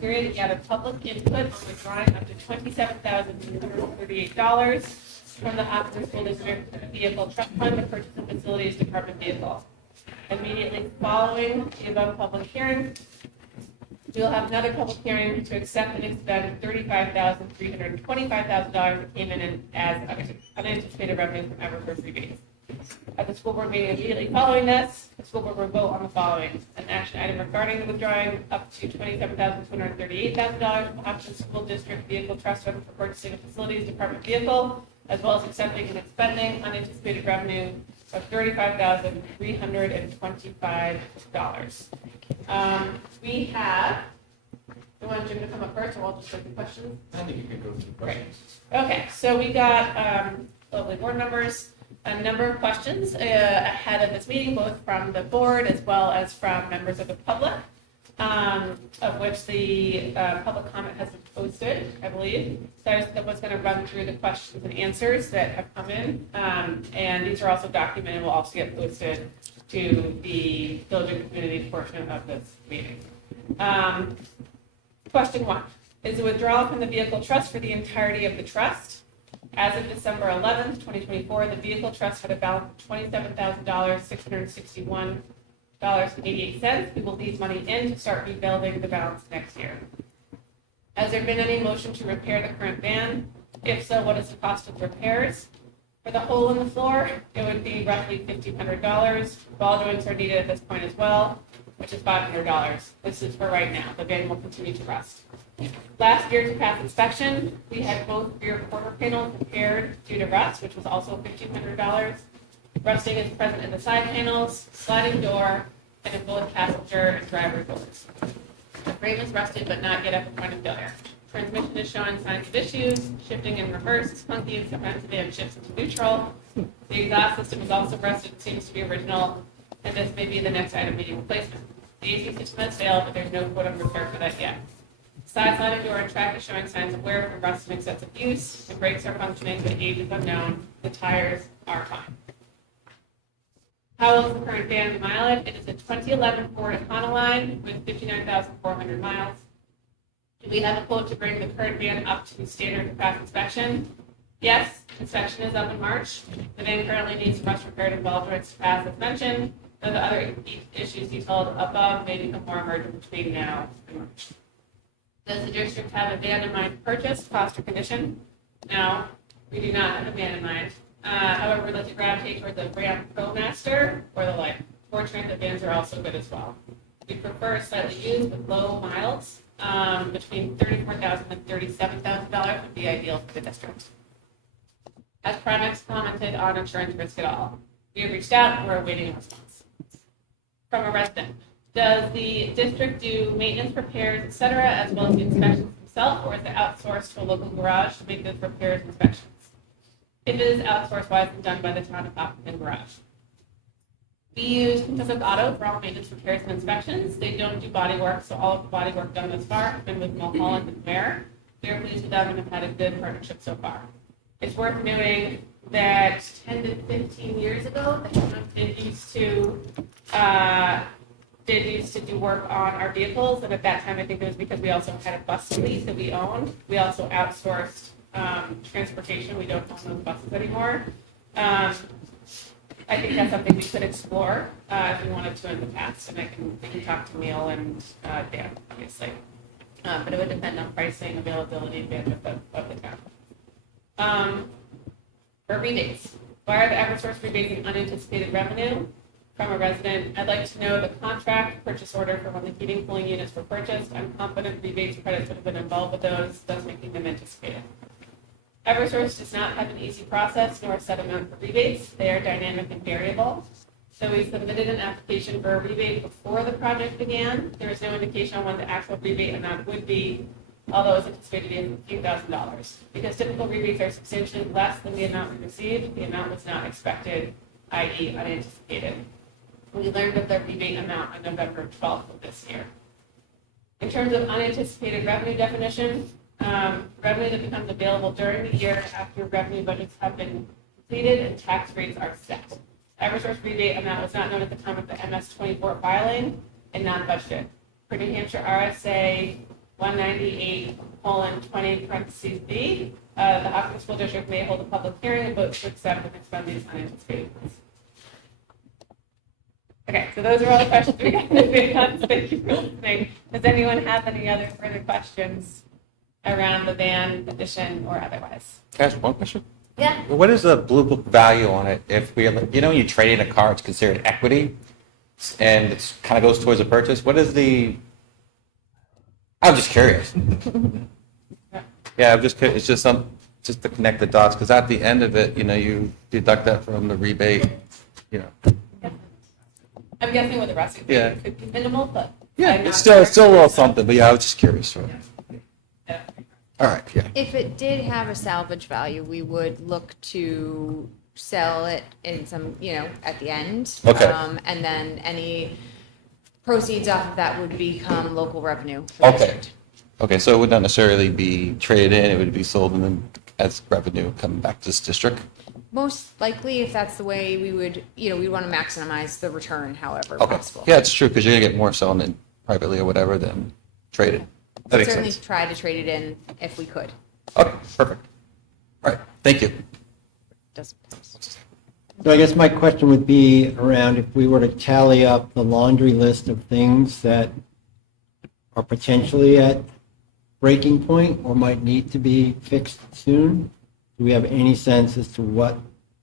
criteria to gather public input on withdrawing up to $27,238 from the Hopkinton School District Vehicle Trust Fund to purchase a facilities department vehicle. Immediately following the above public hearing, we will have another public hearing to accept and expend $35,325,000 that came in as unanticipated revenue from Eversource rebates. At the school board meeting immediately following this, the school board will vote on the following: an action item regarding the withdrawing up to $27,238,000 from the Hopkinton School District Vehicle Trust Fund for purchasing a facilities department vehicle, as well as accepting and expending unanticipated revenue of $35,325. We have, you want Jim to come up first, or I'll just take the questions? I think you can go through the questions. Okay, so we got lovely board members, a number of questions ahead of this meeting, both from the board as well as from members of the public, of which the public comment has been posted, I believe. So I was going to run through the questions and answers that have come in, and these are also documented, will also get posted to the diligent community portion of this meeting. Question 1, is the withdrawal from the vehicle trust for the entirety of the trust? As of December 11th, 2024, the vehicle trust had a balance of $27,661.88. We will leave money in to start rebuilding the balance next year. Has there been any motion to repair the current van? If so, what is the cost of repairs? For the hole in the floor, it would be roughly $1,500. Ball joints are needed at this point as well, which is $500. This is for right now. The van will continue to rust. Last year, to pass inspection, we had both rear quarter panels repaired due to rust, which was also $1,500. Rusting is present in the side panels, sliding door, and in both passenger and driver doors. The frame is rusted but not yet at the point of failure. Transmission is showing signs of issues. Shifting in reverse is funky, and sometimes the van shifts into neutral. The exhaust system is also rusted and seems to be original, and this may be the next item needing replacement. The AC system has failed, but there's no quote on repair for that yet. Side sliding door and track is showing signs of wear from rust and excessive use. The brakes are functioning, but age is unknown. The tires are fine. How old is the current van mileage? It is a 2011 Ford Econoline with 59,400 miles. Do we have a quote to bring the current van up to standard to pass inspection? Yes, inspection is up in March. The van currently needs rust repaired and ball joints to pass as mentioned, though the other issues detailed above may become more emergent between now and March. Does the district have a van in mind purchase, cost, or condition? No, we do not have a van in mind. However, we'd like to gravitate toward the Ram ProMaster or the Light. Fortunately, the vans are also good as well. We prefer slightly used with low miles. Between $34,000 and $37,000 would be ideal for the district. Has Primex commented on insurance risk at all? We have reached out and we're awaiting a response. From a resident, does the district do maintenance, repairs, etc., as well as the inspections themselves, or is it outsourced to a local garage to make those repairs and inspections? If it is outsourced, why is it done by the town of Hopkinton Garage? We use Pacific Auto for all maintenance, repairs, and inspections. They don't do body work, so all of the body work done thus far has been with Mulholland and Ware. We are pleased with them and have had a good partnership so far. It's worth noting that 10 to 15 years ago, the town did used to do work on our vehicles, and at that time I think it was because we also had a bus fleet that we owned. We also outsourced transportation. We don't own those buses anymore. I think that's something we could explore if we wanted to in the past, and we can talk to Neil and Dan, obviously. But it would depend on pricing, availability, and bandwidth of the town. For rebates, why are the Eversource rebating unanticipated revenue? From a resident, I'd like to know the contract purchase order for when the heating cooling units were purchased. I'm confident rebates credits would have been involved with those, thus making them anticipated. Eversource does not have an easy process nor a set amount for rebates. They are dynamic and variable. So we submitted an application for a rebate before the project began. There is no indication on when the actual rebate amount would be, although it's anticipated to be a few $1,000s. Because typical rebates are substantially less than the amount we received, the amount was not expected, i.e. unanticipated. We learned of the rebate amount on November 12th of this year. In terms of unanticipated revenue definition, revenue that becomes available during the year after revenue budgets have been completed and tax rates are set. Eversource rebate amount was not known at the time of the MS-24 filing and not budgeted. For New Hampshire RSA 198:20 the Hopkinton School District may hold a public hearing and vote to accept and expend these unanticipated funds. Okay, so those are all the questions we got in advance. Thank you for listening. Does anyone have any other further questions around the ban addition or otherwise? Can I ask one question? Yeah. What is the blue book value on it? If we, you know, when you trade in a car, it's considered equity, and it kind of goes towards a purchase. What is the? I'm just curious. Yeah, I'm just curious. It's just just to connect the dots, because at the end of it, you know, you deduct that from the rebate. You know. I'm guessing with the rest of it could be minimal, but Yeah, it's still a little something. But yeah, I was just curious. Right? Yeah. All right. Yeah. If it did have a salvage value, we would look to sell it in some, you know, at the end. Okay. And then any proceeds off of that would become local revenue. for the Okay. district. Okay, so it would not necessarily be traded in, it would be sold and then as revenue coming back to this district? Most likely, if that's the way we would, you know, we want to maximize the return however Okay, possible. yeah, it's true, because you're gonna get more selling it privately or whatever than traded. That We'd makes certainly sense. try to trade it in if we could. Okay, perfect. All right, thank you. Doesn't- So I guess my question would be around if we were to tally up the laundry list of things that are potentially at breaking point or might need to be fixed soon, do we have any sense as to what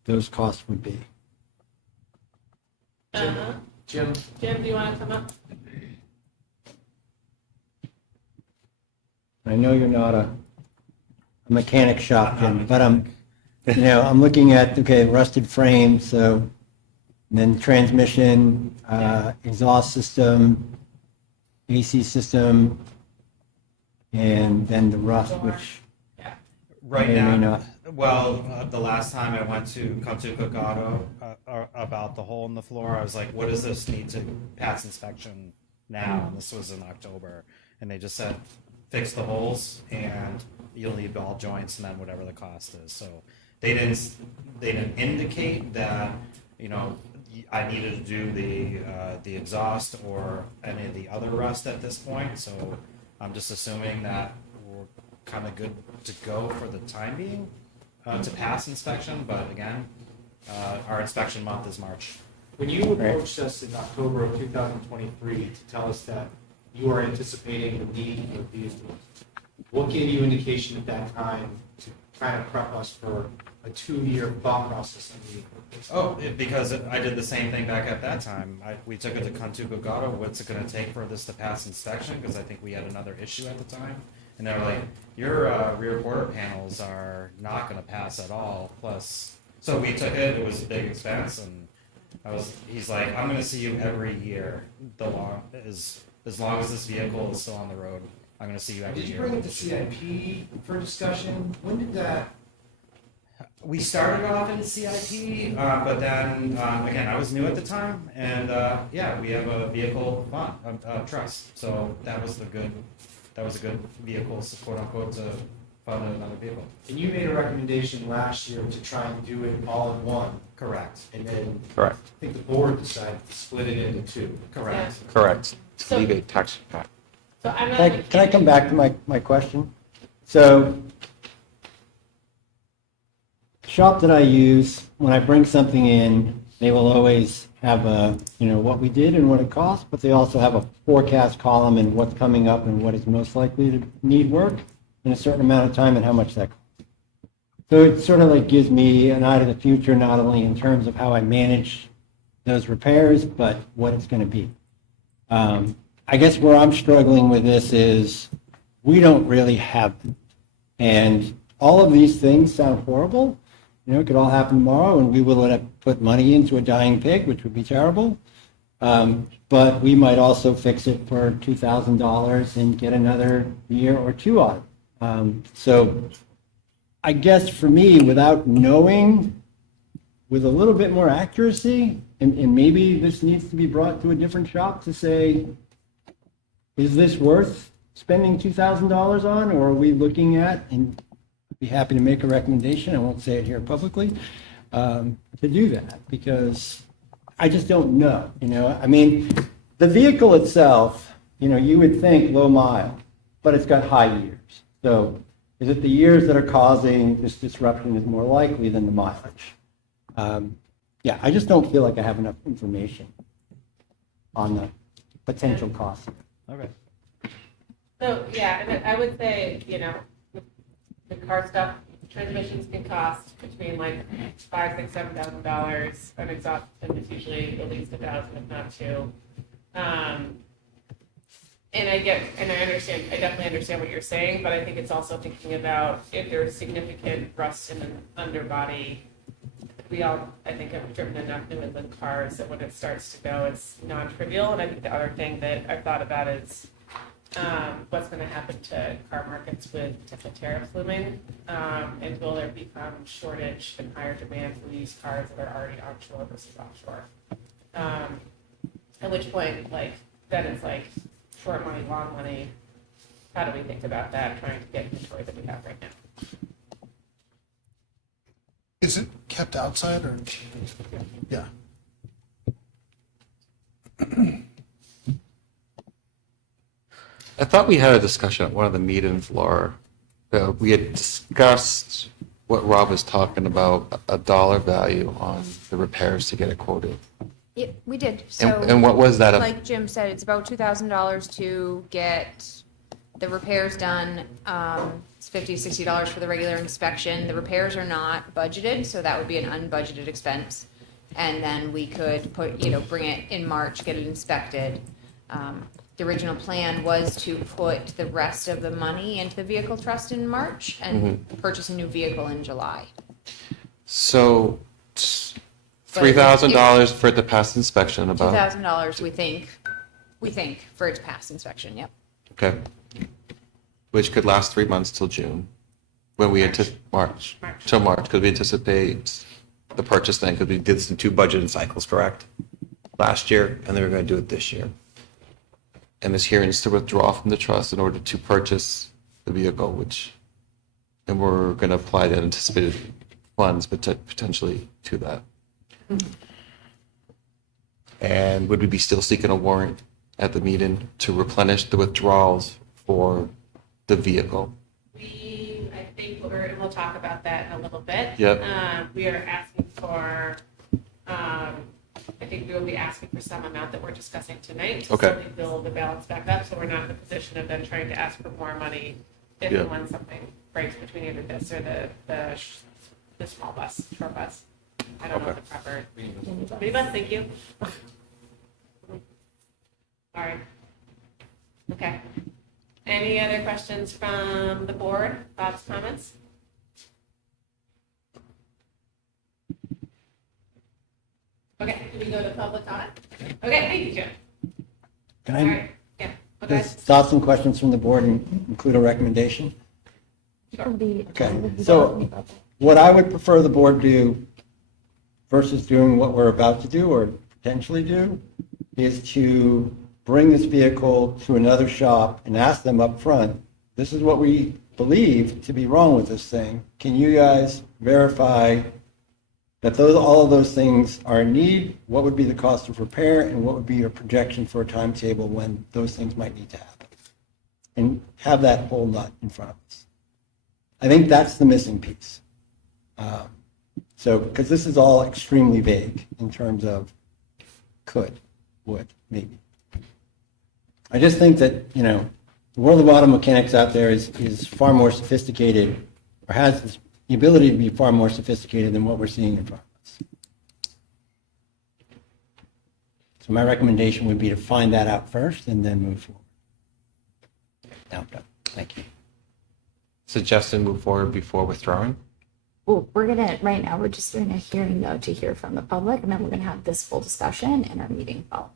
those costs would be? Jim, do you want to come up? I know you're not a mechanic shop, Jim, but I'm looking at, okay, rusted frame, so and then transmission, exhaust system, AC system, and then the rust, which Right may or may now, not. well, the last time I went to Cook Auto about the hole in the floor, I was like, what does this need to pass inspection now? And this was in October. And they just said, fix the holes and you'll need ball joints and then whatever the cost is. So they didn't indicate that, you know, I needed to do the exhaust or any of the other rust at this point. So I'm just assuming that we're kind of good to go for the time being to pass inspection. But again, our inspection month is March. When you approached us in October of 2023 to tell us that you are anticipating the need for vehicles, what gave you indication at that time to kind of prep us for a 2-year thought process on the equipment? Because I did the same thing back at that time. We took it to Cook Auto. What's it going to take for this to pass inspection? Because I think we had another issue at the time. And they were like, your rear quarter panels are not going to pass at all. Plus, so we took it. It was a big expense, and he's like, I'm going to see you every year. As long as this vehicle is still on the road, I'm going to see you every Did you year. bring it to CIP for discussion? When did that? We started off in CIP, but then again, I was new at the time, and we have a vehicle fund trust. So that was a good vehicle, quote unquote, to fund another vehicle. And you made a recommendation last year to try and do it all in one, Correct. and then Correct. I think the board decided to split it into 2. Correct. Correct. So- Leave a tax impact. So I'm not. Can I come back to my question? So, the shop that I use, when I bring something in, they will always have what we did and what it costs, but they also have a forecast column and what's coming up and what is most likely to need work in a certain amount of time and how much that costs. So it sort of like gives me an eye to the future, not only in terms of how I manage those repairs, but what it's going to be. I guess where I'm struggling with this is we don't really have them. And all of these things sound horrible. You know, it could all happen tomorrow and we will have put money into a dying pig, which would be terrible. But we might also fix it for $2,000 and get another year or two on it. So I guess for me, without knowing with a little bit more accuracy, and maybe this needs to be brought to a different shop to say, is this worth spending $2,000 on, or are we looking at, and I'd be happy to make a recommendation, I won't say it here publicly, to do that, because I just don't know, I mean, the vehicle itself, you would think low mile, but it's got high years. So is it the years that are causing this disruption is more likely than the mileage? Yeah, I just don't feel like I have enough information on the potential costs. Okay. So, yeah, and I would say, you know, with the car stuff, transmissions can cost between like $5,000, $6,000, $7,000. An exhaust system is usually at least $1,000, if not two. And I definitely understand what you're saying, but I think it's also thinking about if there's significant rust in the underbody. We all, I think, have driven enough New England cars that when it starts to go, it's non-trivial. And I think the other thing that I've thought about is what's going to happen to car markets with potential tariffs looming, and will there become shortage and higher demand for used cars that are already onshore versus offshore? At which point, like, then it's like short money, long money. How do we think about that, trying to get inventory that we have right now? Is it kept outside or? Yeah. I thought we had a discussion at one of the meetings, Laura. We had discussed what Rob was talking about, a dollar value on the repairs to get it quoted. Yeah, we did. And, So, and what was that? like Jim said, it's about $2,000 to get the repairs done. It's $50, $60 for the regular inspection. The repairs are not budgeted, so that would be an unbudgeted expense. And then we could bring it in March, get it inspected. The original plan was to put the rest of the money into the vehicle trust in March and purchase a new vehicle in July. So, $3,000 for it to pass inspection about. $2,000, we think, for it to pass inspection, yep. Okay. Which could last 3 months till June, when we anticipate March till March, because we anticipate the purchase thing, because we did some 2 budgeting cycles, correct? Last year, and then we're going to do it this year. And this hearing is to withdraw from the trust in order to purchase the vehicle, and we're going to apply the anticipated funds potentially to that. And would we be still seeking a warrant at the meeting to replenish the withdrawals for the vehicle? I think we'll talk about that in a little bit. Yep. We are asking for, I think we will be asking for some amount that we're discussing tonight to Okay. slowly build the balance back up, so we're not in a position of then trying to ask for more money if Yeah. and when something breaks between either this or the small bus, short bus. I don't know Okay. the proper. Minibus, thank you. All right. Okay. Any other questions from the board? Thoughts, comments? Okay, do we go to public comment? Okay, thank you, Jim. Can All I, right, yeah. Okay. does thoughts and questions from the board include a recommendation? Okay, so what I would prefer the board do versus doing what we're about to do or potentially do is to bring this vehicle to another shop and ask them up front, this is what we believe to be wrong with this thing. Can you guys verify that all of those things are in need? What would be the cost of repair, and what would be your projection for a timetable when those things might need to happen? And have that whole nut in front of us. I think that's the missing piece. Because this is all extremely vague in terms of could, would, maybe. I just think that, the world of auto mechanics out there is far more sophisticated, or has the ability to be far more sophisticated than what we're seeing in front of us. So my recommendation would be to find that out first and then move forward. Now I'm done. Thank you. Suggesting move forward before withdrawing? Well, right now, we're just doing a hearing though to hear from the public, and then we're gonna have this full discussion in our meeting following.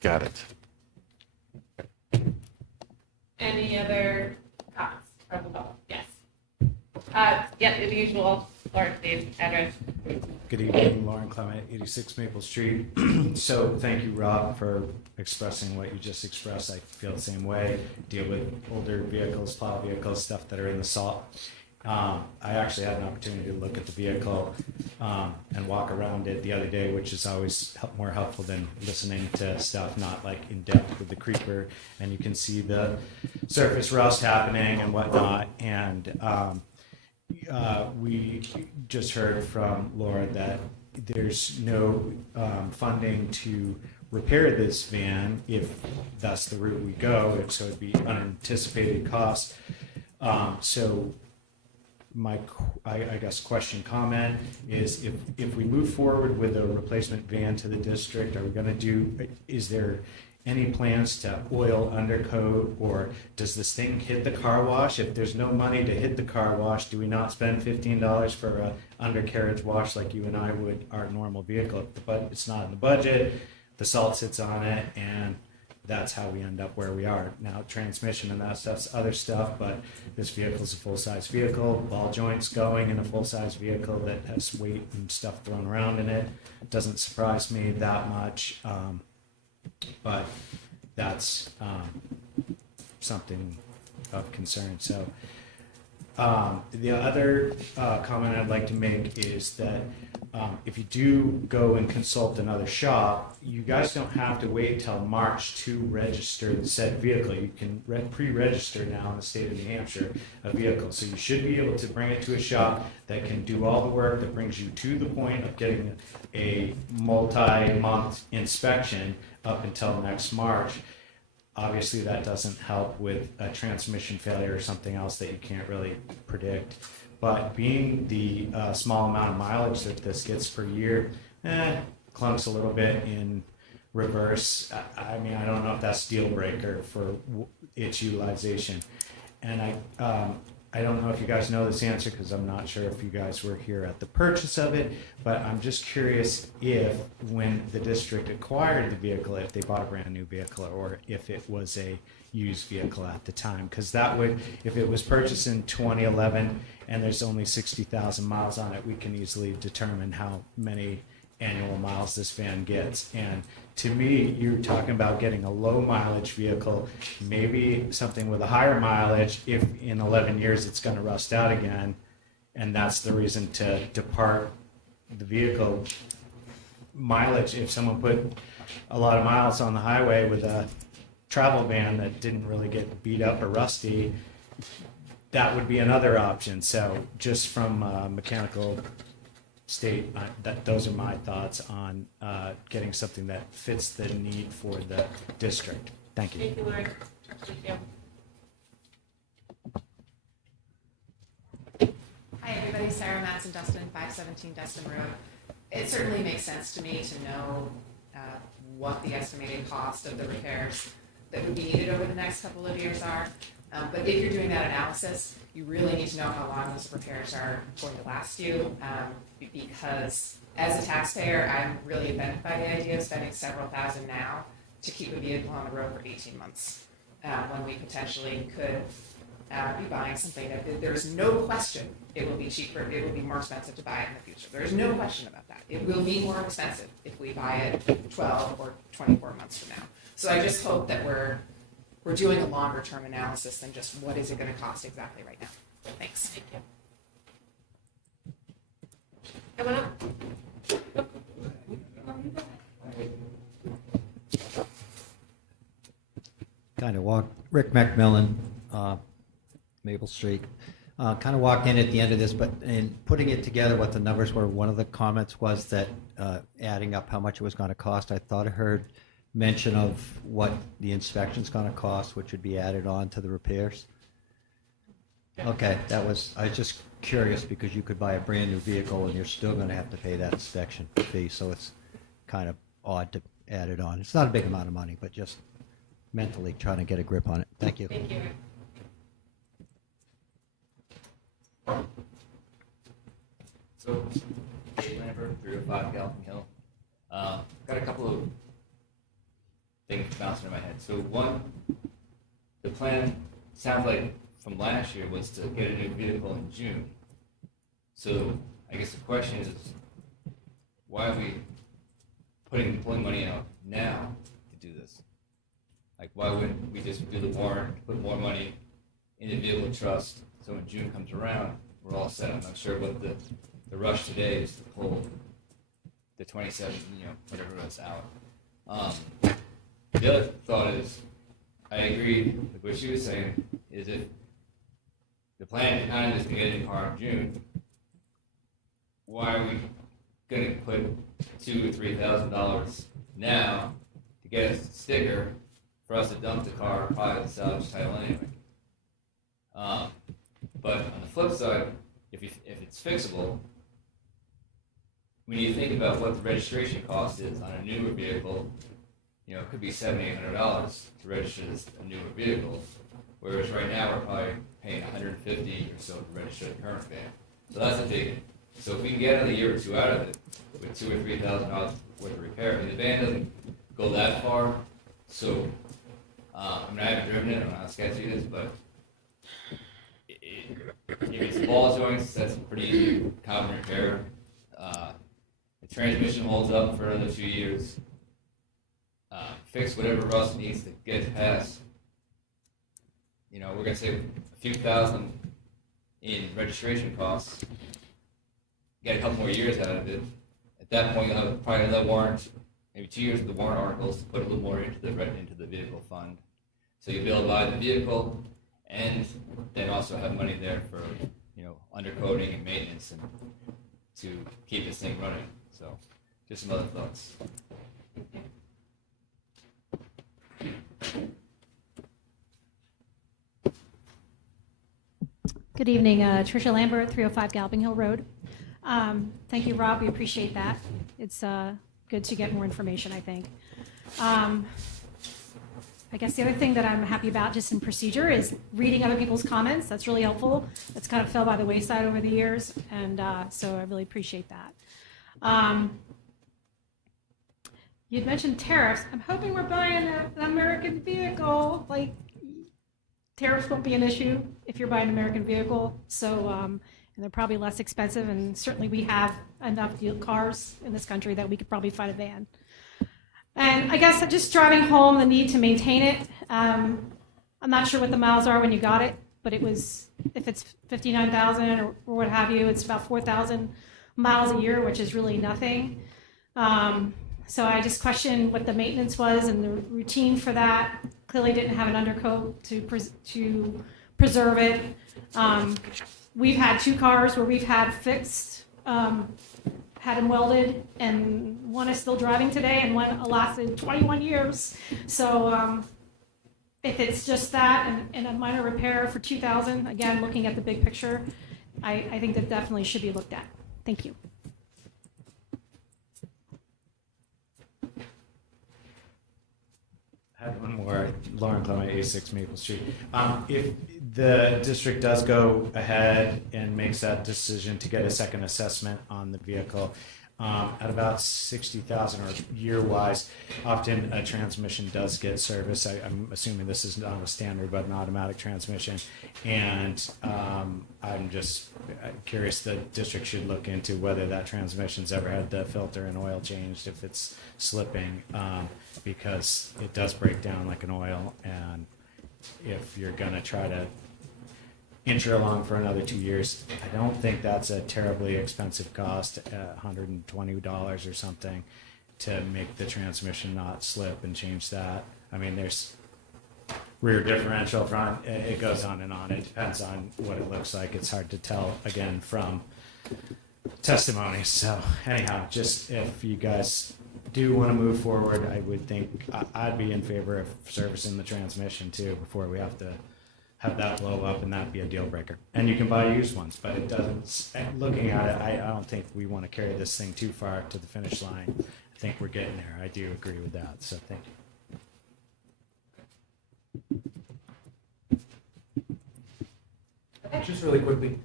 Got it. Any other comments from the public? Yes. Yeah, the usual, Laura, name, address. Good evening, Lauren Clement, 86 Maple Street. So thank you, Rob, for expressing what you just expressed. I feel the same way. Deal with older vehicles, plow vehicles, stuff that are in the salt. I actually had an opportunity to look at the vehicle and walk around it the other day, which is always more helpful than listening to stuff not like in depth with the creeper. And you can see the surface rust happening and whatnot. And we just heard from Laura that there's no funding to repair this van if that's the route we go, so it'd be unanticipated costs. So I guess question comment is if we move forward with a replacement van to the district, are we going to do, is there any plans to oil undercoat, or does this thing hit the car wash? If there's no money to hit the car wash, do we not spend $15 for a undercarriage wash like you and I would our normal vehicle? But it's not in the budget, the salt sits on it, and that's how we end up where we are. Now, transmission and that stuff's other stuff, but this vehicle is a full-size vehicle, ball joints going in a full-size vehicle that has weight and stuff thrown around in it. Doesn't surprise me that much, but that's something of concern. So the other comment I'd like to make is that if you do go and consult another shop, you guys don't have to wait till March to register the said vehicle. You can pre-register now in the state of New Hampshire a vehicle. So you should be able to bring it to a shop that can do all the work that brings you to the point of getting a multi-month inspection up until next March. Obviously, that doesn't help with a transmission failure or something else that you can't really predict. But being the small amount of mileage that this gets per year, clunks a little bit in reverse. I mean, I don't know if that's deal breaker for its utilization. And I don't know if you guys know this answer because I'm not sure if you guys were here at the purchase of it, but I'm just curious if when the district acquired the vehicle, if they bought a brand new vehicle or if it was a used vehicle at the time, because that would, if it was purchased in 2011 and there's only 60,000 miles on it, we can easily determine how many annual miles this van gets. And to me, you're talking about getting a low mileage vehicle, maybe something with a higher mileage if in 11 years it's going to rust out again, and that's the reason to depart the vehicle. Mileage, if someone put a lot of miles on the highway with a travel van that didn't really get beat up or rusty, that would be another option. So just from mechanical state, those are my thoughts on getting something that fits the need for the district. Thank you. Thank you, Lori. Thank you. Hi, everybody. Sarah Matson, Dustin, 517 Dustin Road. It certainly makes sense to me to know what the estimated cost of the repairs that would be needed over the next couple of years are. But if you're doing that analysis, you really need to know how long those repairs are going to last you, because as a taxpayer, I'm really offended by the idea of spending several thousand now to keep a vehicle on the road for 18 months, when we potentially could be buying something that there's no question it will be cheaper, it will be more expensive to buy it in the future. There's no question about that. It will be more expensive if we buy it 12 or 24 months from now. So I just hope that we're doing a longer term analysis than just what is it going to cost exactly right now. Thanks. Thank you. Come on up. Kind of walked, Rick McMillan, Maple Street. Kind of walked in at the end of this, but in putting it together, what the numbers were, one of the comments was that adding up how much it was going to cost, I thought I heard mention of what the inspection's going to cost, which would be added on to the repairs. Okay, I was just curious because you could buy a brand new vehicle and you're still going to have to pay that inspection fee, so it's kind of odd to add it on. It's not a big amount of money, but just mentally trying to get a grip on it. Thank you. Thank you. So, Dave Lambert, 305 Galloping Hill. Got a couple of things bouncing in my head. So one, the plan sounds like from last year was to get a new vehicle in June. So I guess the question is, why are we pulling money out now to do this? Like, why wouldn't we just do the warrant, put more money in the vehicle trust, so when June comes around, we're all set. I'm not sure what the rush today is to pull the 27, whatever it was out. The other thought is, I agree with what she was saying, is if the plan is kind of just to get a new car in June, why are we gonna put $2,000 or $3,000 now to get a sticker for us to dump the car, probably the salvage title anyway? But on the flip side, if it's fixable, when you think about what the registration cost is on a newer vehicle, it could be $700-800 to register a newer vehicle, whereas right now we're probably paying $150 or so to register the current van. So that's a big. So if we can get another year or two out of it with $2,000 or $3,000 worth of repair, the van doesn't go that far. So I haven't driven it. I don't know how sketchy it is, but if it's ball joints, that's a pretty common repair. The transmission holds up for another 2 years. Fix whatever rust needs to get past. We're gonna save a few thousand in registration costs. Get a couple more years out of it. At that point, you'll have probably another warrant, maybe 2 years of the warrant articles to put a little more into the vehicle fund. So you'll be able to buy the vehicle, and then also have money there for undercoating and maintenance and to keep this thing running. So, just some other thoughts. Good evening, Tricia Lambert, 305 Galloping Hill Road. Thank you, Rob. We appreciate that. It's good to get more information, I think. I guess the other thing that I'm happy about just in procedure is reading other people's comments. That's really helpful. That's kind of fell by the wayside over the years, and so I really appreciate that. You'd mentioned tariffs. I'm hoping we're buying an American vehicle. Like, tariffs won't be an issue if you're buying an American vehicle. So, and they're probably less expensive, and certainly we have enough cars in this country that we could probably find a van. And I guess just driving home, the need to maintain it. I'm not sure what the miles are when you got it, but it was, if it's 59,000 or what have you, it's about 4,000 miles a year, which is really nothing. So I just questioned what the maintenance was and the routine for that. Clearly didn't have an undercoat to preserve it. We've had 2 cars where we've had fixed, had them welded, and one is still driving today, and one lasted 21 years. So if it's just that and a minor repair for $2,000, again, looking at the big picture, I think that definitely should be looked at. Thank you. I had one more. Lauren Clement, 86 Maple Street. If the district does go ahead and makes that decision to get a second assessment on the vehicle, at about 60,000 or year-wise, often a transmission does get service. I'm assuming this is not a standard, but an automatic transmission. And I'm just curious, the district should look into whether that transmission's ever had the filter and oil changed if it's slipping, because it does break down like an oil. And if you're going to try to inch her along for another 2 years, I don't think that's a terribly expensive cost, $120 or something, to make the transmission not slip and change that. I mean, there's rear differential, front, it goes on and on. It depends on what it looks like. It's hard to tell, again, from testimony. So anyhow, just if you guys do want to move forward, I would think I'd be in favor of servicing the transmission too before we have to have that blow up and that be a deal breaker. And you can buy used ones, but it doesn't, looking at it, I don't think we want to carry this thing too far to the finish line. I think we're getting there. I do agree with that, so thank you. Just really quickly.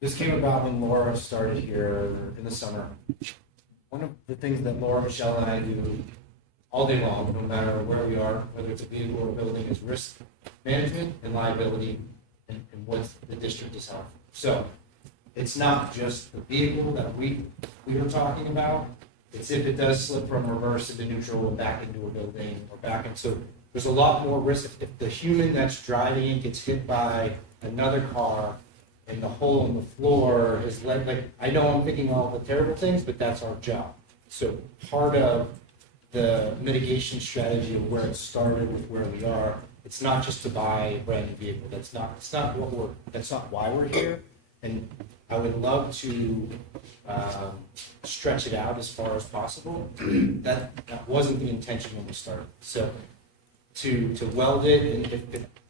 This came about when Laura started here in the summer. One of the things that Laura, Michelle, and I do all day long, no matter where we are, whether it's a vehicle or a building, is risk management and liability and what the district is offering. So it's not just the vehicle that we were talking about. It's if it does slip from reverse into neutral and back into a building or back into. There's a lot more risk if the human that's driving it gets hit by another car and the hole in the floor is like, I know I'm thinking all the terrible things, but that's our job. So part of the mitigation strategy of where it started with where we are, it's not just to buy a brand new vehicle. That's not why we're here. And I would love to stretch it out as far as possible. That wasn't the intention when we started. So to weld it, and if,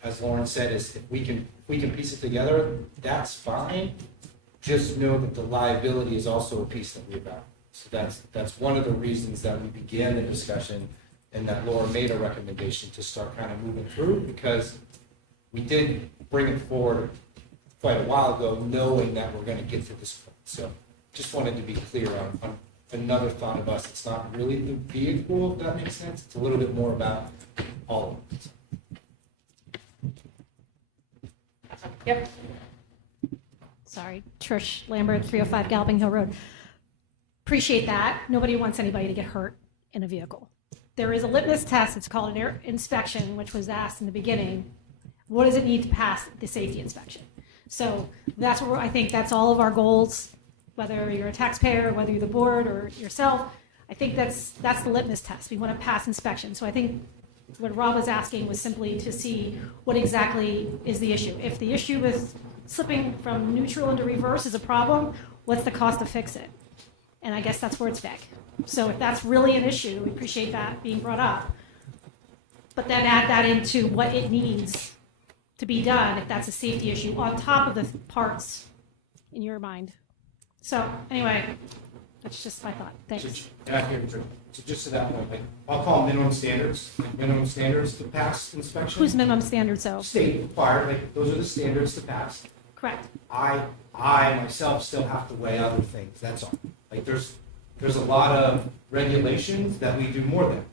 as Lauren said, is if we can piece it together, that's fine. Just know that the liability is also a piece that we evaluate. So that's one of the reasons that we began the discussion and that Laura made a recommendation to start kind of moving through, because we did bring it forward quite a while ago, knowing that we're going to get to this point. So just wanted to be clear on another thought of us. It's not really the vehicle, if that makes sense. It's a little bit more about all of it. Yep. Sorry, Trish Lambert, 305 Galloping Hill Road. Appreciate that. Nobody wants anybody to get hurt in a vehicle. There is a litmus test. It's called an air inspection, which was asked in the beginning. What does it need to pass the safety inspection? So that's where I think that's all of our goals, whether you're a taxpayer, whether you're the board or yourself. I think that's the litmus test. We want to pass inspection. So I think what Rob was asking was simply to see what exactly is the issue. If the issue with slipping from neutral into reverse is a problem, what's the cost to fix it? And I guess that's where it's vague. So if that's really an issue, we appreciate that being brought up. But then add that into what it needs to be done if that's a safety issue on top of the parts in your mind. So anyway, that's just my thought. Thanks. So just to that point, like, I'll call them minimum standards to pass inspection. Who's minimum standard? So State required, like, those are the standards to pass. correct. I myself still have to weigh other things, that's all. Like, there's a lot of regulations that we do more than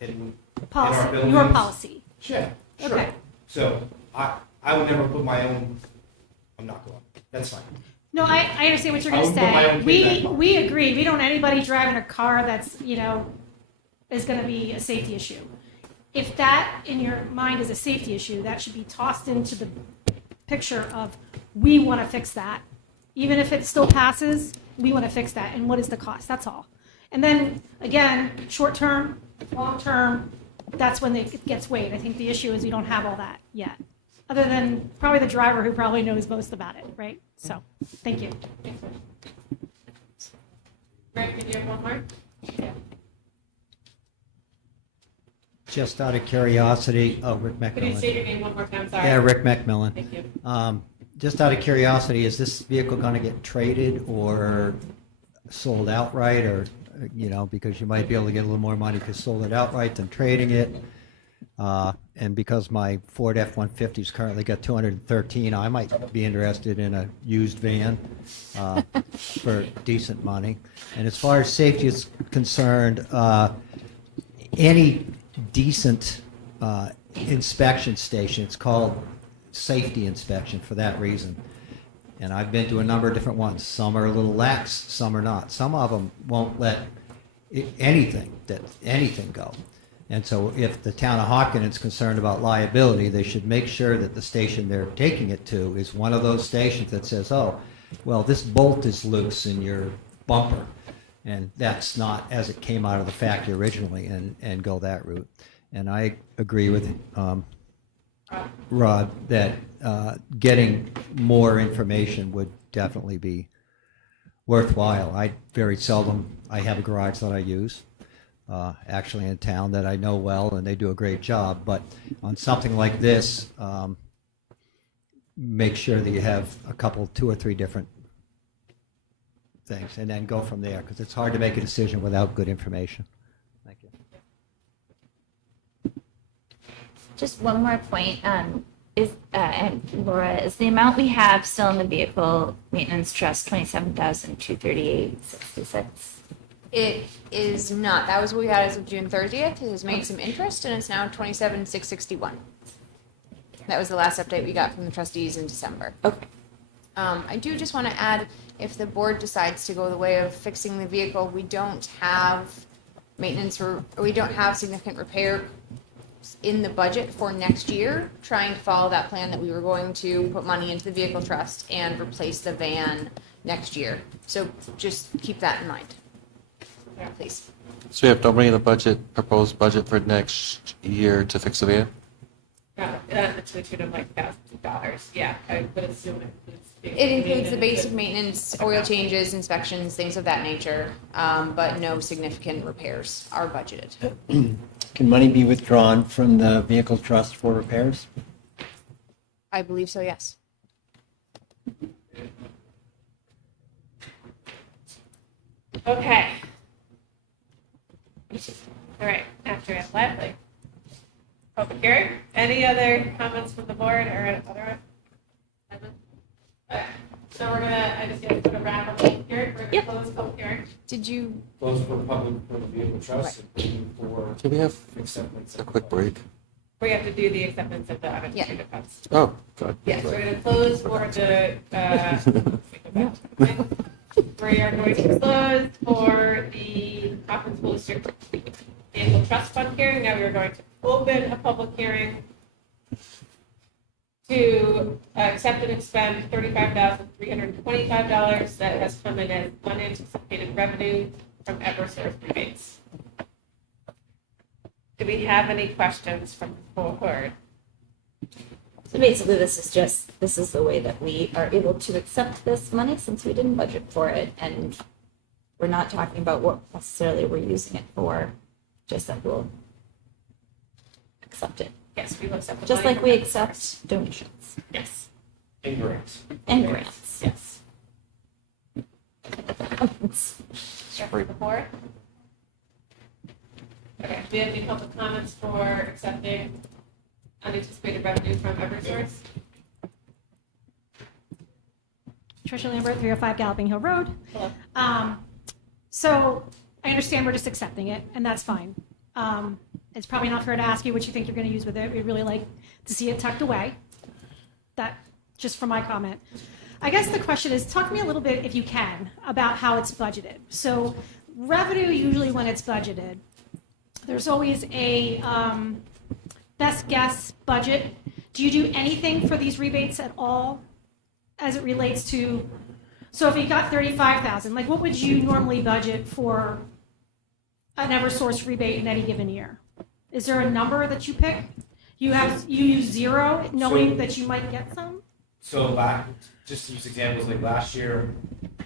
in our Policy, buildings. your policy. Yeah, sure. Okay. So I would never put my own, I'm not going, that's fine. No, I understand what you're I going to would put my say. own feedback. We agree. We don't want anybody driving a car that's, is going to be a safety issue. If that in your mind is a safety issue, that should be tossed into the picture of, we want to fix that. Even if it still passes, we want to fix that. And what is the cost? That's all. And then again, short term, long term, that's when it gets weighed. I think the issue is we don't have all that yet. Other than probably the driver who probably knows most about it, right? So, thank you. Rick, did you have one more? Yeah. Just out of curiosity, Rick Could you state McMillan. your name one more time? Sorry. Yeah, Rick McMillan. Thank you. Just out of curiosity, is this vehicle going to get traded or sold outright, or, because you might be able to get a little more money if you sold it outright than trading it? And because my Ford F-150's currently got 213, I might be interested in a used van for decent money. And as far as safety is concerned, any decent inspection station, it's called safety inspection for that reason. And I've been to a number of different ones. Some are a little lax, some are not. Some of them won't let anything go. And so if the town of Hopkinton is concerned about liability, they should make sure that the station they're taking it to is one of those stations that says, oh, well, this bolt is loose in your bumper. And that's not as it came out of the factory originally, and go that route. And I agree with Rod that getting more information would definitely be worthwhile. I have a garage that I use, actually in town, that I know well, and they do a great job. But on something like this, make sure that you have two or three different things, and then go from there, because it's hard to make a decision without good information. Thank you. Just one more point, and Laura, is the amount we have still in the vehicle maintenance trust $27,238.66? It is not. That was what we had as of June 30th. It has made some interest, and it's now 27,661. That was the last update we got from the trustees in December. Okay. I do just want to add, if the board decides to go the way of fixing the vehicle, we don't have maintenance, or we don't have significant repair in the budget for next year, trying to follow that plan that we were going to put money into the vehicle trust and replace the van next year. So just keep that in mind, please. So we have no money in the budget, proposed budget for next year to fix the van? To the tune of like thousands of dollars. Yeah, I would assume it includes. It includes the basic maintenance, oil changes, inspections, things of that nature, but no significant repairs are budgeted. Can money be withdrawn from the vehicle trust for repairs? I believe so, yes. Okay. All right, after it, lively. Public hearing. Any other comments from the board or other? Okay. So we're gonna, I just get to wrap up the public hearing. We're gonna close the public hearing. Did you, Close for public, for the vehicle trust, and for Can we have acceptance. a quick break? We have to do the acceptance of the administrative funds. Oh, good. Yes, we're gonna close for the, we are going to close for the Hopkinton School District Vehicle Trust Fund hearing. Now we are going to open a public hearing to accept and expend $35,325 that has come in as unanticipated revenue from Eversource rebates. Do we have any questions from the board? So basically, this is the way that we are able to accept this money since we didn't budget for it, and we're not talking about what necessarily we're using it for, just that we'll accept it. Yes, we will accept the Just money like from we Eversource. accept donations Yes. And grants. and grants. Yes. For the board? Okay, do we have any public comments for accepting unanticipated revenue from Eversource? Tricia Lambert, 305 Galloping Hill Road. Hello. So I understand we're just accepting it, and that's fine. It's probably not fair to ask you what you think you're going to use with it. We'd really like to see it tucked away. That, just from my comment. I guess the question is, talk to me a little bit, if you can, about how it's budgeted. So revenue, usually when it's budgeted, there's always a best guess budget. Do you do anything for these rebates at all as it relates to, so if you got 35,000, like what would you normally budget for an Eversource rebate in any given year? Is there a number that you pick? You use zero, knowing that you might get some? So just to use examples, like last year,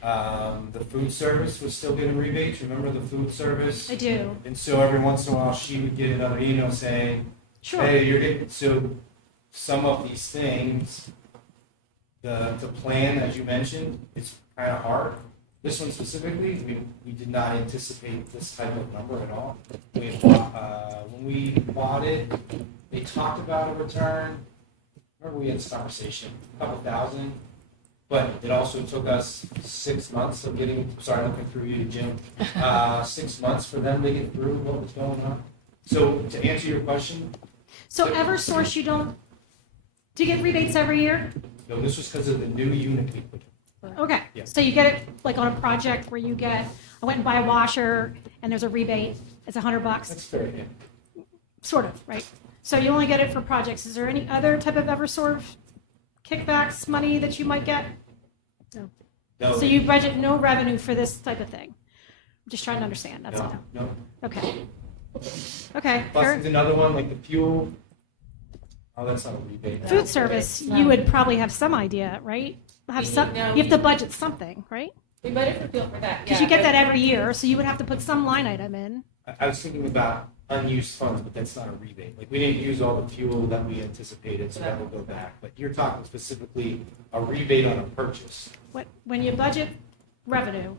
the food service was still getting rebates. Remember the food service? I do. And so every once in a while, she would get another email saying, Sure. hey, you're getting, so some of these things, the plan, as you mentioned, it's kind of hard. This one specifically, we did not anticipate this type of number at all. When we bought it, they talked about a return. Remember we had this conversation, a couple thousand, but it also took us 6 months of getting, sorry, looking through you, Jim, 6 months for them to get through what was going on. So to answer your question, So Eversource, do you get rebates every year? no, this was because of the new unit we put in. Okay, Yeah. so you get it like on a project where you get, I went and buy a washer and there's a rebate, it's $100, That's fair, yeah. sort of, right? So you only get it for projects. Is there any other type of Eversource kickbacks, money that you might get? No. No, So you budget no revenue for this type of thing? I'm just trying to understand, that's all. no. Okay. Okay. Plus fair. there's another one, like the fuel. Oh, that's not a rebate. Food service, you would probably have some idea, right? Have some, No. you have to budget something, right? We budget for fuel for that, Because yeah, you get but- that every year, so you would have to put some line item in. I was thinking about unused funds, but that's not a rebate. Like, we didn't use all the fuel that we anticipated, so that will go back. But you're talking specifically a rebate on a purchase. When you budget revenue,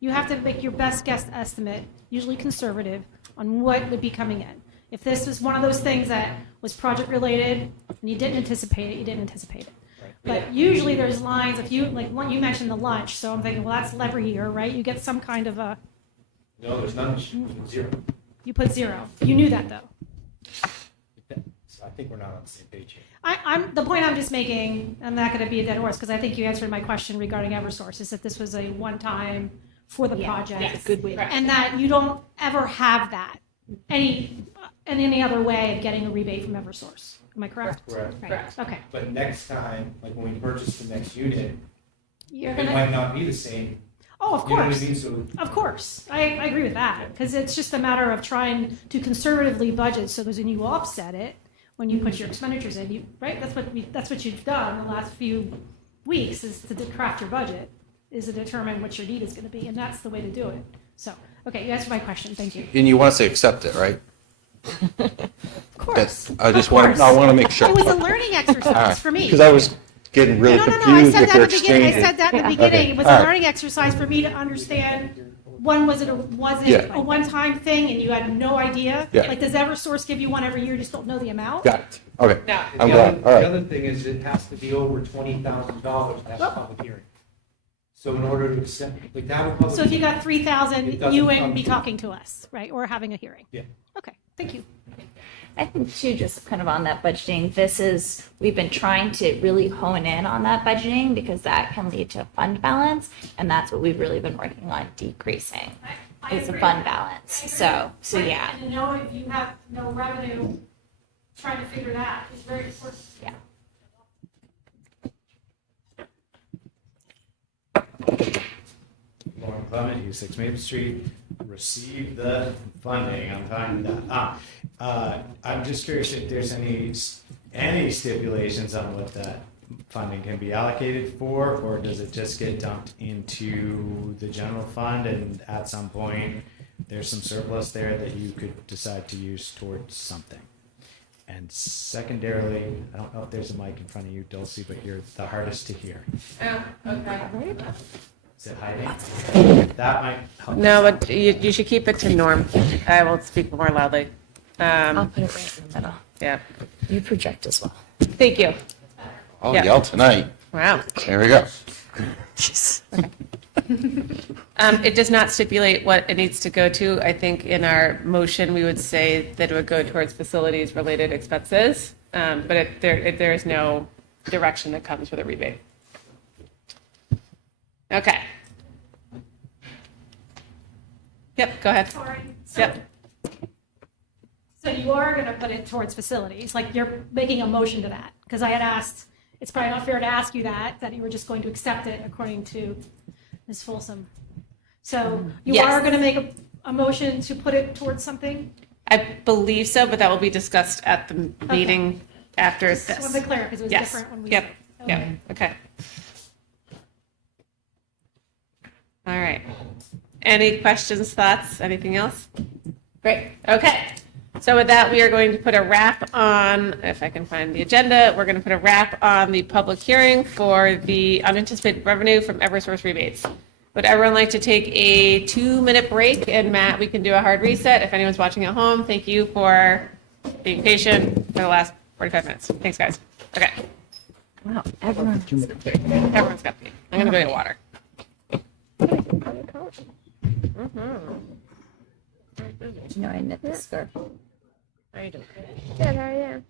you have to make your best guess estimate, usually conservative, on what would be coming in. If this was one of those things that was project related and you didn't anticipate it, you didn't anticipate it. But usually there's lines, if you, like, one, you mentioned the lunch, so I'm thinking, well, that's every year, right? You get some kind of a, No, there's none, zero. you put zero. You knew that, though. So I think we're not on the same page here. The point I'm just making, I'm not going to be a dead horse, because I think you answered my question regarding Eversource, is that this was a one-time for the project. Yes, good way. And that you don't ever have that, any any other way of getting a rebate from Eversource. Am I correct? Correct. Correct. Okay. But next time, like when we purchase the next unit, You're it gonna, might not be the same. oh, of You know what I course. mean? So Of course, I agree with that, because it's just a matter of trying to conservatively budget, so that when you offset it, when you put your expenditures in, you, right, that's what you've done the last few weeks, is to craft your budget, is to determine what your need is gonna be, and that's the way to do it. So, okay, you answered my question, thank you. And you want us to accept it, right? Of course. I just Of want, course. I want to make sure. It was a learning exercise for me. Because I was getting really No, I confused said with that your at the beginning, I exchange. said that in the beginning, Okay, it was all a right. learning exercise for me to understand, when was it Yeah. a one-time thing and you had no idea? Yeah. Like, does Eversource give you one every year, you just don't know the amount? Got it. Okay. No. I'm the glad. other, All the right. other thing is it has to be over $20,000 to have a public hearing. So in order to accept, like to have a public. So if you got It 3,000, doesn't you come wouldn't be to- talking to us, right, or having a hearing? Yeah. Okay, thank you. I think too, just kind of on that budgeting, we've been trying to really hone in on that budgeting because that can lead to fund balance. And that's what we've really been working on decreasing, is the fund balance. So yeah. And to know if you have no revenue, trying to figure that is very important. Yeah. Lauren Clement, U6 Maple Street, received the funding. I'm fine with that. I'm just curious if there's any stipulations on what that funding can be allocated for, or does it just get dumped into the general fund and at some point there's some surplus there that you could decide to use towards something? And secondarily, I don't know if there's a mic in front of you, Dulcie, but you're the hardest to hear. Oh, okay. Is it hiding? That might help. No, but you should keep it to norm. I will speak more loudly. I'll put it right in the middle. Yeah, You project as well. thank you. I'll Yeah. yell tonight. Wow. There we go. It does not stipulate what it needs to go to. I think in our motion, we would say that it would go towards facilities-related expenses, but there is no direction that comes with a rebate. Okay. Yep, go ahead. Sorry. Yep. So you are gonna put it towards facilities, like you're making a motion to that, because I had asked, it's probably not fair to ask you that you were just going to accept it according to Ms. Folsom. So you Yes. are gonna make a motion to put it towards something? I believe so, but that will be discussed at the meeting after this. Just wanted to clear, because it was Yes. different when we. Yep, Okay. yep, okay. All right. Any questions, thoughts, anything else? Great, okay. So with that, we are going to put a wrap on, if I can find the agenda, we're going to put a wrap on the public hearing for the unanticipated revenue from Eversource rebates. Would everyone like to take a 2-minute break? And Matt, we can do a hard reset. If anyone's watching at home, thank you for being patient for the last 45 minutes. Thanks, guys. Okay, Wow, everyone. everyone's got to be. I'm going to go get water. You know, I knit this scarf. How are you doing? Good, how are you?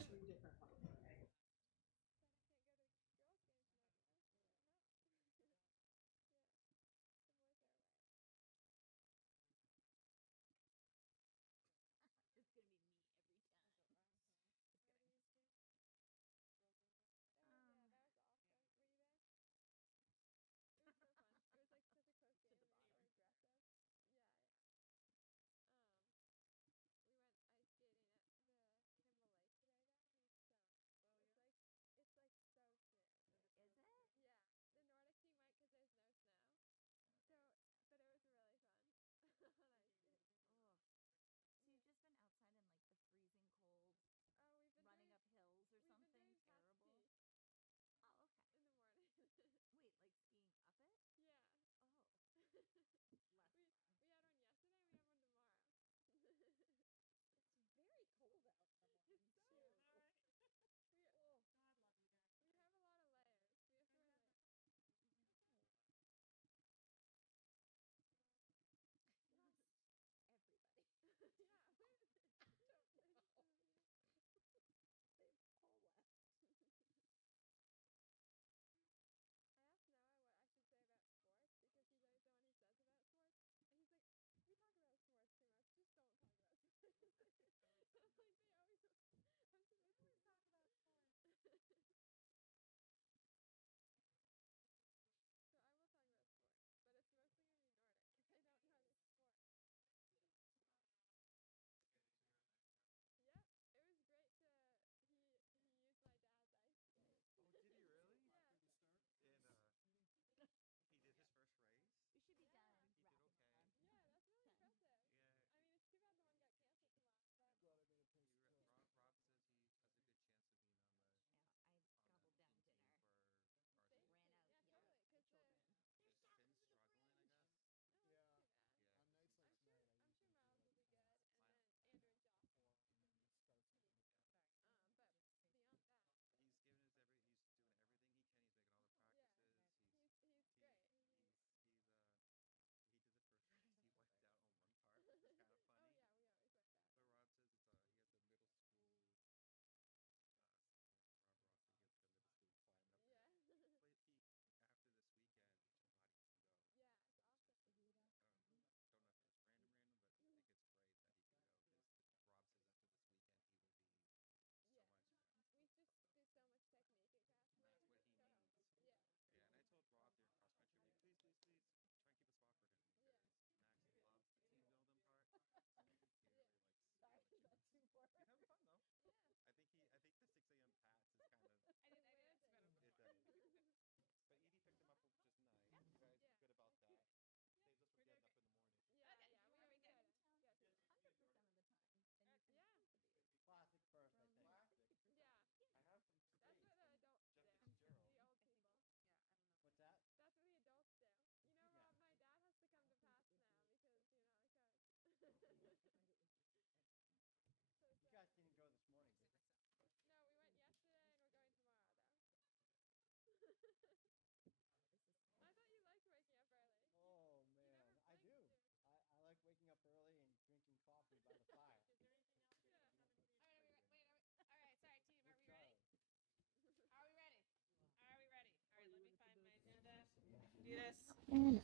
Oh,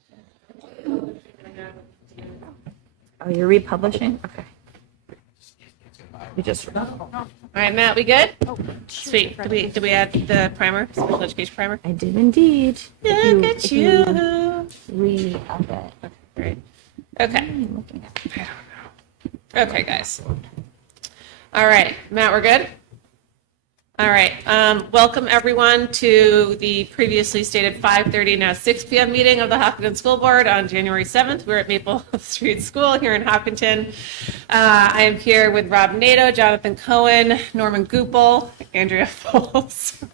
you're republishing? Okay. You just. All right, Matt, we good? Sweet. Did we add the primer, special education primer? I did indeed. Look at If you. Read of it. Great. Okay. I'm looking at. Okay, guys. All right, Matt, we're good? All right, welcome everyone to the previously stated 5:30, now 6 p.m. meeting of the Hopkinton School Board on January 7th. We're at Maple Street School here in Hopkinton. I am here with Rob Nato, Jonathan Cohen, Norman Goupel, Andrea Foles.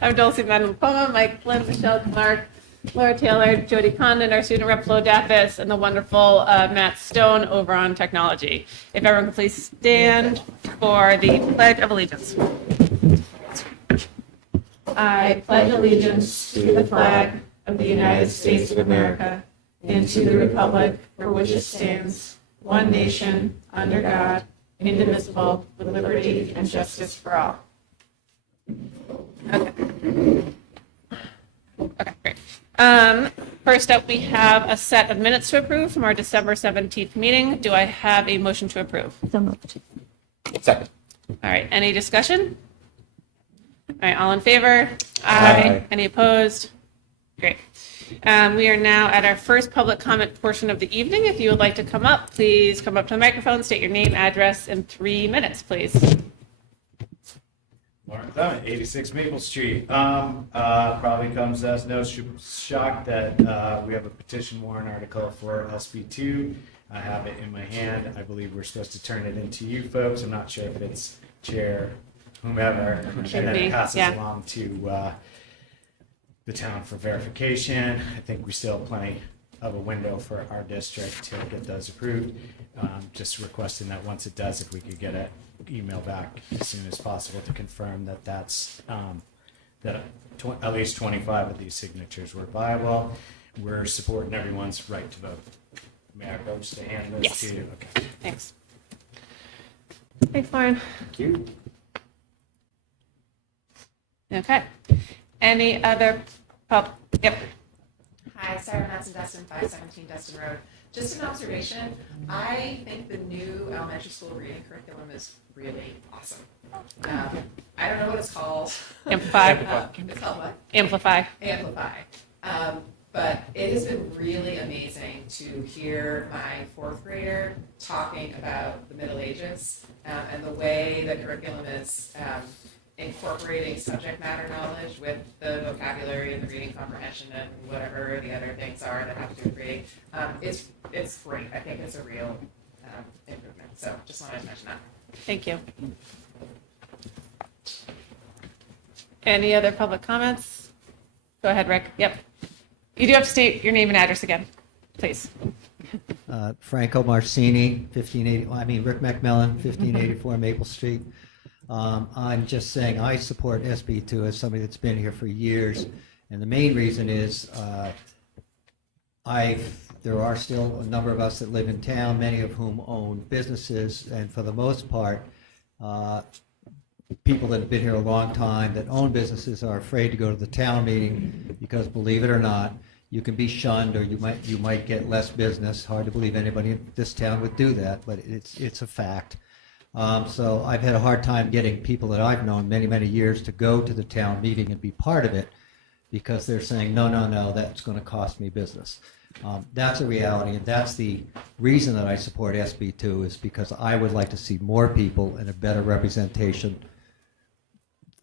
I'm Dulcie Manuel, Mike Flynn, Michelle Clark, Laura Taylor, Jody Condon, our student rep Flo Dappis, and the wonderful Matt Stone over on technology. If everyone could please stand for the Pledge of Allegiance. I pledge allegiance to the flag of the United States of America and to the republic for which it stands, one nation, under God, indivisible, with liberty and justice for all. Okay. Okay, great. First up, we have a set of minutes to approve from our December 17th meeting. Do I have a motion to approve? So moved. Second. All right, any discussion? All right, all in favor? Aye. Any opposed? Great. We are now at our first public comment portion of the evening. If you would like to come up, please come up to the microphone, state your name, address in 3 minutes, please. Mark Clement, 86 Maple Street. Probably comes as no shock that we have a petition warrant article for SB2. I have it in my hand. I believe we're supposed to turn it into you folks. I'm not sure if it's chair, whomever, and then it passes along to the town for verification. I think we still have plenty of a window for our district to get those approved. Just requesting that once it does, if we could get an email back as soon as possible to confirm that that's that at least 25 of these signatures were viable. We're supporting everyone's right to vote. May I approach the hand list Yes. too? Okay. Thanks. Thanks, Lauren. Thank you. Okay. Any other Yep. Hi, Sarah Matson Dustin, 517 Dustin Road. Just an observation, I think the new elementary school reading curriculum is really awesome. I don't know what it's called. Amplify. It's called what? Amplify. Amplify. But it has been really amazing to hear my fourth grader talking about the Middle Ages and the way the curriculum is incorporating subject matter knowledge with the vocabulary and the reading comprehension and whatever the other things are that have to do with reading. It's great. I think it's a real improvement. So just wanted to mention that. Thank you. Any other public comments? Go ahead, Rick. Yep. You do have to state your name and address again, please. Franco Marcini, Rick McMillan, 1584 Maple Street. I'm just saying I support SB2 as somebody that's been here for years. And the main reason is there are still a number of us that live in town, many of whom own businesses. And for the most part, people that have been here a long time that own businesses are afraid to go to the town meeting because, believe it or not, you can be shunned or you might get less business. Hard to believe anybody in this town would do that, but it's a fact. So I've had a hard time getting people that I've known many, many years to go to the town meeting and be part of it because they're saying, no, that's going to cost me business. That's a reality, and that's the reason that I support SB2 is because I would like to see more people and a better representation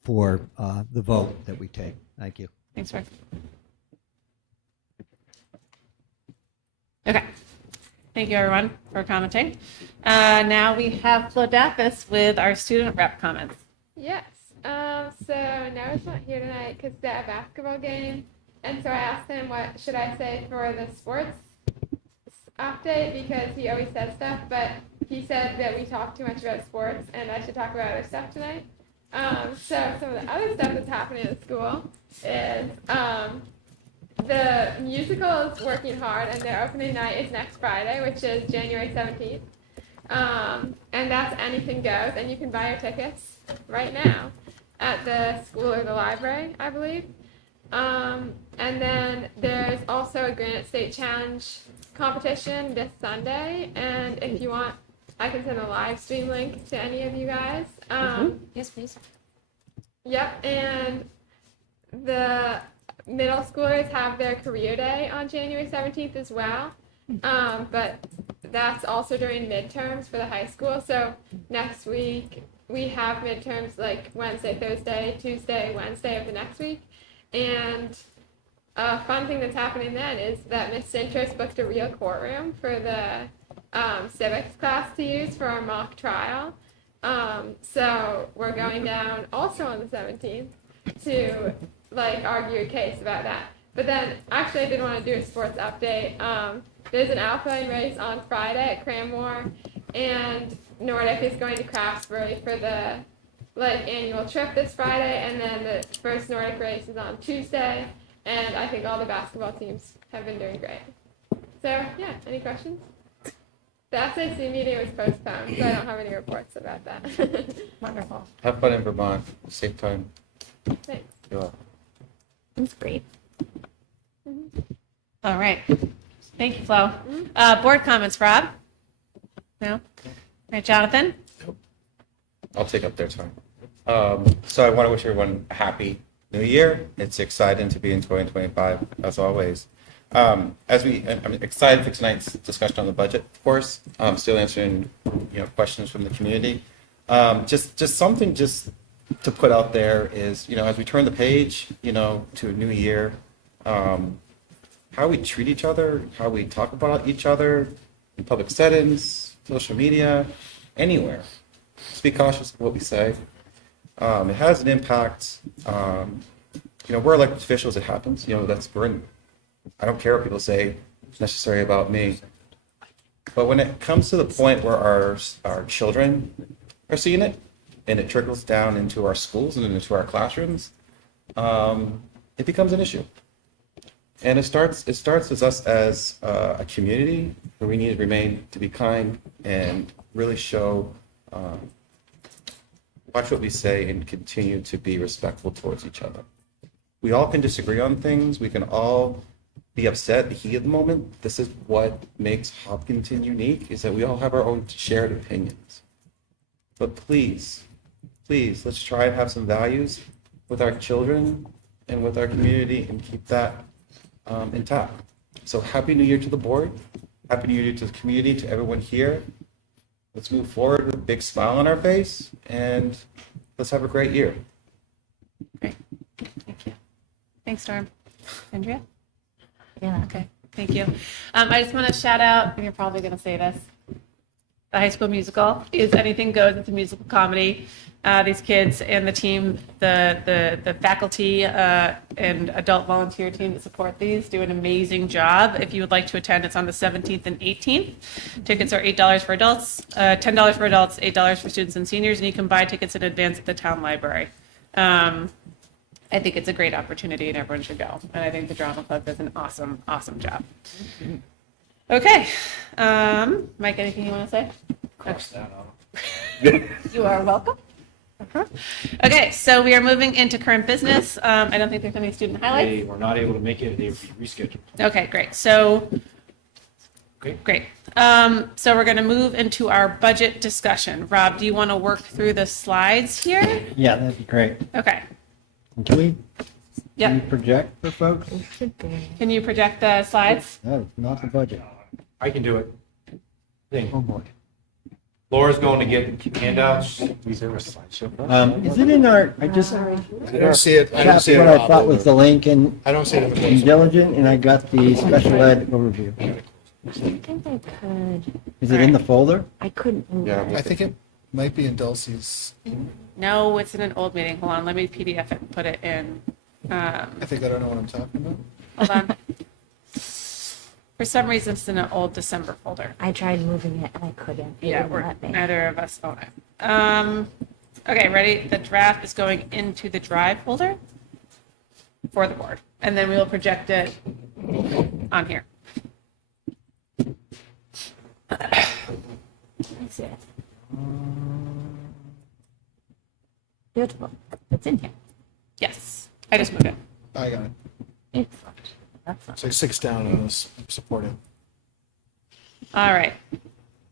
for the vote that we take. Thank you. Thanks, Rick. Okay. Thank you, everyone, for commenting. Now we have Flo Dappis with our student rep comments. Yes. So Noah's not here tonight because they're at a basketball game. And so I asked him what should I say for the sports update because he always says stuff, but he said that we talk too much about sports and I should talk about other stuff tonight. So some of the other stuff that's happening at school is the musical is working hard and their opening night is next Friday, which is January 17th. And that's anything goes, and you can buy your tickets right now at the school or the library, I believe. And then there's also a Granite State Challenge competition this Sunday, and if you want, I can send a live stream link to any of you guys. Yes, please. Yep, and the middle schoolers have their career day on January 17th as well. But that's also during midterms for the high school. So next week we have midterms like Wednesday, Thursday, Tuesday, Wednesday of the next week. And a fun thing that's happening then is that Miss Sintros booked a real courtroom for the civics class to use for our mock trial. So we're going down also on the 17th to like argue a case about that. But then actually I did want to do a sports update. There's an alpine race on Friday at Cranmore, and Nordic is going to Craftsbury for the like annual trip this Friday, and then the first Nordic race is on Tuesday, and I think all the basketball teams have been doing great. So yeah, any questions? The SAC meeting was postponed, so I don't have any reports about that. Wonderful. Have fun in Vermont. Safe time. Thanks. Yeah. That's great. All right. Thank you, Flo. Board comments, Rob? No? All right, Jonathan? I'll take up their time. So I want to wish everyone a happy new year. It's exciting to be in 2025, as always. I'm excited for tonight's discussion on the budget, of course. I'm still answering, questions from the community. Just something just to put out there is, as we turn the page, to a new year, how we treat each other, how we talk about each other in public settings, social media, anywhere. Just be cautious of what we say. It has an impact. We're elected officials. It happens. I don't care what people say necessarily about me. But when it comes to the point where our children are seeing it, and it trickles down into our schools and into our classrooms, it becomes an issue. And it starts with us as a community where we need to be kind and really show, watch what we say and continue to be respectful towards each other. We all can disagree on things. We can all be upset, the heat of the moment. This is what makes Hopkinton unique, is that we all have our own shared opinions. But please, let's try and have some values with our children and with our community and keep that intact. So happy New Year to the board. Happy New Year to the community, to everyone here. Let's move forward with a big smile on our face, and let's have a great year. Great. Thank you. Thanks, Storm. Andrea? Yeah. Okay, thank you. I just want to shout out, and you're probably going to say this, the High School Musical is Anything Goes. It's a musical comedy. These kids and the team, the faculty and adult volunteer team that support these do an amazing job. If you would like to attend, it's on the 17th and 18th. Tickets are $8 for adults, $10 for adults, $8 for students and seniors, and you can buy tickets in advance at the town library. I think it's a great opportunity and everyone should go. And I think the Drama Club does an awesome, awesome job. Okay. Mike, anything you want to say? Cross that off. You are welcome. Okay, so we are moving into current business. I don't think there's any student highlights. They were not able to make it, they will be rescheduled. Okay, great. So, Okay. great. So we're going to move into our budget discussion. Rob, do you want to work through the slides here? Yeah, that'd be great. Okay. Can we Yep. project for folks? Can you project the slides? No, not the budget. I can do it. Oh, boy. Laura's going to get handouts. Is there a slideshow? Is it in our, I just, I don't see it. I don't that's see it. what I thought was the link in I don't see it in the in close. Diligent, and I got the special ed overview. I think I could. Is it in the folder? I couldn't move Yeah. it. I think it might be in Dulcie's. No, it's in an old meeting. Hold on, let me PDF it and put it in. I think I don't know what I'm talking about. Hold on. For some reason, it's in an old December folder. I tried moving it and I couldn't. It Yeah, wouldn't we're, let me. neither of us own it. Okay, ready? The draft is going into the Drive folder for the board, and then we will project it on here. I see it. Beautiful. It's in here. Yes, I just moved it. I got it. Excellent. That's not So 6 down on this, support it. All right.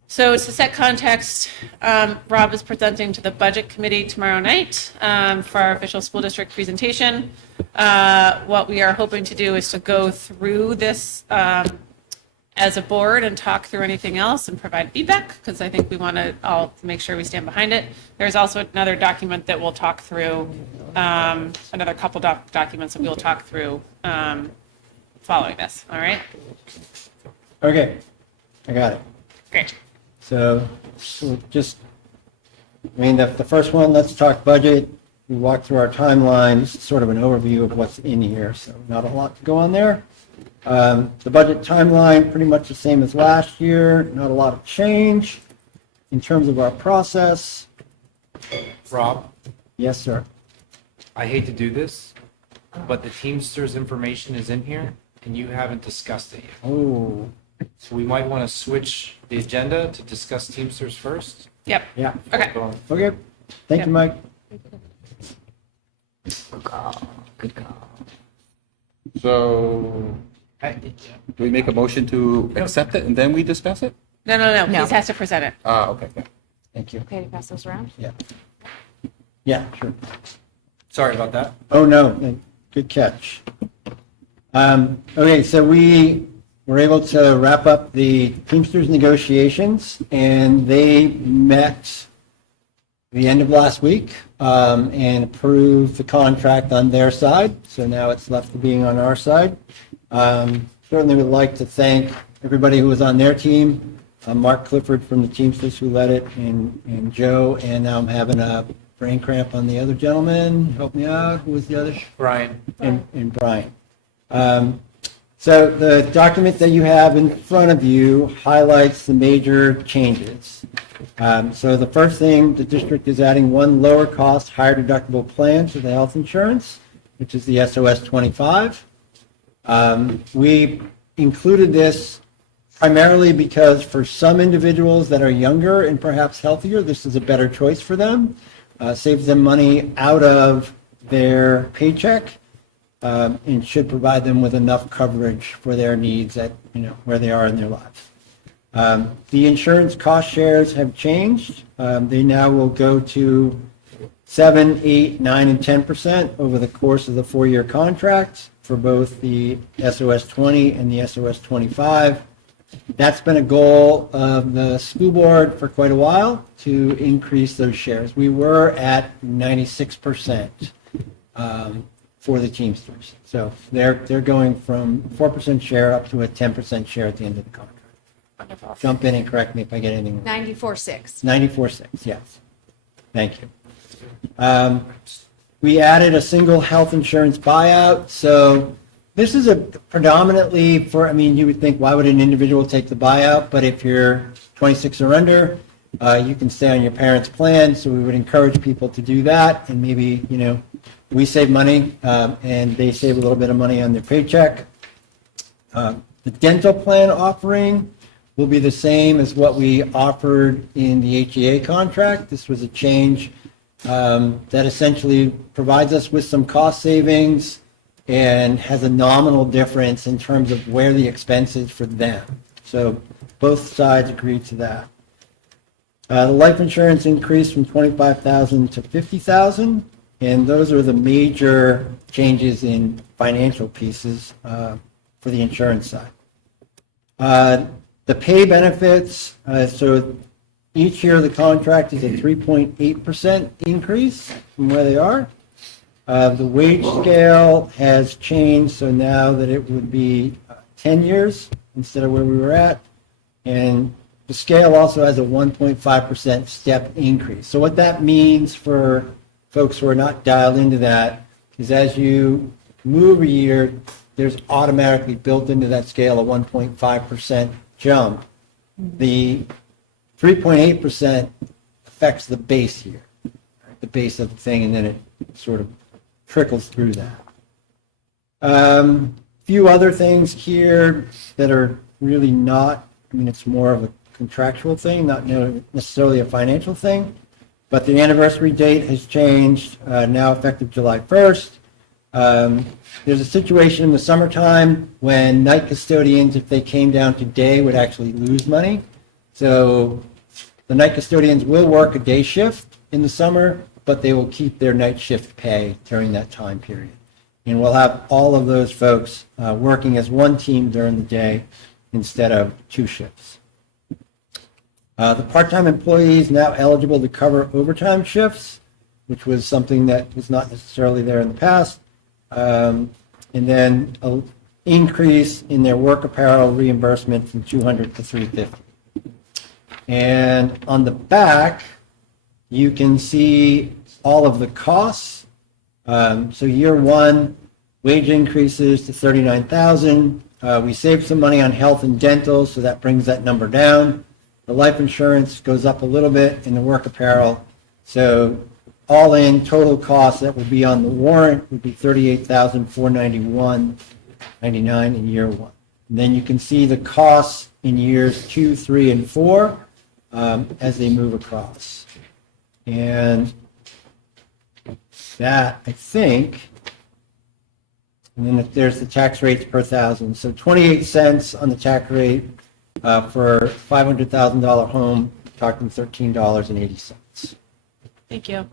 So to set context, Rob is presenting to the Budget Committee tomorrow night for our official school district presentation. What we are hoping to do is to go through this as a board and talk through anything else and provide feedback, because I think we want to all make sure we stand behind it. There's also another document that we'll talk through, another couple documents that we'll talk through following this. All right? Okay, I got it. Great. So just, I mean, the first one, let's talk budget. We walk through our timelines, sort of an overview of what's in here, so not a lot to go on there. The budget timeline, pretty much the same as last year, not a lot of change. In terms of our process, Rob, yes, sir. I hate to do this, but the Teamsters information is in here, and you haven't discussed it yet. Oh, So we might want to switch the agenda to discuss Teamsters first. Yep. yeah, Okay. okay. Thank you, Mike. good call. Good call. So, do we make a motion to accept it and then we discuss it? No. No. He has to present it. Okay. Thank you. Okay, to pass those around? Yeah. Yeah, sure. Sorry about that. Oh, no, good catch. Okay, so we were able to wrap up the Teamsters negotiations, and they met the end of last week and approved the contract on their side. So now it's left to being on our side. Certainly would like to thank everybody who was on their team, Mark Clifford from the Teamsters who led it, and Joe, and now I'm having a brain cramp on the other gentleman. Help me out. Who was the other? Brian. And Brian. So the document that you have in front of you highlights the major changes. So the first thing, the district is adding one lower cost, higher deductible plan to the health insurance, which is the SOS 25. We included this primarily because for some individuals that are younger and perhaps healthier, this is a better choice for them. Saves them money out of their paycheck. And should provide them with enough coverage for their needs at, where they are in their lives. The insurance cost shares have changed. They now will go to 7, 8, 9, and 10% over the course of the 4-year contract for both the SOS 20 and the SOS 25. That's been a goal of the school board for quite a while, to increase those shares. We were at 96%. For the Teamsters. So they're going from 4% share up to a 10% share at the end of the contract. Wonderful. Jump in and correct me if I get anything wrong. 94.6. 94.6, yes. Thank you. We added a single health insurance buyout. So this is a predominantly for, you would think, why would an individual take the buyout? But if you're 26 or under, you can stay on your parents' plan. So we would encourage people to do that. And maybe, we save money and they save a little bit of money on their paycheck. The dental plan offering will be the same as what we offered in the HEA contract. This was a change that essentially provides us with some cost savings and has a nominal difference in terms of where the expense is for them. So both sides agreed to that. The life insurance increased from $25,000 to $50,000. And those are the major changes in financial pieces for the insurance side. The pay benefits, so each year of the contract is a 3.8% increase from where they are. The wage scale has changed, so now that it would be 10 years instead of where we were at. And the scale also has a 1.5% step increase. So what that means for folks who are not dialed into that is as you move a year, there's automatically built into that scale a 1.5% jump. The 3.8% affects the base year, right? The base of the thing, and then it sort of trickles through that. Few other things here that are really not, it's more of a contractual thing, not necessarily a financial thing. But the anniversary date has changed, now effective July 1st. There's a situation in the summertime when night custodians, if they came down to day, would actually lose money. So the night custodians will work a day shift in the summer, but they will keep their night shift pay during that time period. And we'll have all of those folks working as one team during the day instead of two shifts. The part-time employees now eligible to cover overtime shifts, which was something that was not necessarily there in the past. And then an increase in their work apparel reimbursement from $200 to $350. And on the back, you can see all of the costs. So year one, wage increases to $39,000. We saved some money on health and dental, so that brings that number down. The life insurance goes up a little bit in the work apparel. So all in, total costs that would be on the warrant would be $38,491.99 in year one. And then you can see the costs in years 2, 3, and 4 as they move across. And that, I think, and then there's the tax rates per thousand. So 28 cents on the tax rate for $500,000 home, talking $13.80. Thank you.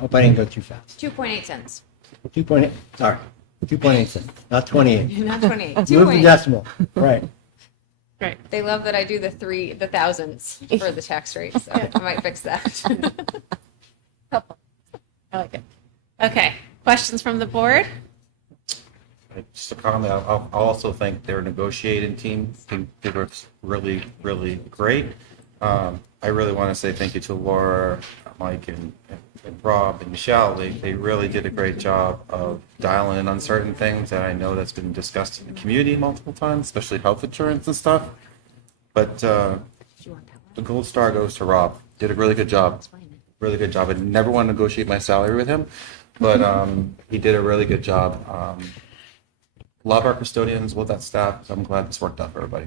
Hope I didn't go too fast. 2.8 cents. 2.8, sorry, 2.8 cents, not 28. Not 28. Move the 2.8. decimal, right. Great. They love that I do the thousands for the tax rate, so I might fix that. I like it. Okay, questions from the board? Just a comment, I'll also thank their negotiating team. They were really, really great. I really want to say thank you to Laura, Mike, and Rob and Michelle. They really did a great job of dialing in on certain things, and I know that's been discussed in the community multiple times, especially health insurance and stuff. But the gold star goes to Rob. Did a really good job. Really good job. I never want to negotiate my salary with him, but he did a really good job. Love our custodians, love that staff. So I'm glad this worked out for everybody.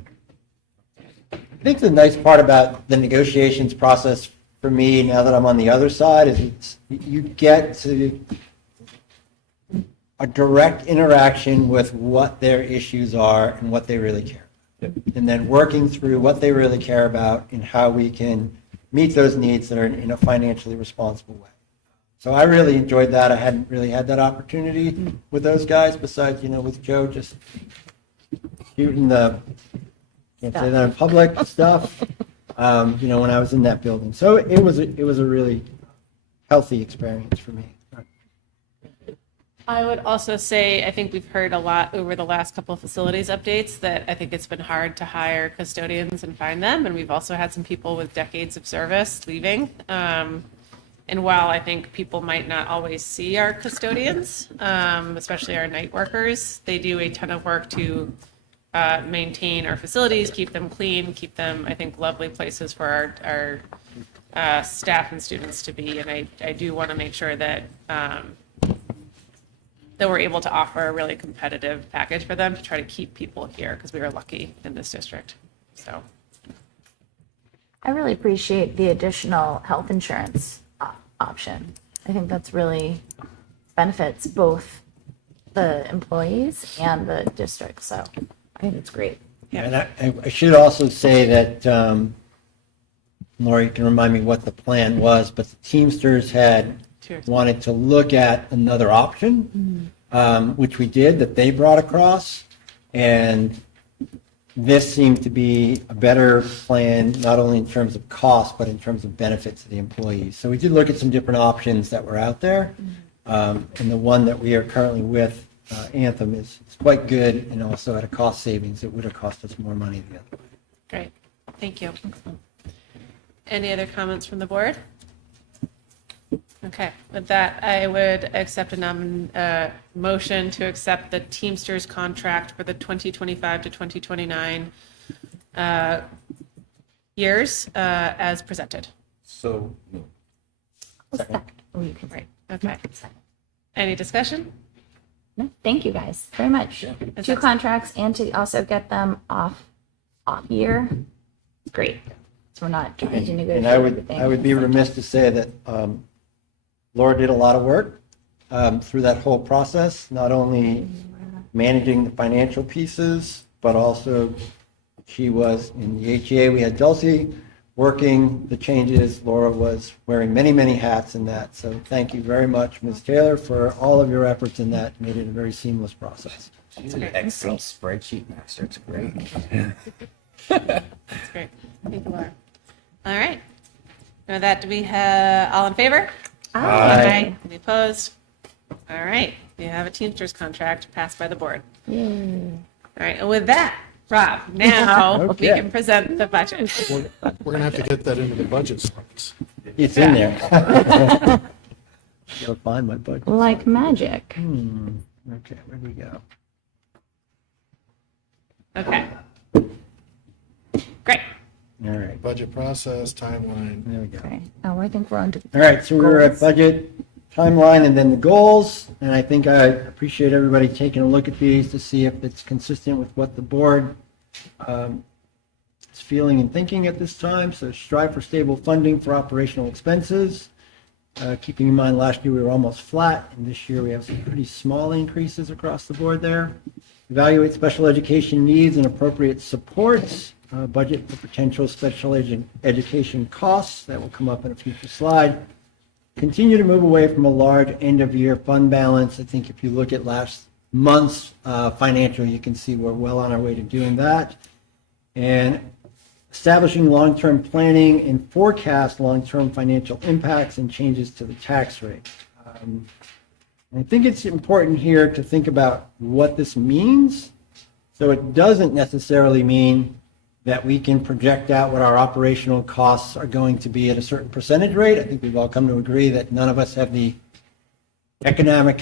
I think the nice part about the negotiations process for me, now that I'm on the other side, is you get to a direct interaction with what their issues are and what they really care about. And then working through what they really care about and how we can meet those needs that are in a financially responsible way. So I really enjoyed that. I hadn't really had that opportunity with those guys besides, with Joe just shooting the, can't say that in public stuff, when I was in that building. So it was a really healthy experience for me. I would also say, I think we've heard a lot over the last couple of facilities updates that I think it's been hard to hire custodians and find them. And we've also had some people with decades of service leaving. And while I think people might not always see our custodians, especially our night workers, they do a ton of work to maintain our facilities, keep them clean, keep them, I think, lovely places for our staff and students to be. And I do want to make sure that that we're able to offer a really competitive package for them to try to keep people here, because we are lucky in this district. So I really appreciate the additional health insurance option. I think that's really benefits both the employees and the district. So I think it's great. Yeah. And I should also say that, Laura, you can remind me what the plan was, but the Teamsters had wanted to look at another option, which we did, that they brought across. And this seemed to be a better plan, not only in terms of cost, but in terms of benefits to the employees. So we did look at some different options that were out there. And the one that we are currently with, Anthem, is quite good, and also at a cost savings. It would have cost us more money the other way. great. Thank you. Any other comments from the board? Okay, with that, I would accept a motion to accept the Teamsters contract for the 2025 to 2029 years as presented. So, Oh, you can Right, okay. Any discussion? No, thank you guys very much. Two contracts and to also get them off year. Great. So we're not trying to negotiate. And I would be remiss to say that Laura did a lot of work, through that whole process, not only managing the financial pieces, but also she was in the HEA. We had Dulcie working the changes. Laura was wearing many, many hats in that. So thank you very much, Ms. Taylor, for all of your efforts in that. Made it a very seamless process. She's an Excel spreadsheet master. It's great. That's great. Thank you, Laura. All right. With that, do we have, all in favor? Aye. Any opposed? All right, we have a Teamsters contract passed by the board. All right, and with that, Rob, now we Okay. can present the budget. We're gonna have to get that into the budget slides. It's in there. Gotta find my budget. Like magic. Okay, where do we go? Okay. Great. All right, Budget process, timeline. there we go. Okay. Oh, I think we're on to. All right, so we're at goals. budget, timeline, and then the goals. And I think I appreciate everybody taking a look at these to see if it's consistent with what the board is feeling and thinking at this time. So strive for stable funding for operational expenses. Keeping in mind last year we were almost flat, and this year we have some pretty small increases across the board there. Evaluate special education needs and appropriate supports. Budget for potential special education costs. That will come up in a future slide. Continue to move away from a large end-of-year fund balance. I think if you look at last month's financial, you can see we're well on our way to doing that. And establishing long-term planning and forecast long-term financial impacts and changes to the tax rate. I think it's important here to think about what this means. So it doesn't necessarily mean that we can project out what our operational costs are going to be at a certain percentage rate. I think we've all come to agree that none of us have the economic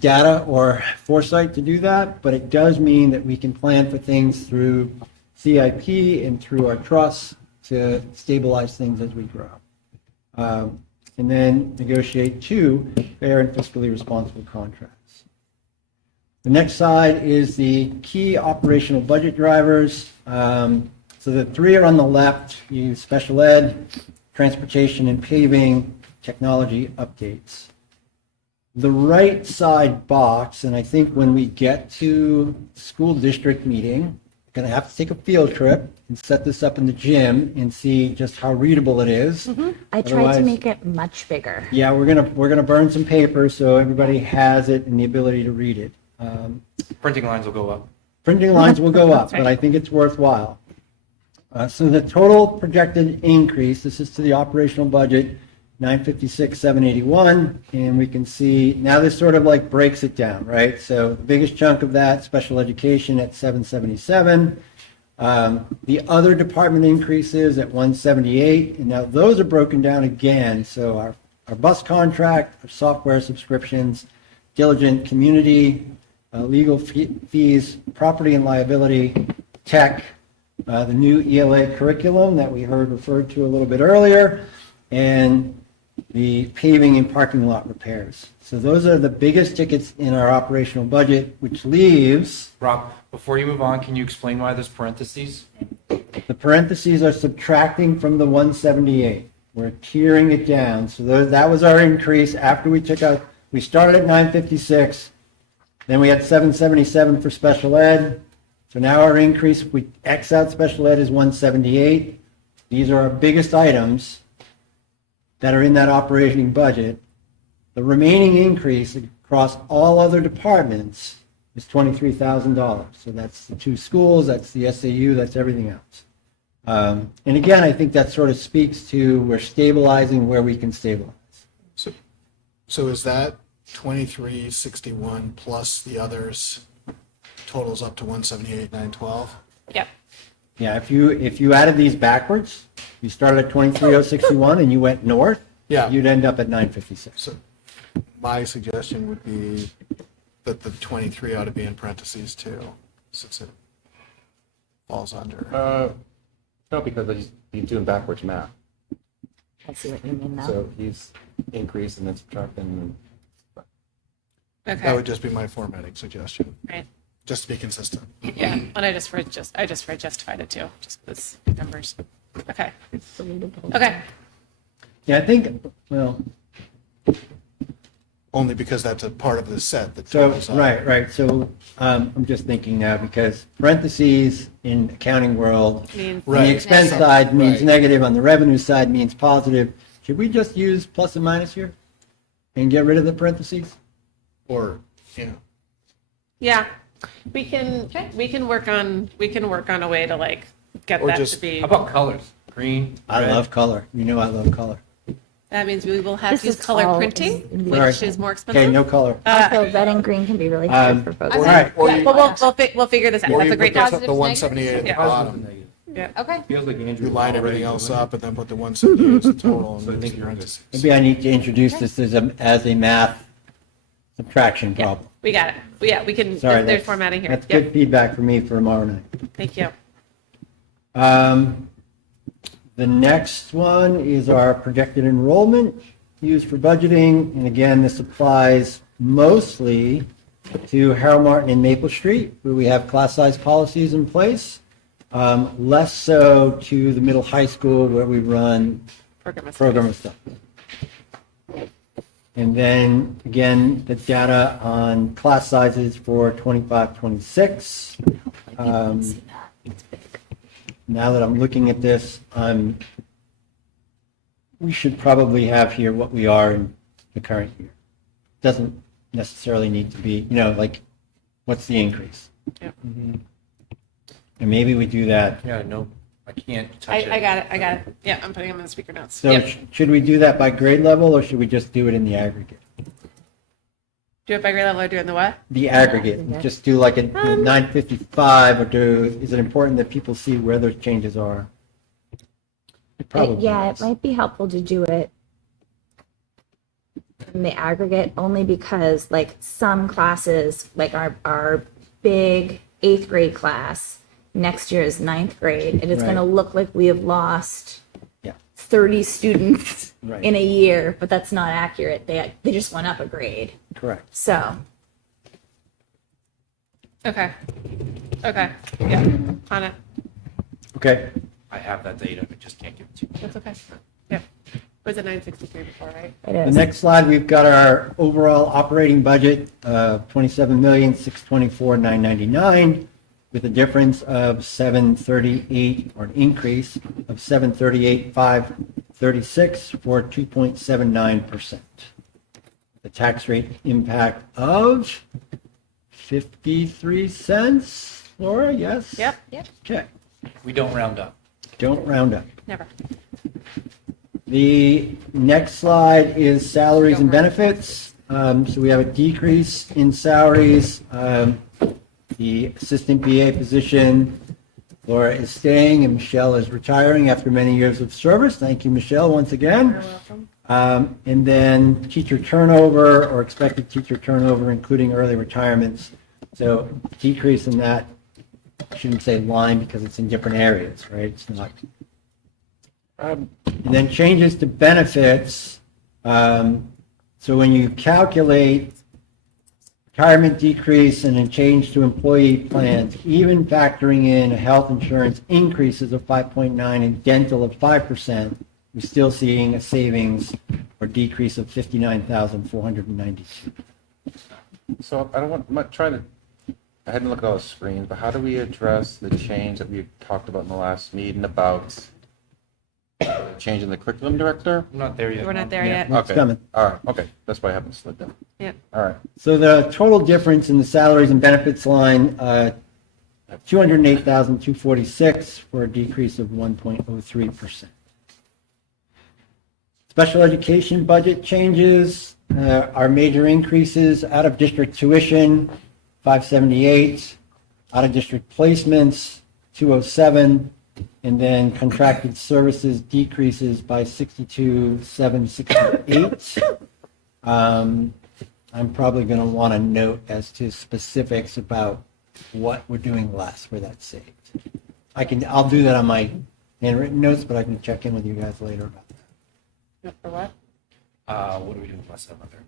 data or foresight to do that, but it does mean that we can plan for things through CIP and through our trusts to stabilize things as we grow. And then negotiate 2 fair and fiscally responsible contracts. The next side is the key operational budget drivers. So the 3 are on the left, you special ed, transportation and paving, technology updates. The right side box, and I think when we get to school district meeting, we're going to have to take a field trip and set this up in the gym and see just how readable it is. I tried to Otherwise- make it much bigger. Yeah, we're gonna burn some paper so everybody has it and the ability to read it. Printing lines will go up. Printing lines will go up, but I think it's worthwhile. So the total projected increase, this is to the operational budget, 956, 781, and we can see, now this sort of like breaks it down, right? So the biggest chunk of that, special education at 777. The other department increases at 178, and now those are broken down again. So our bus contract, our software subscriptions, diligent community, legal fees, property and liability, tech, the new ELA curriculum that we heard referred to a little bit earlier, and the paving and parking lot repairs. So those are the biggest tickets in our operational budget, which leaves, Rob, before you move on, can you explain why there's parentheses? the parentheses are subtracting from the 178. We're tiering it down. So that was our increase after we took out, we started at 956, then we had 777 for special ed. So now our increase, if we X out special ed, is 178. These are our biggest items that are in that operating budget. The remaining increase across all other departments is $23,000. So that's the 2 schools, that's the SAU, that's everything else. And again, I think that sort of speaks to we're stabilizing where we can stabilize. So is that 2361 plus the others totals up to 178,912? Yep. Yeah, if you added these backwards, you started at 23,061 and you went north, Yeah. you'd end up at 956. So my suggestion would be that the 23 ought to be in parentheses too, since it falls under. No, because he's doing backwards math. I see what you mean now. So he's increased and then subtracting. That Okay, would just be my formatting suggestion, right. just to be consistent. Yeah, and I just read justified it too, just with numbers. Okay. Okay. Yeah, I think, well, only because that's a part of the set that So, totals up. right. So I'm just thinking now because parentheses in accounting world, Means on the expense Negative. side means Right. negative, on the revenue side means positive. Should we just use plus and minus here and get rid of the parentheses? Or, yeah. Yeah, we can work on a way to like get Or that just- to be. How about colors? Green, I red? love color. You know I love color. That means we will have This to use is color all printing, in- which Right. is more expensive. Okay, no color. Also, red and green can be really hard for folks. all right. Or Yeah, you, but we'll figure this out. or That's you a great put job. the 178 at the Yeah. bottom. Okay. Feels like Andrew. You line everything else up and then put the 178 as the total and then you're into. Maybe I need to introduce this as a math subtraction problem. We got it. Yeah, we can. Sorry, There's that's- formatting here. That's Yep. good feedback for me for tomorrow night. Thank you. The next one is our projected enrollment used for budgeting. And again, this applies mostly to Harold Martin and Maple Street, where we have class size policies in place. Less so to the middle high school where we run program of stuff. And then again, the data on class sizes for 25, 26. Now that I'm looking at this, we should probably have here what we are in the current year. Doesn't necessarily need to be, like, what's the increase? Yep. And maybe we do that. Yeah, no, I can't touch I got it. Yeah, I'm putting them in the speaker notes. So Yep. should we do that by grade level or should we just do it in the aggregate? Do it by grade level or do it in the what? The aggregate, just do like a 955 or is it important that people see where those changes are? It probably Yeah, is. it might be helpful to do it in the aggregate only because like some classes, like our big 8th grade class next year is 9th grade and it's Right. going to look like we have lost Yeah. 30 students Right. in a year, but that's not accurate. They just went up a grade. Correct. So Okay. Yeah. On it. Okay. I have that data, I just can't give it to you. That's okay. Yep. Was it 963 before, right? it The is. next slide, we've got our overall operating budget of $27,624,999 with a difference of 738 or an increase of 738,536 for 2.79%. The tax rate impact of 53 cents. Laura, yes? Yep. Okay. We don't round up. Don't round up. Never. The next slide is salaries and benefits. So we have a decrease in salaries. The assistant BA position, Laura is staying and Michelle is retiring after many years of service. Thank you, Michelle, once again. You're welcome. And then teacher turnover or expected teacher turnover, including early retirements. So decrease in that, I shouldn't say line because it's in different areas, right? It's not. And then changes to benefits. So when you calculate retirement decrease and then change to employee plans, even factoring in health insurance increases of 5.9 and dental of 5%, we're still seeing a savings or decrease of 59,492. So I'm not trying to, I hadn't looked at all the screens, but how do we address the change that we talked about in the last meeting about changing the curriculum director? I'm not there yet. We're not there yet. It's Okay. coming. All right, okay, that's why I haven't slid down. Yep. All right. So the total difference in the salaries and benefits line, 208,246 for a decrease of 1.03%. Special education budget changes, our major increases, out of district tuition, 578, out of district placements, 207, and then contracted services decreases by 62,768. I'm probably going to want a note as to specifics about what we're doing less where that's saved. I'll do that on my handwritten notes, but I can check in with you guys later about that. For what? What are we doing plus 7 other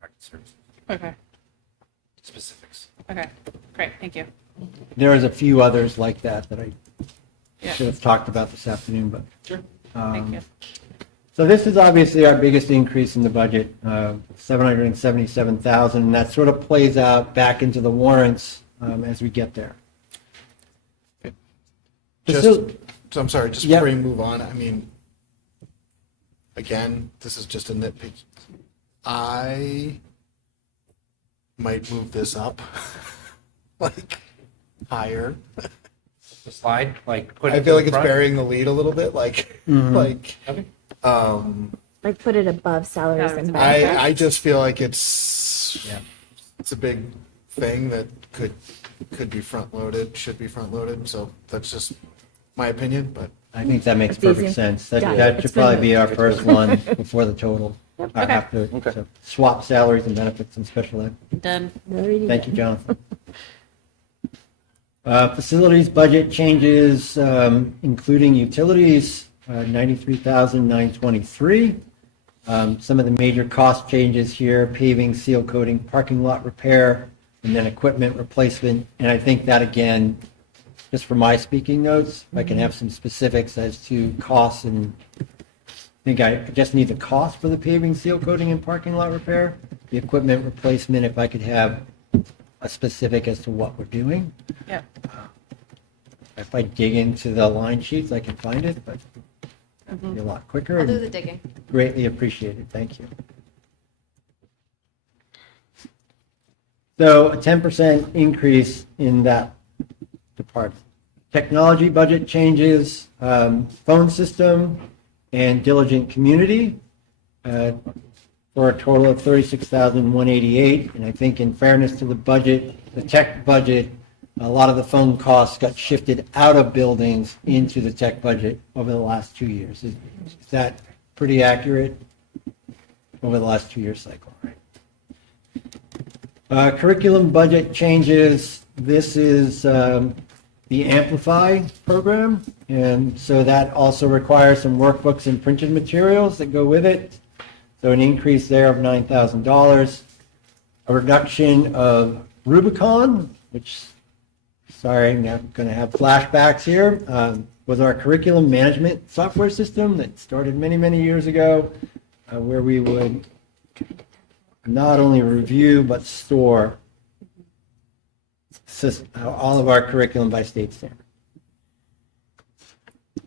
contracted services? Okay. Specifics. Okay. Great. Thank you. There is a few others like that that I Yeah. should have talked about this afternoon, but. Thank you. So this is obviously our biggest increase in the budget, 777,000, and that sort of plays out back into the warrants as we get there. Just, So- so I'm sorry, just Yep. before you move on, I mean, again, this is just a nitpick. I might move this up, like, higher. The slide, like, put it I feel to like the it's front? burying the lead a little bit, like, Mhm. like, Okay. Like put it above salaries and I benefits. just feel like it's Yeah. it's a big thing that could be front loaded, should be front loaded. So that's just my opinion, but I think that makes That's perfect easy. sense. That, Done. that It's should been probably be our moved. first one before the total. I Okay. have to so swap salaries and benefits and special ed. Done. Thank you, Jonathan. Facilities budget changes, including utilities, 93,923. Some of the major cost changes here, paving, seal coating, parking lot repair, and then equipment replacement. And I think that, again, just for my speaking notes, I can have some specifics as to costs, and I think I just need the cost for the paving, seal coating, and parking lot repair. The equipment replacement, if I could have a specific as to what we're doing. Yep. If I dig into the line sheets, I can find it, but it'll be a lot quicker. I'll do and the digging. Greatly appreciated. Thank you. So a 10% increase in that department. Technology budget changes, phone system, and diligent community for a total of 36,188. And I think in fairness to the budget, the tech budget, a lot of the phone costs got shifted out of buildings into the tech budget over the last 2 years. Is that pretty accurate? Over the last 2 year cycle, right? Curriculum budget changes. This is the Amplify program, and so that also requires some workbooks and printed materials that go with it. So an increase there of $9,000. A reduction of Rubicon, which, sorry, I'm going to have flashbacks here, was our curriculum management software system that started many, many years ago, where we would not only review but store all of our curriculum by state standard.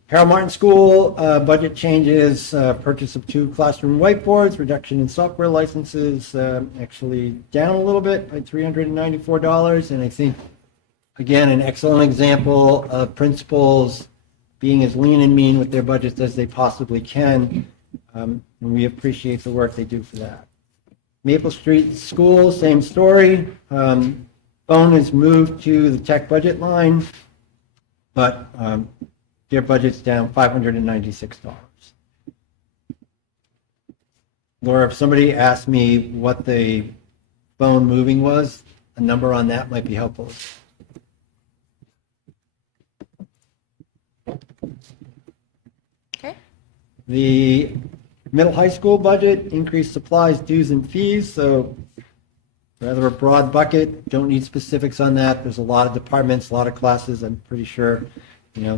Harold Martin School budget changes, purchase of 2 classroom whiteboards, reduction in software licenses, actually down a little bit by $394. And I think, again, an excellent example of principals being as lean and mean with their budgets as they possibly can. And we appreciate the work they do for that. Maple Street School, same story. Phone is moved to the tech budget line, but their budget's down $596. Laura, if somebody asked me what the phone moving was, a number on that might be helpful. Okay. The middle high school budget, increased supplies, dues, and fees, so rather a broad bucket, don't need specifics on that. There's a lot of departments, a lot of classes, I'm pretty sure,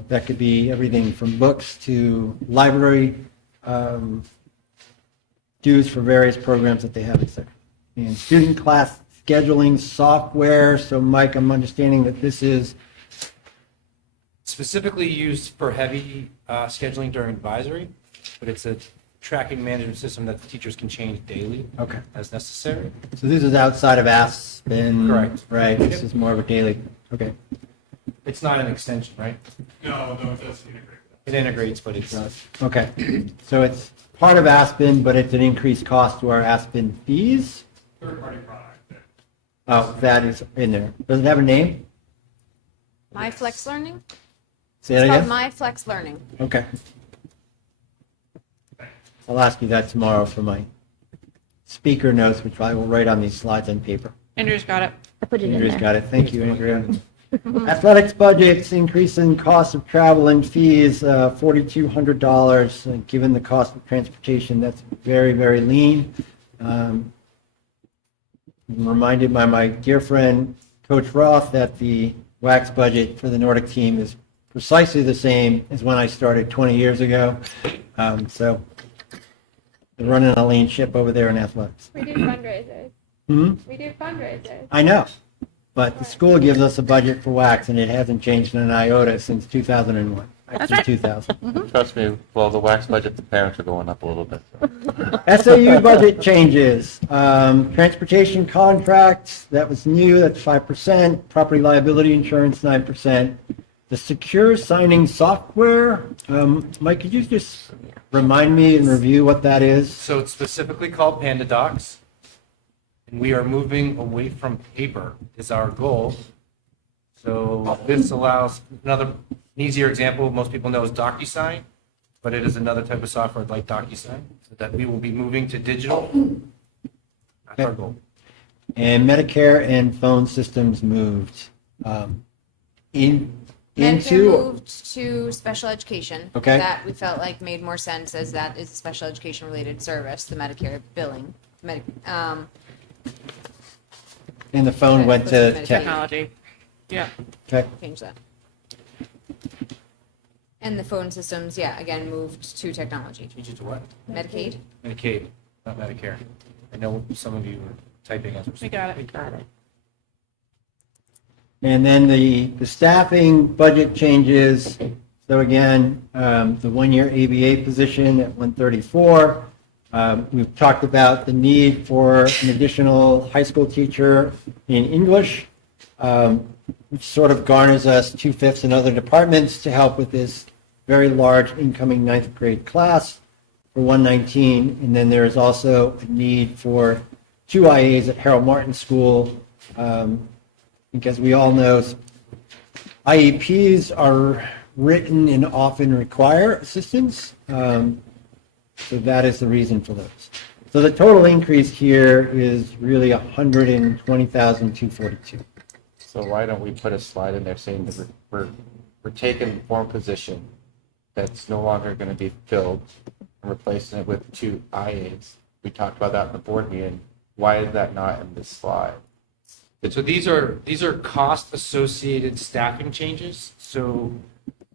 that could be everything from books to library dues for various programs that they have, etc. And student class scheduling software, so Mike, I'm understanding that this is, Specifically used for heavy scheduling during advisory, but it's a tracking management system that the teachers can change daily okay. as necessary. So this is outside of Aspen? Correct. Right, this is more of a daily, okay. It's not an extension, right? No, it does integrate. It integrates, but it's not. Okay, so it's part of Aspen, but it's an increased cost to our Aspen fees? Third-party product. Oh, that is in there. Does it have a name? My Flex Learning? Say It's that called again? My Flex Learning. Okay. I'll ask you that tomorrow for my speaker notes, which I will write on these slides on paper. Andrew's got it. I put it in Andrew's there. got it. Thank you, Andrea. Athletics budgets, increase in cost of travel and fees, $4,200. Given the cost of transportation, that's very, very lean. I'm reminded by my dear friend, Coach Roth, that the WACS budget for the Nordic team is precisely the same as when I started 20 years ago. So They're running a lean ship over there in athletics. We do fundraisers. Hmm? We do fundraisers. I know, but the school gives us a budget for wax, and it hasn't changed in an iota since 2001. Actually, 2000. Trust me, well, the wax budget, the parents are going up a little bit. SAU budget changes. Transportation contracts, that was new, that's 5%. Property liability insurance, 9%. The secure signing software, Mike, could you just remind me and review what that is? So it's specifically called Panda Docs, and we are moving away from paper is our goal. So this allows an easier example, most people know is DocuSign, but it is another type of software like DocuSign, so that we will be moving to digital. That's our goal. And Medicare and phone systems moved Medicare into, moved to special education. Okay. That we felt like made more sense as that is a special education related service, the Medicare billing. and the phone went to tech. Technology. Yeah. Okay. Change that. And the phone systems, yeah, again, moved to technology. Change it to what? Medicaid? Medicaid, not Medicare. I know some of you are typing as we're We speaking. got it. Got it. And then the staffing budget changes. So again, the one-year ABA position at 134. We've talked about the need for an additional high school teacher in English, which sort of garners us 2/5 in other departments to help with this very large incoming ninth grade class for 119. And then there's also a need for 2 IAs at Harold Martin School, because we all know IEPs are written and often require assistance. So that is the reason for those. So the total increase here is really 120,242. So why don't we put a slide in there saying that we're taking one position that's no longer going to be filled and replacing it with 2 IAs? We talked about that in the board meeting. Why is that not in this slide? So these are cost associated staffing changes. So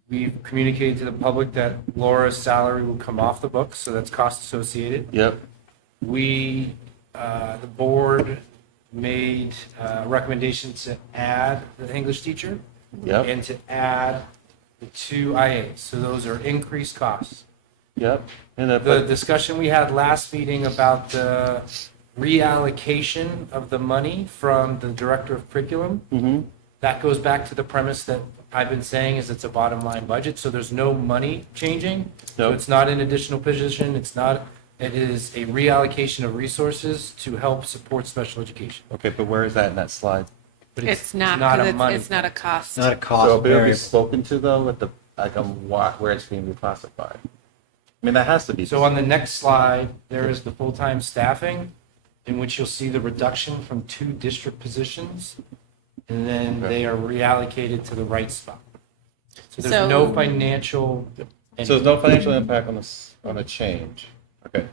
we've communicated to the public that Laura's salary will come off the books, so that's cost associated. Yep. We, the board made recommendations to add the English teacher. Yep. And to add the 2 IAs. So those are increased costs. Yep. And The discussion we had last meeting about the reallocation of the money from the director of curriculum, that goes back to the premise that I've been saying is it's a bottom line budget, so there's no money changing. So Nope. it's not an additional position, it is a reallocation of resources to help support special education. Okay, but where is that in that slide? But It's not, a 'cause money. it's not a cost. Not a So cost it'll be variable. spoken to though with the, like, where it's being reclassified. I mean, that has to be. So on the next slide, there is the full-time staffing, in which you'll see the reduction from 2 district positions, and then they are reallocated to the right spot. So there's no So- financial. So there's no financial impact on this, on a change. Okay.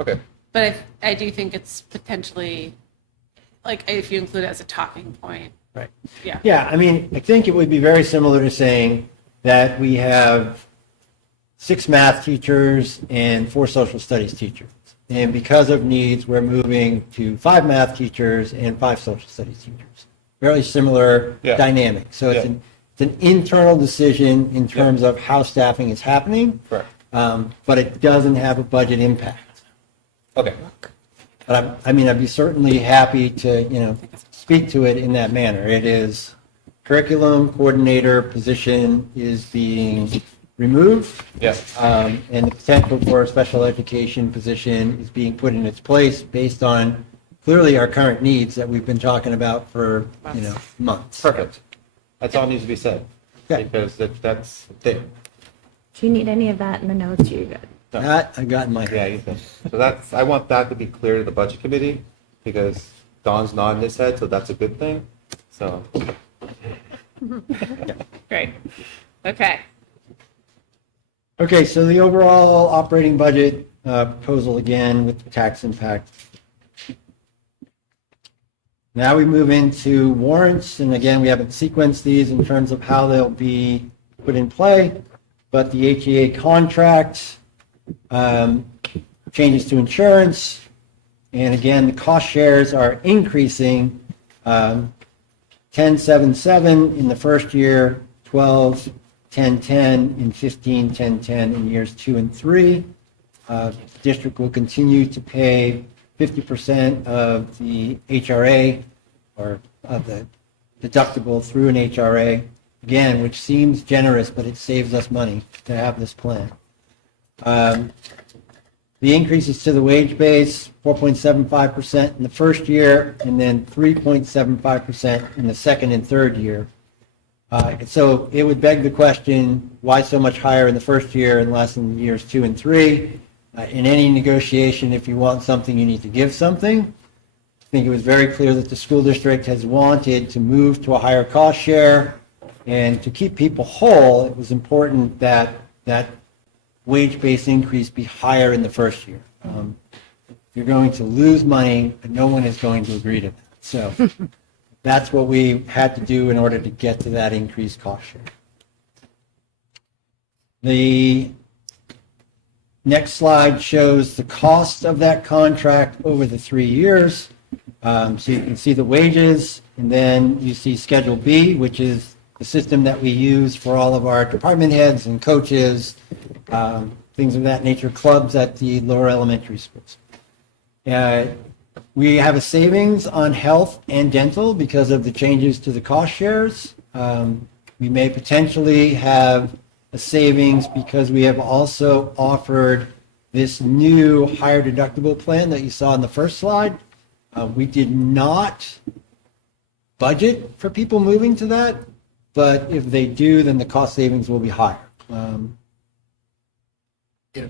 Okay. But I do think it's potentially, like, if you include it as a talking point. Right. Yeah. Yeah, I mean, I think it would be very similar to saying that we have 6 math teachers and 4 social studies teachers. And because of needs, we're moving to 5 math teachers and 5 social studies teachers. Very similar Yeah. dynamic. So it's Yeah. an internal decision in terms of how staffing is happening, Correct. but it doesn't have a budget impact. Okay. But I'd be certainly happy to, speak to it in that manner. It is curriculum coordinator position is being removed. Yes. And the potential for a special education position is being put in its place based on clearly our current needs that we've been talking about for, months. Perfect. That's all needs to be said. Okay. Because that's there. Do you need any of that in the notes? You're good. That I got in my Yeah, head. you think. So I want that to be clear to the budget committee because Don's nodding his head, so that's a good thing. So. Great. Okay. Okay, so the overall operating budget proposal again with the tax impact. Now we move into warrants, and again, we haven't sequenced these in terms of how they'll be put in play, but the HEA contract, Changes to insurance, and again, the cost shares are increasing, 10.77 in the first year, 12.10.10 in 15.10.10 in years 2 and 3. District will continue to pay 50% of the HRA, or of the deductible through an HRA, again, which seems generous, but it saves us money to have this plan. The increases to the wage base, 4.75% in the first year, and then 3.75% in the second and third year. So it would beg the question, why so much higher in the first year and less in years 2 and 3? In any negotiation, if you want something, you need to give something. I think it was very clear that the school district has wanted to move to a higher cost share, and to keep people whole, it was important that that wage-based increase be higher in the first year. You're going to lose money, and no one is going to agree to that. So that's what we had to do in order to get to that increased cost share. The next slide shows the cost of that contract over the 3 years. So you can see the wages, and then you see Schedule B, which is the system that we use for all of our department heads and coaches, things of that nature, clubs at the lower elementary schools. We have a savings on health and dental because of the changes to the cost shares. We may potentially have a savings because we have also offered this new higher deductible plan that you saw in the first slide. We did not budget for people moving to that, but if they do, then the cost savings will be higher.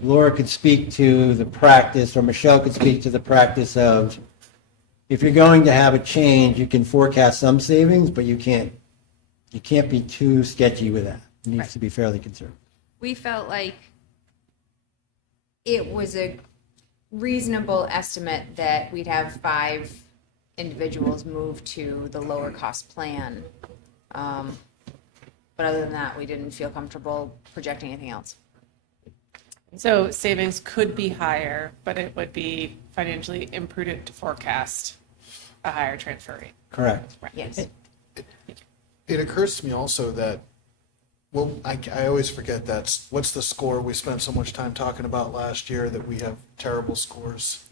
Laura could speak to the practice, or Michelle could speak to the practice of, if you're going to have a change, you can forecast some savings, but you can't be too sketchy with that. It needs to be fairly conservative. We felt like it was a reasonable estimate that we'd have 5 individuals move to the lower cost plan. But other than that, we didn't feel comfortable projecting anything else. So savings could be higher, but it would be financially imprudent to forecast a higher transfer rate. Correct. Right. Yes. It occurs to me also that, well, I always forget what's the score we spent so much time talking about last year, that we have terrible scores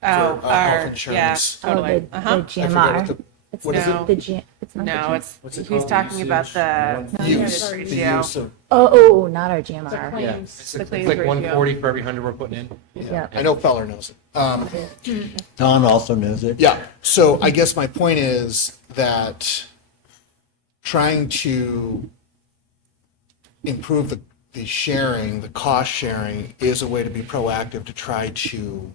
for health Yeah, insurance. totally. The I forget GMR. It's what is no. it? It's not No, the it's, What's it he's called? talking about the Use, the ratio. use of, Oh, not our The GMR. claims, It's the like claims ratio. 140 for every 100 we're putting in. Yeah. I know Feller knows it. Don also knows it. Yeah, so I guess my point is that trying to improve the sharing, the cost sharing, is a way to be proactive to try to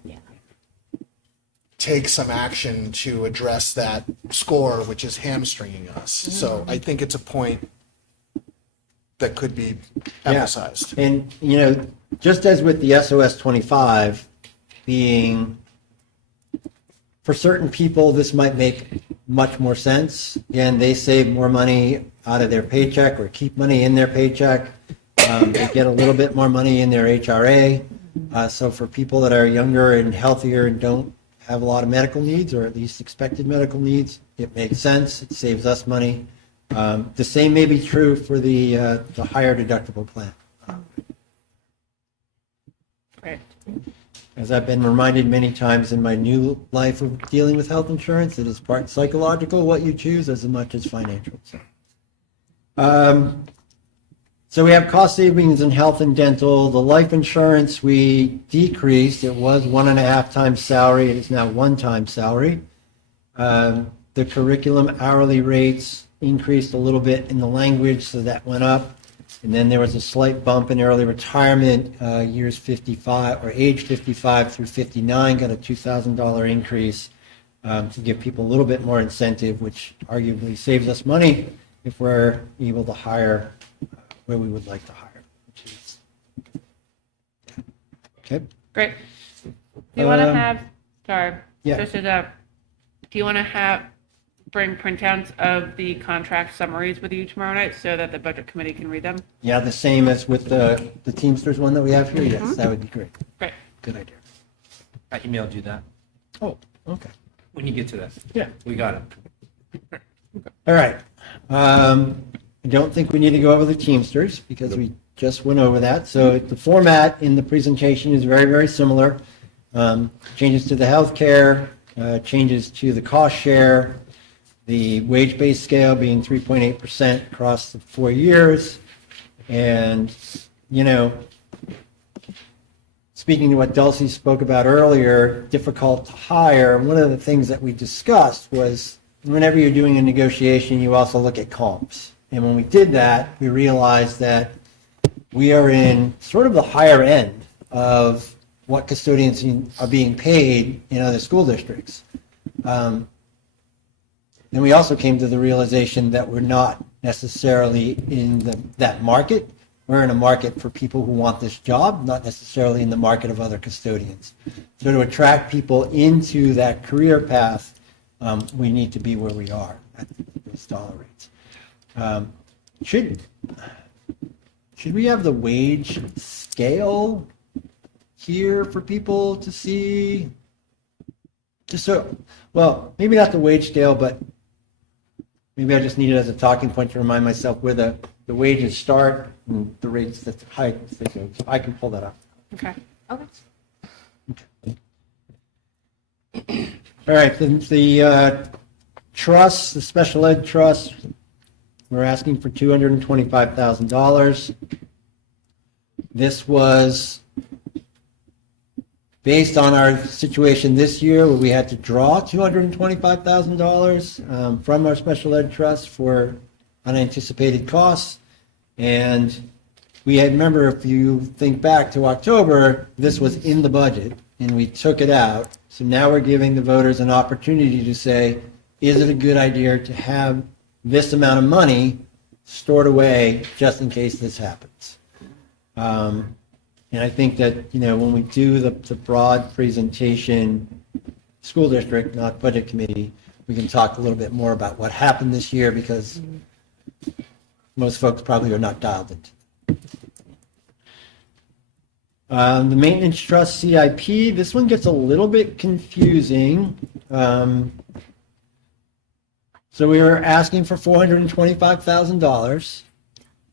take some action to address that score, which is hamstringing us. So I think it's a point that could be emphasized. And, just as with the SOS 25 being, for certain people, this might make much more sense. Again, they save more money out of their paycheck or keep money in their paycheck. They get a little bit more money in their HRA. So for people that are younger and healthier and don't have a lot of medical needs, or at least expected medical needs, it makes sense. It saves us money. The same may be true for the higher deductible plan. Right. As I've been reminded many times in my new life of dealing with health insurance, it is part psychological what you choose as much as financial. So we have cost savings in health and dental. The life insurance we decreased. It was 1.5 times salary. It is now 1 time salary. The curriculum hourly rates increased a little bit in the language, so that went up. And then there was a slight bump in early retirement, years 55 or age 55 through 59, got a $2,000 increase to give people a little bit more incentive, which arguably saves us money if we're able to hire where we would like to hire. Okay. Great. Do you want to Um, have, sorry, yeah. this is a, do you want to have, bring printouts of the contract summaries with you tomorrow night so that the budget committee can read them? Yeah, the same as with the Teamsters one that we have here? Yes, that would be great. Great. Good idea. I emailed you that Oh, okay. when you get to that. Yeah. We got it. All right. I don't think we need to go over the Teamsters because we just went over that. So the format in the presentation is very, very similar. Changes to the healthcare, changes to the cost share, the wage-based scale being 3.8% across the 4 years. And, you know, speaking to what Dulcie spoke about earlier, difficult to hire, one of the things that we discussed was whenever you're doing a negotiation, you also look at comps. And when we did that, we realized that we are in sort of the higher end of what custodians are being paid in other school districts. And we also came to the realization that we're not necessarily in that market. We're in a market for people who want this job, not necessarily in the market of other custodians. So to attract people into that career path, we need to be where we are at those dollar rates. Should we have the wage scale here for people to see? Just so, well, maybe not the wage scale, but maybe I just need it as a talking point to remind myself where the wages start and the rates that height they go. So I can pull that up. Okay. Okay. All right, the trust, the special ed trust, we're asking for $225,000. This was based on our situation this year where we had to draw $225,000 from our special ed trust for unanticipated costs. And we had, remember, if you think back to October, this was in the budget and we took it out. So now we're giving the voters an opportunity to say, is it a good idea to have this amount of money stored away just in case this happens? And I think that, you know, when we do the broad presentation, school district, not budget committee, we can talk a little bit more about what happened this year because most folks probably are not dialed into. The maintenance trust CIP, this one gets a little bit confusing. So we were asking for $425,000,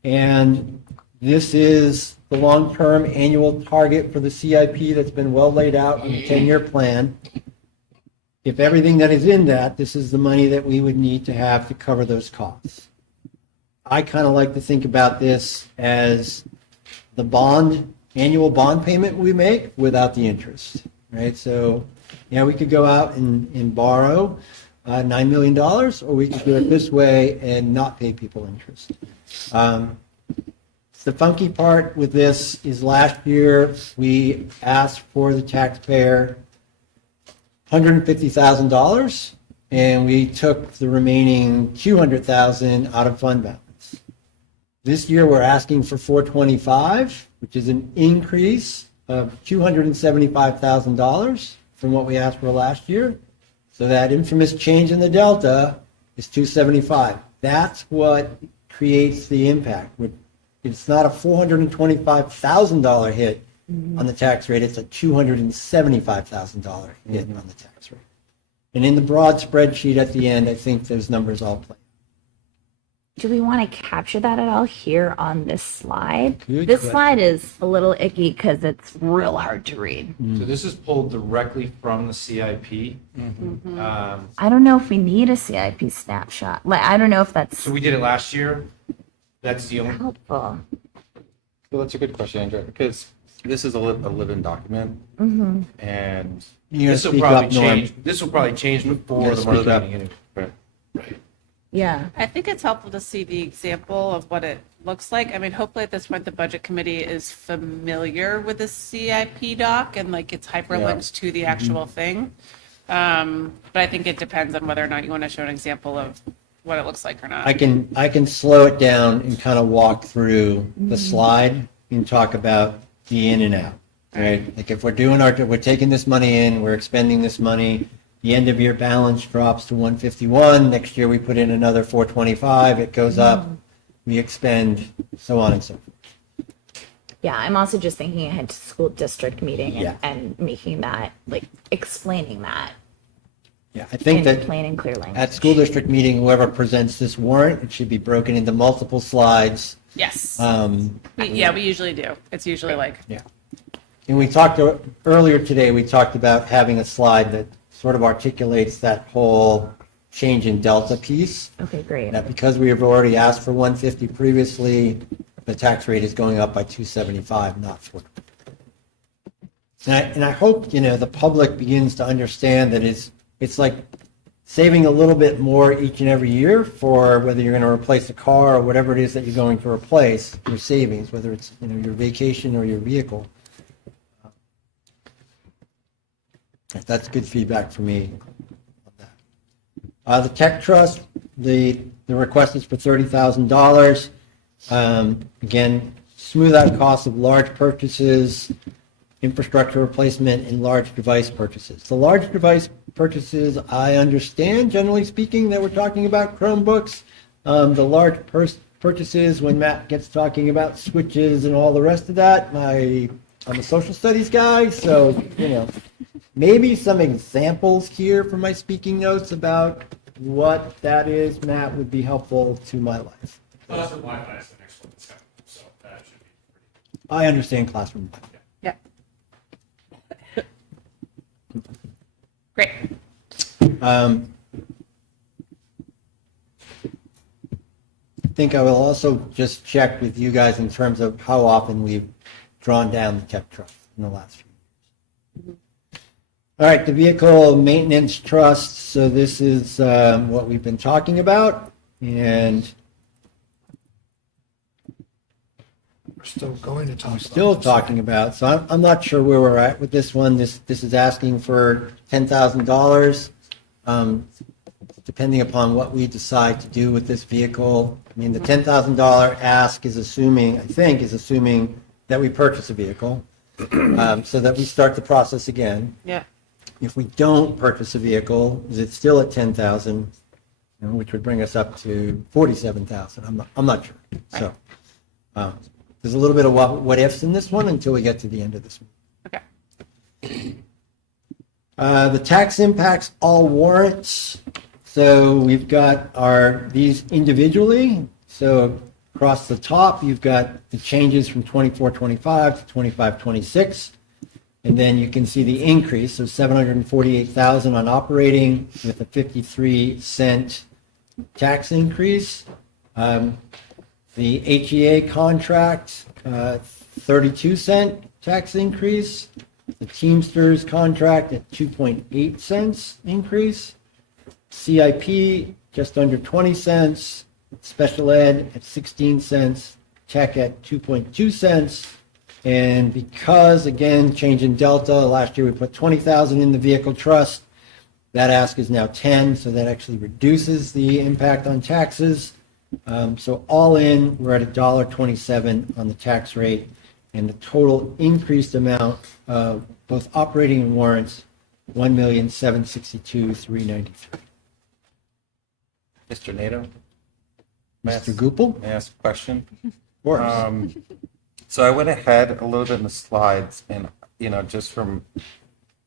and this is the long-term annual target for the CIP that's been well laid out in the 10-year plan. If everything that is in that, this is the money that we would need to have to cover those costs. I kind of like to think about this as the annual bond payment we make without the interest, right? So, yeah, we could go out and borrow $9 million, or we could do it this way and not pay people interest. The funky part with this is last year we asked for the taxpayer $150,000, and we took the remaining $200,000 out of fund balance. This year we're asking for $425,000, which is an increase of $275,000 from what we asked for last year. So that infamous change in the delta is $275,000. That's what creates the impact. It's not a $425,000 hit on the tax rate, it's a $275,000 hit on the tax rate. And in the broad spreadsheet at the end, I think those numbers all play. Do we want to capture that at all here on this slide? Good This question. slide is a little icky because it's real hard to read. So this is pulled directly from the CIP. I don't know if we need a CIP snapshot. Like, I don't know if that's So we did it last year. That's the only. helpful. Well, that's a good question, Andrew, because this is a living document, Mm-hmm. and You This will speak probably up, Norm. change. This will probably change before Yeah, the speak budget up. meeting. Anyway. Yeah. I think it's helpful to see the example of what it looks like. I mean, hopefully at this point, the budget committee is familiar with the CIP doc and like it's hyperlinked to the actual thing. But I think it depends on whether or not you want to show an example of what it looks like or not. I can slow it down and kind of walk through the slide and talk about the in and out, right? Like if we're taking this money in, we're expending this money, the end of year balance drops to 151. Next year we put in another 425. It goes up. We expend, so on and so forth. Yeah, I'm also just thinking ahead to school district meeting Yeah. and making that, like, explaining that Yeah, I think in that plain and clear language. at school district meeting, whoever presents this warrant, it should be broken into multiple slides. Yes. We usually do. It's usually like, Yeah. And we talked earlier today, we talked about having a slide that sort of articulates that whole change in delta piece. Okay, great. That because we have already asked for 150 previously, the tax rate is going up by 275, not 40. And I hope, the public begins to understand that it's like saving a little bit more each and every year for whether you're going to replace a car or whatever it is that you're going to replace, your savings, whether it's, your vacation or your vehicle. That's good feedback for me. The tech trust, the request is for $30,000. Again, smooth out costs of large purchases, infrastructure replacement, and large device purchases. The large device purchases, I understand, generally speaking, that we're talking about Chromebooks. The large purchases, when Matt gets talking about switches and all the rest of that, I'm a social studies guy, so, maybe some examples here from my speaking notes about what that is, Matt, would be helpful to my life. Classroom Wi-Fi is the next one that's coming, so that should be pretty. I understand classroom. yeah. Great. I think I will also just check with you guys in terms of how often we've drawn down the tech trust in the last few years. All right, the vehicle maintenance trust. So this is what we've been talking about, and We're still going to talk about still this, talking about. So I'm not sure where we're at with this one. This is asking for $10,000. Depending upon what we decide to do with this vehicle. I mean, the $10,000 ask is assuming that we purchase a vehicle, so that we start the process again. Yeah. If we don't purchase a vehicle, is it still at 10,000, which would bring us up to 47,000? I'm not sure. So there's a little bit of what ifs in this one until we get to the end of this one. Okay. The tax impacts, all warrants. So we've got these individually. So across the top, you've got the changes from 24-25 to 25-26. And then you can see the increase of 748,000 on operating with a 53-cent tax increase. The HEA contract, 32-cent tax increase. The Teamsters contract at 2.8 cents increase. CIP just under 20 cents. Special ed at 16 cents. Tech at 2.2 cents. And because, again, change in delta, last year we put 20,000 in the vehicle trust. That ask is now 10, so that actually reduces the impact on taxes. So all in, we're at $1.27 on the tax rate, and the total increased amount of both operating and warrants, $1,762,393. Mr. Nato? Mr. Goupel? May I ask a question? Of course. So I went ahead a little bit in the slides, and just from,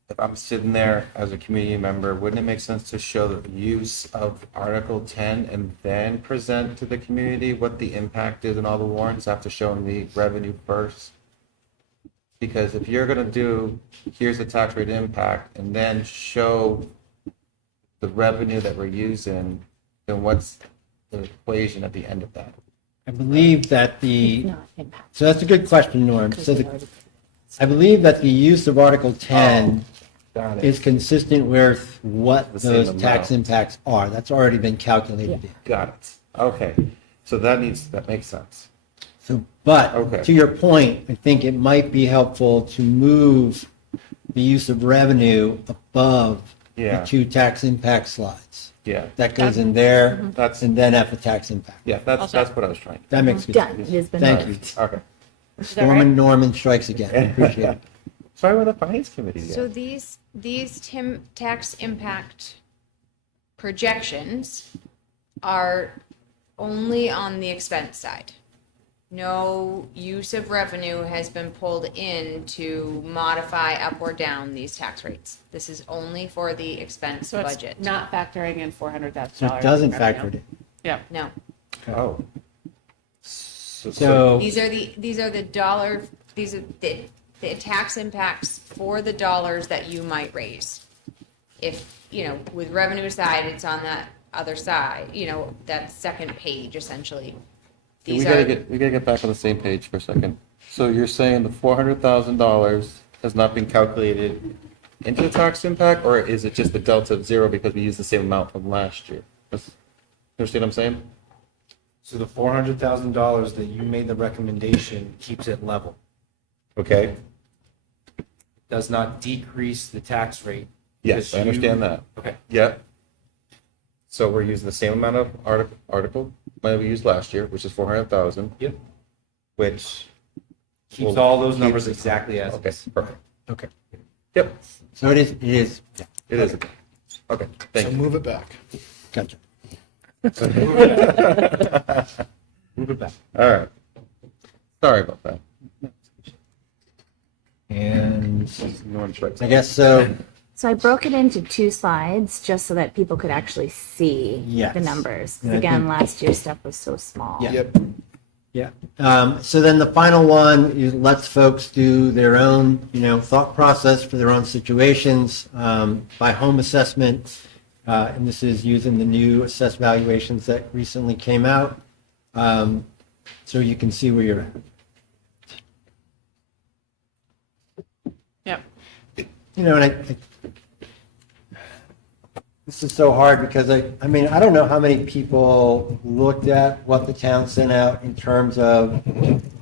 if I'm sitting there as a community member, wouldn't it make sense to show the use of Article 10 and then present to the community what the impact is in all the warrants after showing the revenue first? Because if you're going to do, here's the tax rate impact, and then show the revenue that we're using, then what's the equation at the end of that? I believe that Not impact. so that's a good question, Norm. So I believe that the use of Article 10 Got it. is consistent with what The same those amount. tax impacts are. That's already been calculated in. Got it. Okay. So that makes sense. So, but Okay. to your point, I think it might be helpful to move the use of revenue above Yeah. the two tax impact slides. Yeah. That goes in there, That's, and then at the tax impact. yeah, that's what I was trying to. That makes good Done. sense. It has been Thank you. moved. Okay. Is that right? Norman strikes again. I appreciate it. Sorry with the finance committee. So Yeah. these these tax impact projections are only on the expense side. No use of revenue has been pulled in to modify up or down these tax rates. This is only for the expense So it's budget. not factoring in $400,000. So it doesn't factor it in. Yeah. No. Oh. So, These are the dollar, these are the tax impacts for the dollars that you might raise. If, with revenue side, it's on that other side, that second page essentially. We These gotta are, get back on the same page for a second. So you're saying the $400,000 has not been calculated into the tax impact, or is it just the delta of zero because we used the same amount from last year? You understand what I'm saying? So the $400,000 that you made the recommendation keeps it level. Okay. Does not decrease the tax rate. Yes, because I understand you- that. Okay. Yep. So we're using the same amount of article money we used last year, which is 400,000. Yep. Which Keeps will all those keep- numbers exactly as Okay, is. perfect. okay. Yep, So it is, yeah, it is. Okay, So thank you. move it back. gotcha. Move it back. All right. Sorry about that. And No one's right. I guess so. So I broke it into 2 slides just so that people could actually see Yes. the numbers. 'Cause And I again, think- last year's stuff was so small. Yeah. Yep. Yeah. So then the final one is lets folks do their own, thought process for their own situations by home assessment. And this is using the new assessed valuations that recently came out. So you can see where you're at. Yep. And this is so hard because I mean, I don't know how many people looked at what the town sent out in terms of,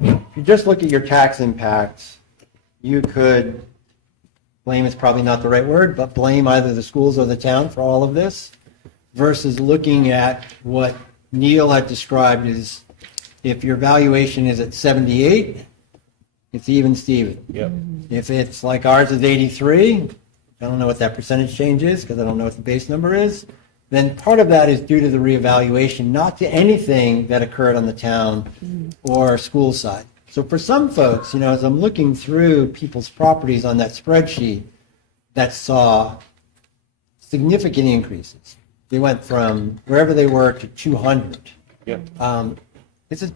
if you just look at your tax impacts, you could blame is probably not the right word, but blame either the schools or the town for all of this versus looking at what Neil had described as if your valuation is at 78, it's even Steven. Yep. If it's like ours is 83, I don't know what that percentage change is because I don't know what the base number is, then part of that is due to the reevaluation, not to anything that occurred on the town or school side. So for some folks, as I'm looking through people's properties on that spreadsheet that saw significant increases. They went from wherever they were to 200. Yep. It's a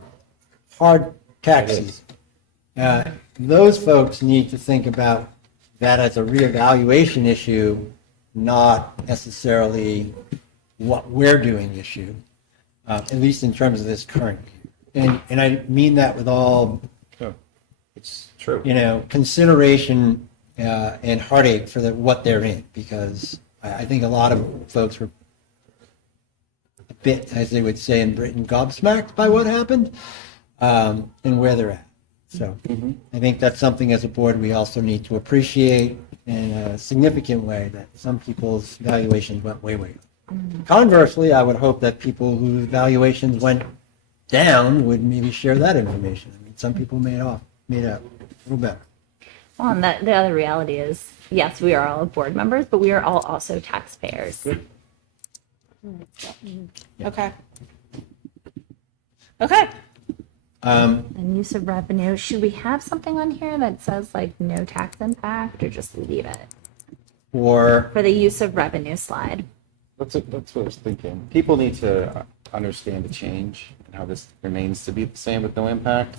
hard tax season. Those folks need to think about that as a reevaluation issue, not necessarily what we're doing issue, at least in terms of this current year. And I mean that with all, It's true. consideration and heartache for what they're in, because I think a lot of folks were a bit, as they would say in Britain, gobsmacked by what happened and where they're at. So I think that's something as a board we also need to appreciate in a significant way, that some people's valuations went way, way up. Conversely, I would hope that people whose valuations went down would maybe share that information. I mean, some people made out a little better. Well, and the other reality is, yes, we are all board members, but we are all also taxpayers. Okay. Okay. And use of revenue, should we have something on here that says like no tax impact or just leave it? Or For the use of revenue slide. That's what I was thinking. People need to understand the change and how this remains to be the same with no impact.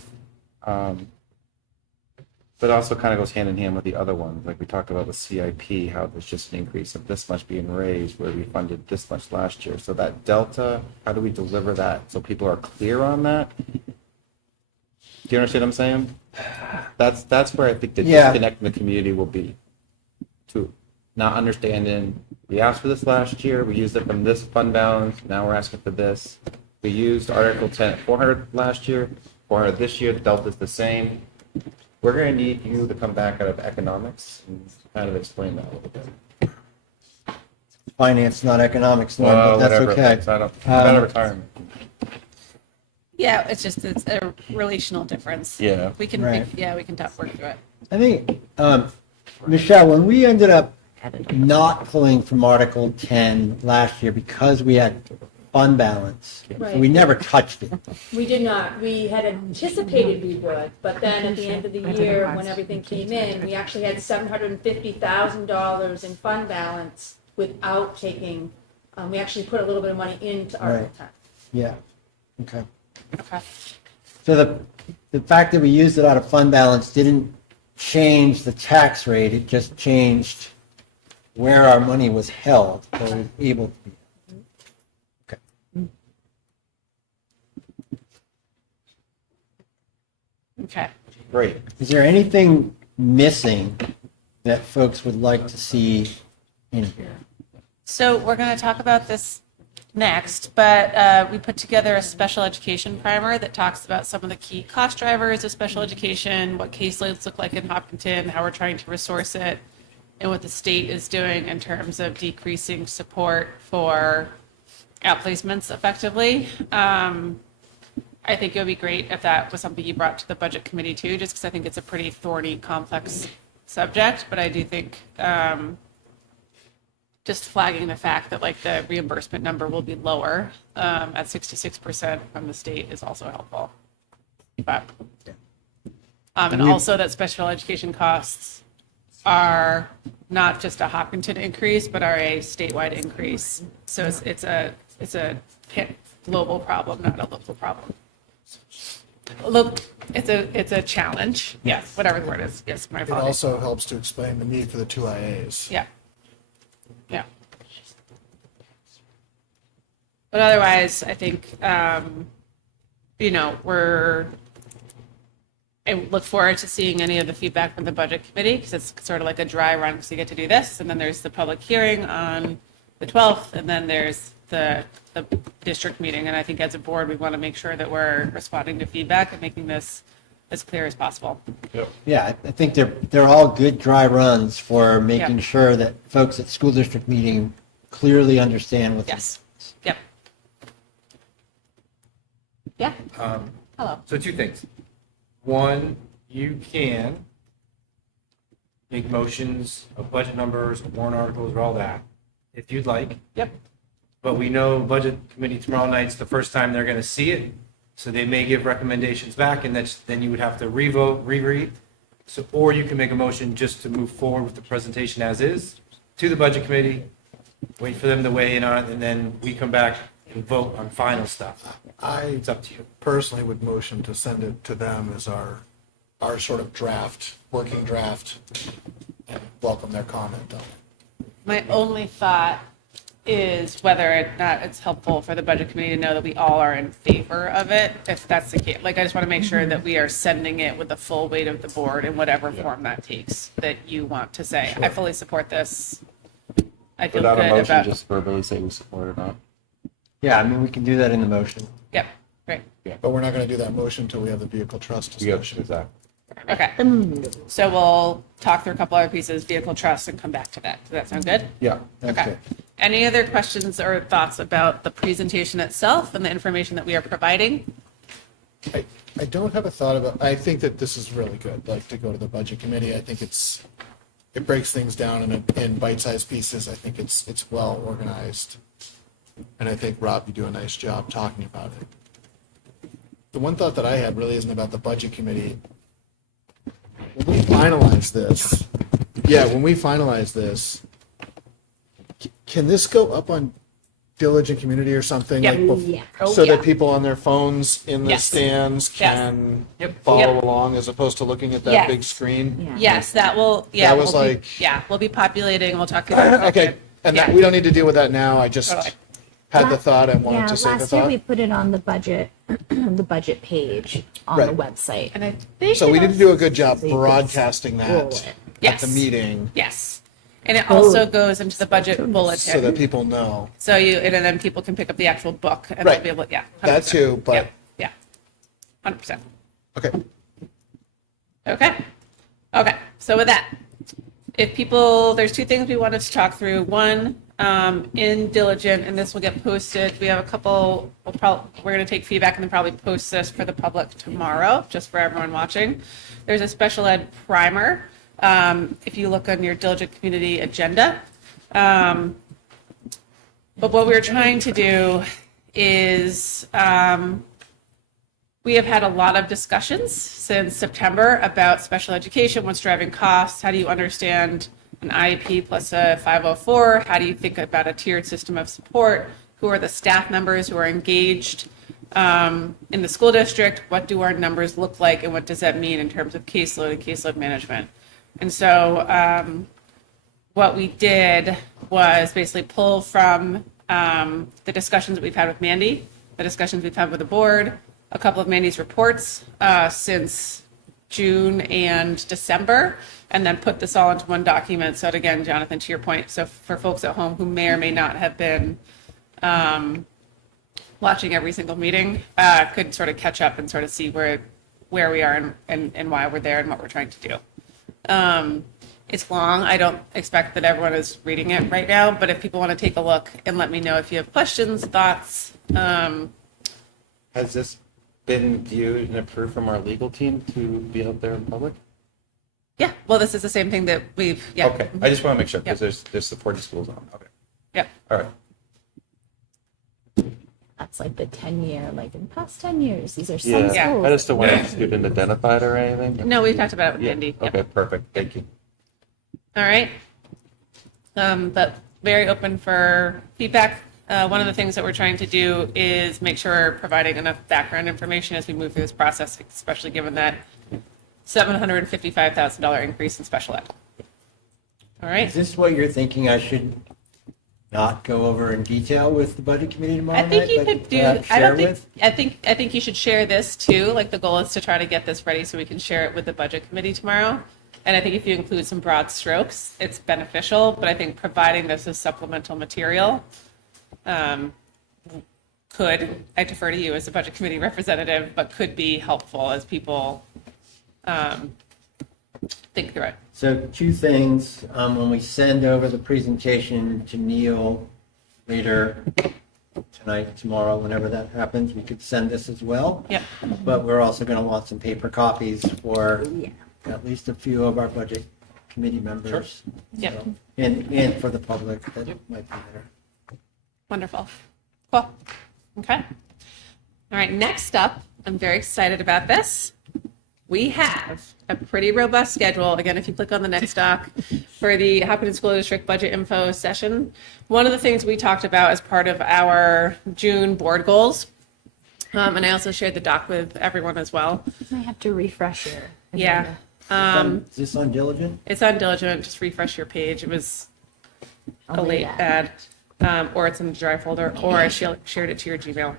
But also kind of goes hand in hand with the other ones. Like we talked about the CIP, how there's just an increase of this much being raised where we funded this much last year. So that delta, how do we deliver that so people are clear on that? Do you understand what I'm saying? That's where I think the Yeah. disconnect in the community will be. To not understanding, we asked for this last year, we used it from this fund balance, now we're asking for this. We used Article 10, 400 last year, 400 this year, the delta's the same. We're gonna need you to come back out of economics and kind of explain that a little bit. finance, not economics, Norm, but that's Whatever. okay. It's not a retirement. Yeah, it's a relational difference. Yeah. We can, Right. we can work through it. I think, Michelle, when we ended up not pulling from Article 10 last year because we had fund balance. So Right. we never touched it. We did not. We had anticipated we would, but then at the end of the year, when everything came in, we actually had $750,000 in fund balance without taking, we actually put a little bit of money into Article Right. 10. Yeah, okay. Okay. So the fact that we used it out of fund balance didn't change the tax rate, it just changed where our money was held, so we were able to be. Okay. Okay. Great. Is there anything missing that folks would like to see in here? So we're going to talk about this next, but we put together a special education primer that talks about some of the key cost drivers of special education, what caseloads look like in Hopkinton, how we're trying to resource it, and what the state is doing in terms of decreasing support for outplacements effectively. I think it would be great if that was something you brought to the budget committee too, just because I think it's a pretty thorny, complex subject, but I do think just flagging the fact that like the reimbursement number will be lower at 66% from the state is also helpful. But, and also that special education costs are not just a Hopkinton increase, but are a statewide increase. So it's a global problem, not a local problem. Look, it's a challenge. Yes, whatever the word is. Yes, my It apologies. also helps to explain the need for the two IAs. Yeah. Yeah. But otherwise, I think, you know, I look forward to seeing any of the feedback from the budget committee because it's sort of like a dry run because you get to do this. And then there's the public hearing on the 12th. And then there's the district meeting. And I think as a board, we want to make sure that we're responding to feedback and making this as clear as possible. Yeah, I think they're all good dry runs for making Yeah. sure that folks at school district meeting clearly understand what's. Yes. Yep. Yeah. Hello. So two things. One, you can make motions of budget numbers, warrant articles, or all that, if you'd like. Yep. But we know budget committee tomorrow night's the first time they're going to see it, so they may give recommendations back, and then you would have to revote, reread. So, or you can make a motion just to move forward with the presentation as is to the budget committee, wait for them to weigh in on it, and then we come back and vote on final stuff. It's up to you. Personally would motion to send it to them as our sort of draft, working draft, and welcome their comment on it. My only thought is whether or not it's helpful for the budget committee to know that we all are in favor of it, if that's the case. Like, I just want to make sure that we are sending it with the full weight of the board in whatever form that takes, that you want to say, I fully support this. I feel Without a good motion, about. just verbally say we support it or not. Yeah, I mean, we can do that in the motion. Yep, great. But we're not going to do that motion until we have the vehicle trust discussion. Exactly. Okay. So we'll talk through a couple other pieces, vehicle trust, and come back to that. Does that sound good? Yeah. Okay. Any other questions or thoughts about the presentation itself and the information that we are providing? I don't have a thought about, I think that this is really good, like to go to the budget committee. I think it breaks things down in bite-sized pieces. I think it's well organized. And I think, Rob, you do a nice job talking about it. The one thought that I had really isn't about the budget committee. When we finalize this, can this go up on Diligent Community or something? Yep. Like Yeah. Oh, so yeah. that people on their phones in the Yes. stands Yes. can Yep. follow Yep. along as opposed to looking at that Yes. big screen? Yes, that will, yeah. That was we'll be- like- Yeah, we'll be populating, we'll talk about it. Okay, and that, Yeah. we don't need to deal with that now. I just Totally. had the thought and wanted Yeah, to say the last year thought. we put it on the budget, the budget page on the Right. website. And I think. So we need to do a good job So you could broadcasting roll that it. at the Yes. meeting Yes. And it also goes into the budget so that bulletin. people know. So and then people can pick up the actual book and they'll Right. be able, yeah. That 100%. too, but, Yeah. 100%. okay. Okay, so with that, there's two things we wanted to talk through. One, in Diligent, and this will get posted, we have a couple, we're going to take feedback and then probably post this for the public tomorrow, just for everyone watching. There's a special ed primer if you look on your Diligent Community agenda. But what we're trying to do is we have had a lot of discussions since September about special education, what's driving costs, how do you understand an IEP plus a 504, how do you think about a tiered system of support, who are the staff members who are engaged in the school district, what do our numbers look like, and what does that mean in terms of caseload and caseload management. And so what we did was basically pull from the discussions that we've had with Mandy, the discussions we've had with the board, a couple of Mandy's reports since June and December, and then put this all into one document. So again, Jonathan, to your point, so for folks at home who may or may not have been watching every single meeting, could sort of catch up and sort of see where we are and why we're there and what we're trying to do. It's long. I don't expect that everyone is reading it right now, but if people want to take a look and let me know if you have questions, thoughts. Has this been viewed and approved from our legal team to be out there in public? Yeah, well, this is the same thing that we've, yeah. Okay, I just want to make sure, because Yeah. there's supporting schools on, okay. Yep. All right. That's like the 10-year, like in the past 10 years, these are some Yeah, schools. I just don't want a student identified or anything. No, we've talked about it with Yeah, Andy. Yep. okay, perfect, thank you. All right. But very open for feedback. One of the things that we're trying to do is make sure we're providing enough background information as we move through this process, especially given that $755,000 increase in special ed. All right. Is this what you're thinking I should not go over in detail with the budget committee tomorrow I think night, you but could do. perhaps I don't share think. with? I think you should share this too. Like the goal is to try to get this ready so we can share it with the budget committee tomorrow. And I think if you include some broad strokes, it's beneficial. But I think providing this as supplemental material could, I defer to you as a budget committee representative, but could be helpful as people think through it. So two things, when we send over the presentation to Neil later tonight, tomorrow, whenever that happens, we could send this as well. Yep. But we're also going to want some paper copies for at least a few of our budget committee members. Yep. So, and for the public that might be there. Wonderful. Cool. Okay. All right. Next up, I'm very excited about this. We have a pretty robust schedule. Again, if you click on the next doc for the Hopkinton School District budget info session, one of the things we talked about as part of our June board goals, and I also shared the doc with everyone as well. I have to refresh your. Yeah. Is this on Diligent? It's on Diligent. Just refresh your page. It was a Only late that. add, or it's in the drive folder, or I shared it to your Gmail.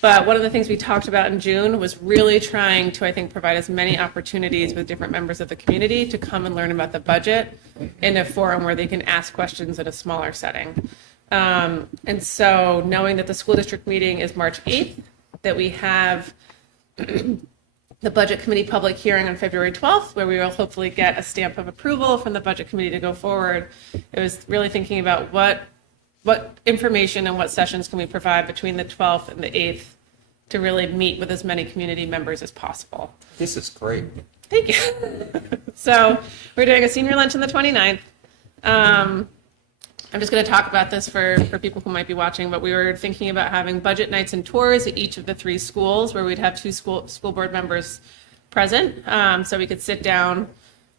But one of the things we talked about in June was really trying to, I think, provide as many opportunities with different members of the community to come and learn about the budget in a forum where they can ask questions in a smaller setting. And so knowing that the school district meeting is March 8th, that we have the budget committee public hearing on February 12th, where we will hopefully get a stamp of approval from the budget committee to go forward. It was really thinking about what information and what sessions can we provide between the 12th and the 8th to really meet with as many community members as possible. This is great. Thank you. So we're doing a senior lunch on the 29th. I'm just going to talk about this for people who might be watching, but we were thinking about having budget nights and tours at each of the 3 schools where we'd have 2 school board members present. So we could sit down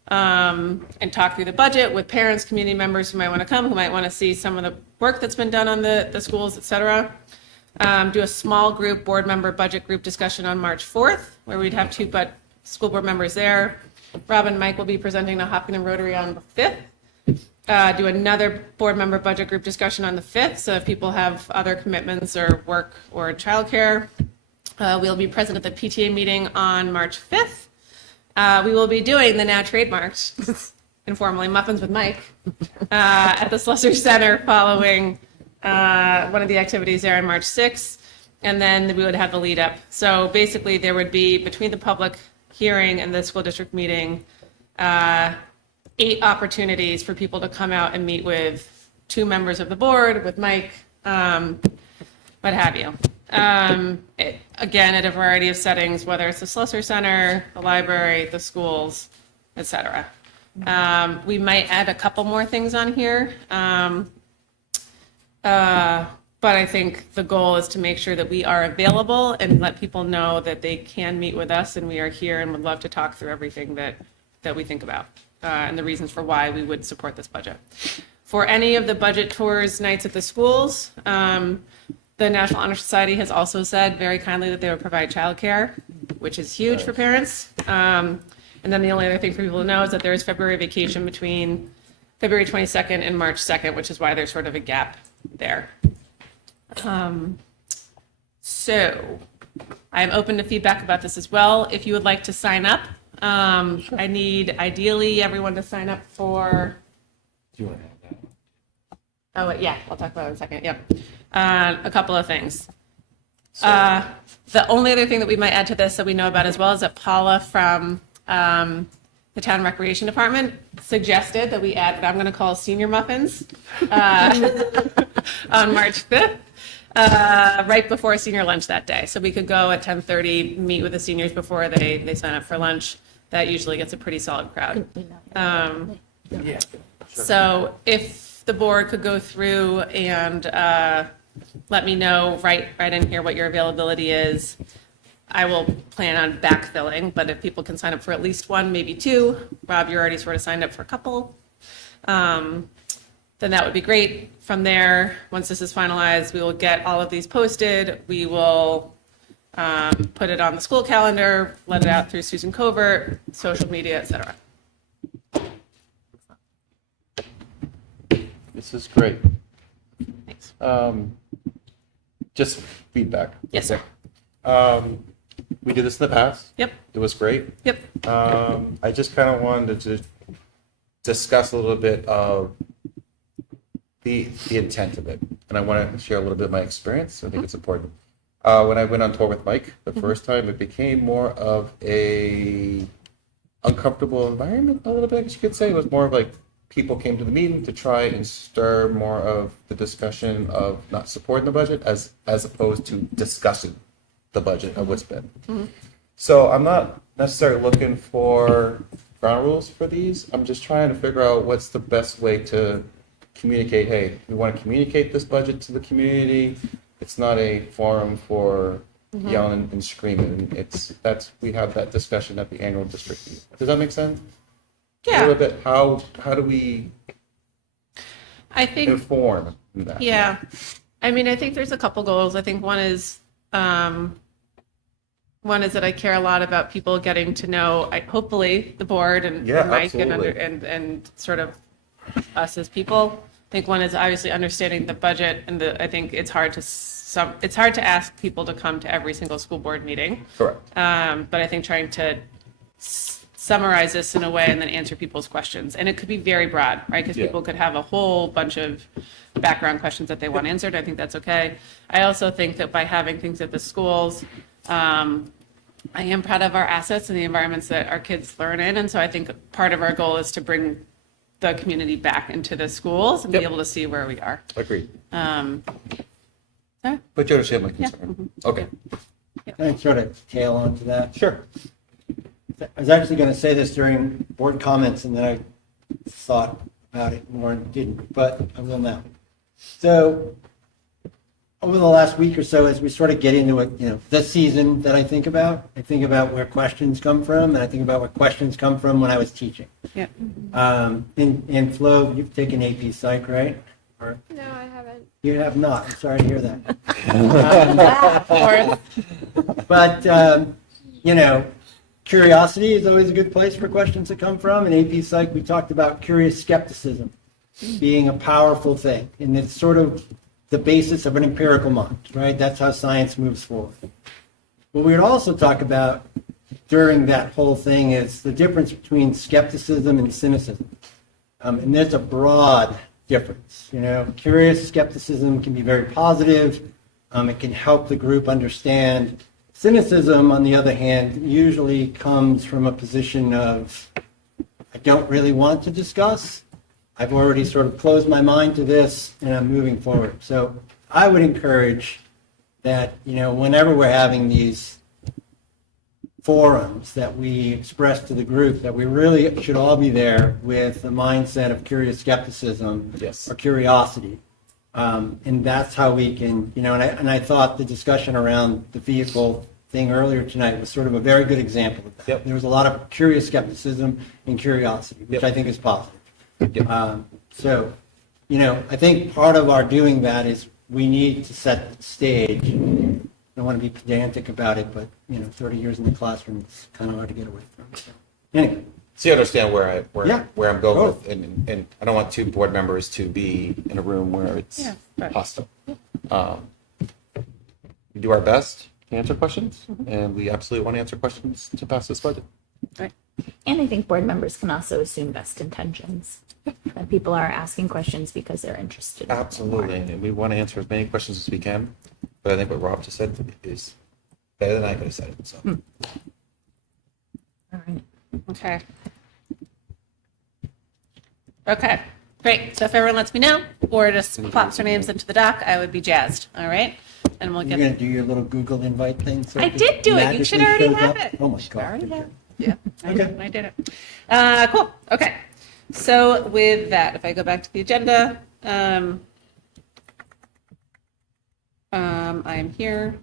and talk through the budget with parents, community members who might want to come, who might want to see some of the work that's been done on the schools, et cetera. Do a small group board member budget group discussion on March 4th, where we'd have 2 school board members there. Rob and Mike will be presenting the Hopkinton Rotary on the 5th. Do another board member budget group discussion on the 5th. So if people have other commitments or work or childcare, we'll be present at the PTA meeting on March 5th. We will be doing the now trademarked, informally, Muffins with Mike at the Slusser Center following one of the activities there on March 6th. And then we would have the lead up. So basically there would be, between the public hearing and the school district meeting, 8 opportunities for people to come out and meet with 2 members of the board, with Mike, what have you. Again, at a variety of settings, whether it's the Slusser Center, the library, the schools, et cetera. We might add a couple more things on here. But I think the goal is to make sure that we are available and let people know that they can meet with us and we are here and would love to talk through everything that we think about and the reasons for why we would support this budget. For any of the budget tours nights at the schools, the National Honor Society has also said very kindly that they would provide childcare, which is huge for parents. And then the only other thing for people to know is that there is February vacation between February 22nd and March 2nd, which is why there's sort of a gap there. So I'm open to feedback about this as well. If you would like to sign up, I need ideally everyone to sign up for. Do you want to have that? Oh, yeah, I'll talk about it in a second. Yep. A couple of things. The only other thing that we might add to this that we know about as well is that Paula from the Town Recreation Department suggested that we add what I'm going to call senior muffins on March 5th. Right before senior lunch that day. So we could go at 10:30, meet with the seniors before they sign up for lunch. That usually gets a pretty solid crowd. Yeah. So if the board could go through and let me know right in here what your availability is. I will plan on backfilling, but if people can sign up for at least one, maybe two. Rob, you're already sort of signed up for a couple. Then that would be great. From there, once this is finalized, we will get all of these posted. We will put it on the school calendar, let it out through Susan Covert, social media, et cetera. This is great. Thanks. Just feedback. Yes, sir. We did this in the past. Yep. It was great. Yep. I just kind of wanted to discuss a little bit of the intent of it, and I want to share a little bit of my experience. I think it's important. When I went on tour with Mike the first time, it became more of a uncomfortable environment, a little bit, I guess you could say. It was more of like people came to the meeting to try and stir more of the discussion of not supporting the budget as opposed to discussing the budget of what's been. So I'm not necessarily looking for ground rules for these. I'm just trying to figure out what's the best way to communicate, hey, we want to communicate this budget to the community. It's not a forum for yelling and screaming. We have that discussion at the annual district meeting. Does that make sense? Yeah. A little bit, how do we I think inform that? Yeah. I mean, I think there's a couple goals. I think one is that I care a lot about people getting to know, hopefully, the board and Mike absolutely. and sort of us as people. I think one is obviously understanding the budget, and I think it's hard to ask people to come to every single school board meeting. Correct. But I think trying to summarize this in a way and then answer people's questions. And it could be very broad, right? Because people could have a whole bunch of background questions that they want answered. I think that's okay. I also think that by having things at the schools, I am proud of our assets and the environments that our kids learn in. And so I think part of our goal is to bring the community back into the schools and be able to see where we are. Agreed. Yeah. But you understand my concern. Okay. Can I sort of tail onto that? Sure. I was actually going to say this during board comments, and then I thought about it more and didn't, but I will now. So over the last week or so, as we sort of get into it, this season that I think about where questions come from, and I think about where questions come from when I was teaching. Yeah. And Flo, you've taken AP Psych, right? Or No, I haven't. you have not. I'm sorry to hear that. But, curiosity is always a good place for questions to come from. In AP Psych, we talked about curious skepticism being a powerful thing. And it's sort of the basis of an empirical mind, right? That's how science moves forward. What we would also talk about during that whole thing is the difference between skepticism and cynicism. And there's a broad difference. Curious skepticism can be very positive. It can help the group understand. Cynicism, on the other hand, usually comes from a position of, I don't really want to discuss. I've already sort of closed my mind to this, and I'm moving forward. So I would encourage that, whenever we're having these forums that we expressed to the group that we really should all be there with a mindset of curious skepticism Yes. or curiosity. And that's how we can, and I thought the discussion around the vehicle thing earlier tonight was sort of a very good example of that. Yep. There was a lot of curious skepticism and curiosity, which I think is positive. So, I think part of our doing that is we need to set the stage. I don't want to be pedantic about it, but 30 years in the classroom, it's kind of hard to get away from. So, anyway. So you understand where Yeah. I'm going Totally. with, and I don't want two board members to be in a room where it's Yeah, right. hostile. We do our best to answer questions, and we absolutely want to answer questions to pass this budget. Right. And I think board members can also assume best intentions. That people are asking questions because they're interested. in Absolutely, more. and we want to answer as many questions as we can, but I think what Rob just said is better than I could have said it, so. All right. Okay. Okay, great. So if everyone lets me know, or just plops their names into the doc, I would be jazzed, all right? And we'll You're get, going to do your little Google invite thing? So I it did do it. You should magically already shows have up? it. Oh, my I already God. have it. Yeah, I did it. Cool, okay. So with that, if I go back to the agenda, I'm here.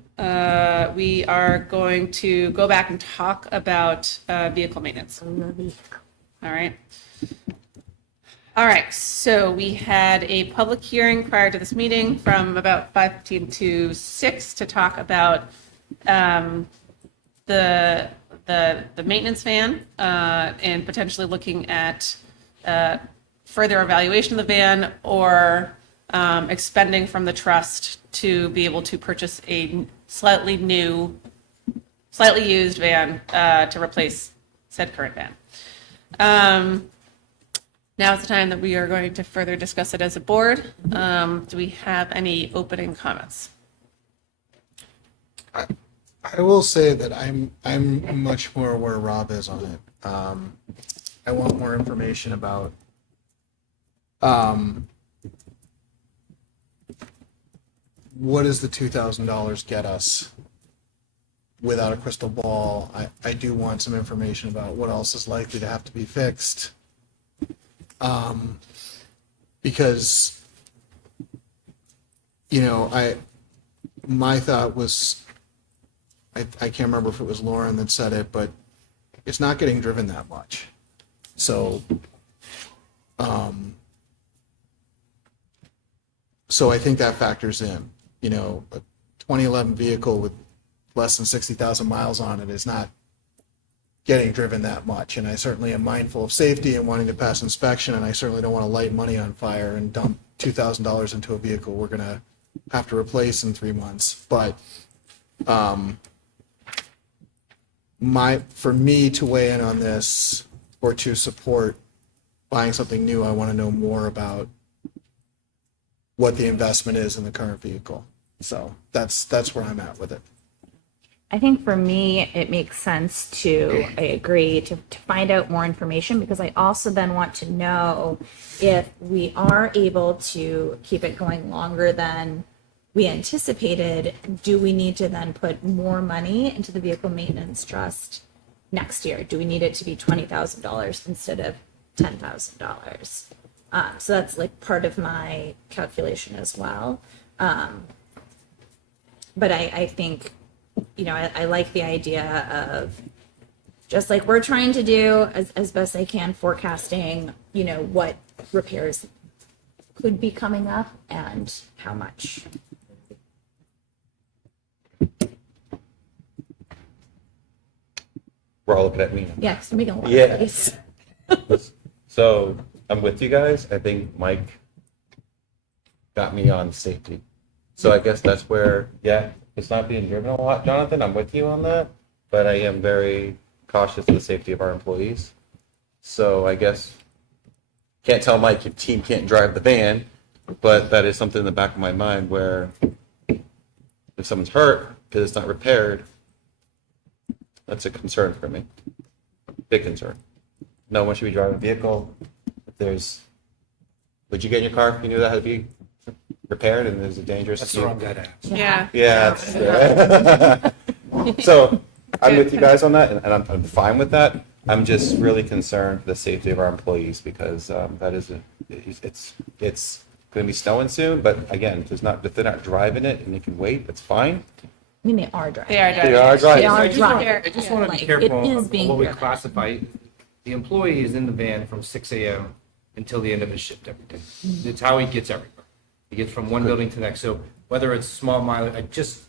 We are going to go back and talk about vehicle maintenance. All right. All right, so we had a public hearing prior to this meeting from about 5:15 to 6 to talk about the maintenance van and potentially looking at further evaluation of the van or expending from the trust to be able to purchase a slightly used van to replace said current van. Now is the time that we are going to further discuss it as a board. Do we have any opening comments? I will say that I'm much more where Rob is on it. I want more information about what does the $2,000 get us without a crystal ball. I do want some information about what else is likely to have to be fixed. Because my thought was, I can't remember if it was Lauren that said it, but it's not getting driven that much. So, so I think that factors in. A 2011 vehicle with less than 60,000 miles on it is not getting driven that much. And I certainly am mindful of safety and wanting to pass inspection, and I certainly don't want to light money on fire and dump $2,000 into a vehicle we're going to have to replace in 3 months. But for me to weigh in on this or to support buying something new, I want to know more about what the investment is in the current vehicle. So that's where I'm at with it. I think for me, it makes sense I agree, to find out more information, because I also then want to know if we are able to keep it going longer than we anticipated, do we need to then put more money into the vehicle maintenance trust next year? Do we need it to be $20,000 instead of $10,000? So that's like part of my calculation as well. But I think, I like the idea of, just like we're trying to do as best I can, forecasting, what repairs could be coming up and how much. We're all looking at me now. Yeah, because I'm making a lot Yeah. of face. So I'm with you guys. I think Mike got me on safety. So I guess that's where, it's not being driven a lot, Jonathan. I'm with you on that, but I am very cautious of the safety of our employees. So I guess can't tell Mike your team can't drive the van, but that is something in the back of my mind where if someone's hurt because it's not repaired, that's a concern for me. Big concern. No one should be driving a vehicle. Would you get in your car if you knew that had to be repaired and there's a dangerous? That's the wrong guy to ask. Yeah. Yeah. So I'm with you guys on that, and I'm fine with that. I'm just really concerned for the safety of our employees because that is it's going to be snowing soon. But again, if they're not driving it and they can wait, that's fine. I mean, they are driving. They are driving. They are driving. They are I just want- driving. I just want to Like, be careful it is of being what we driven. classify. The employee is in the van from 6 a.m. until the end of his shift every day. It's how he gets everywhere. He gets from one building to the next. So whether it's small mileage, I just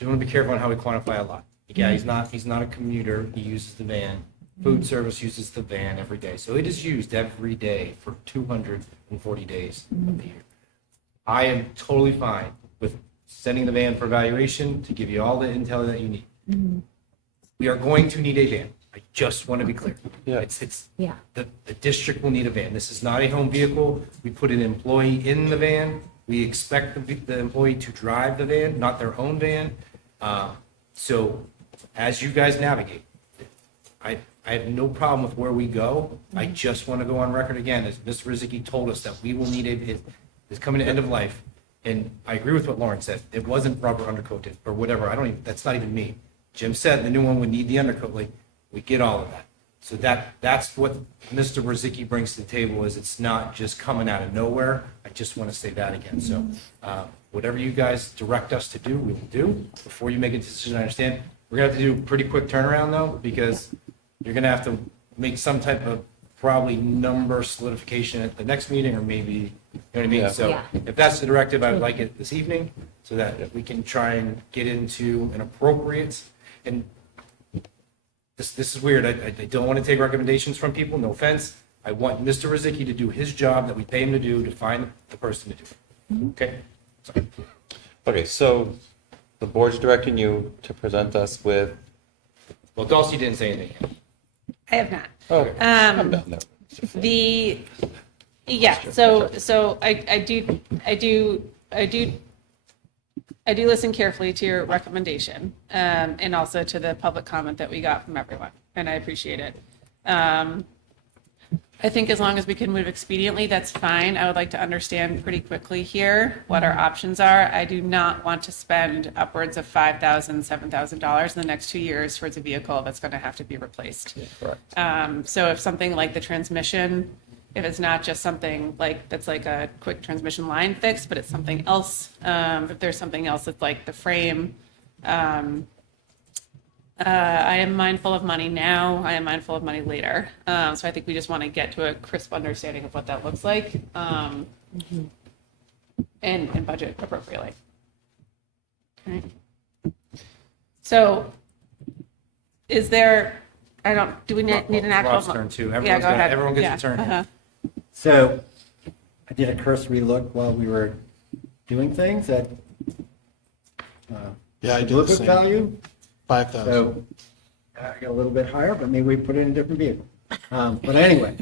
want to be careful on how we quantify a lot. Yeah, he's not a commuter. He uses the van. Food service uses the van every day. So it is used every day for 240 days of the year. I am totally fine with sending the van for evaluation to give you all the intel that you need. We are going to need a van. I just want to be clear. Yeah. It's Yeah. the district will need a van. This is not a home vehicle. We put an employee in the van. We expect the employee to drive the van, not their own van. So as you guys navigate, I have no problem with where we go. I just want to go on record again, as Mr. Rizicki told us that we will need it's coming to end of life. And I agree with what Lauren said. It wasn't rubber undercoated or whatever. That's not even me. Jim said the new one would need the undercoat. Like, we get all of that. So that's what Mr. Rizicki brings to the table is it's not just coming out of nowhere. I just want to say that again. So whatever you guys direct us to do, we will do. Before you make a decision, I understand. We're going to have to do a pretty quick turnaround though, because you're going to have to make some type of probably number solidification at the next meeting or maybe, you know what I mean? Yeah. So Yeah. if that's the directive, I would like it this evening so that we can try and get into an appropriate, and this is weird. I don't want to take recommendations from people, no offense. I want Mr. Rizicki to do his job that we pay him to do, to find the person to do it. Okay? Sorry. Okay, so the board's directing you to present us with. Well, Dulcie didn't say anything yet. I have not. Okay. I'm done now. So I do listen carefully to your recommendation, and also to the public comment that we got from everyone, and I appreciate it. I think as long as we can move expediently, that's fine. I would like to understand pretty quickly here what our options are. I do not want to spend upwards of $5,000, $7,000 in the next 2 years towards a vehicle that's going to have to be replaced. Correct. So if something like the transmission, if it's not just something like, that's like a quick transmission line fix, but it's something else, if there's something else that's like the frame, I am mindful of money now, I am mindful of money later. So I think we just want to get to a crisp understanding of what that looks like, and budget appropriately. Okay. So is there, do we need an actual? Rob's turn too. Yeah, go ahead. Everyone gets Yeah, a turn uh-huh. here. So I did a cursory look while we were doing things at Yeah, I do the book same. value. 5,000. So I got a little bit higher, but maybe we put it in a different vehicle. But anyway,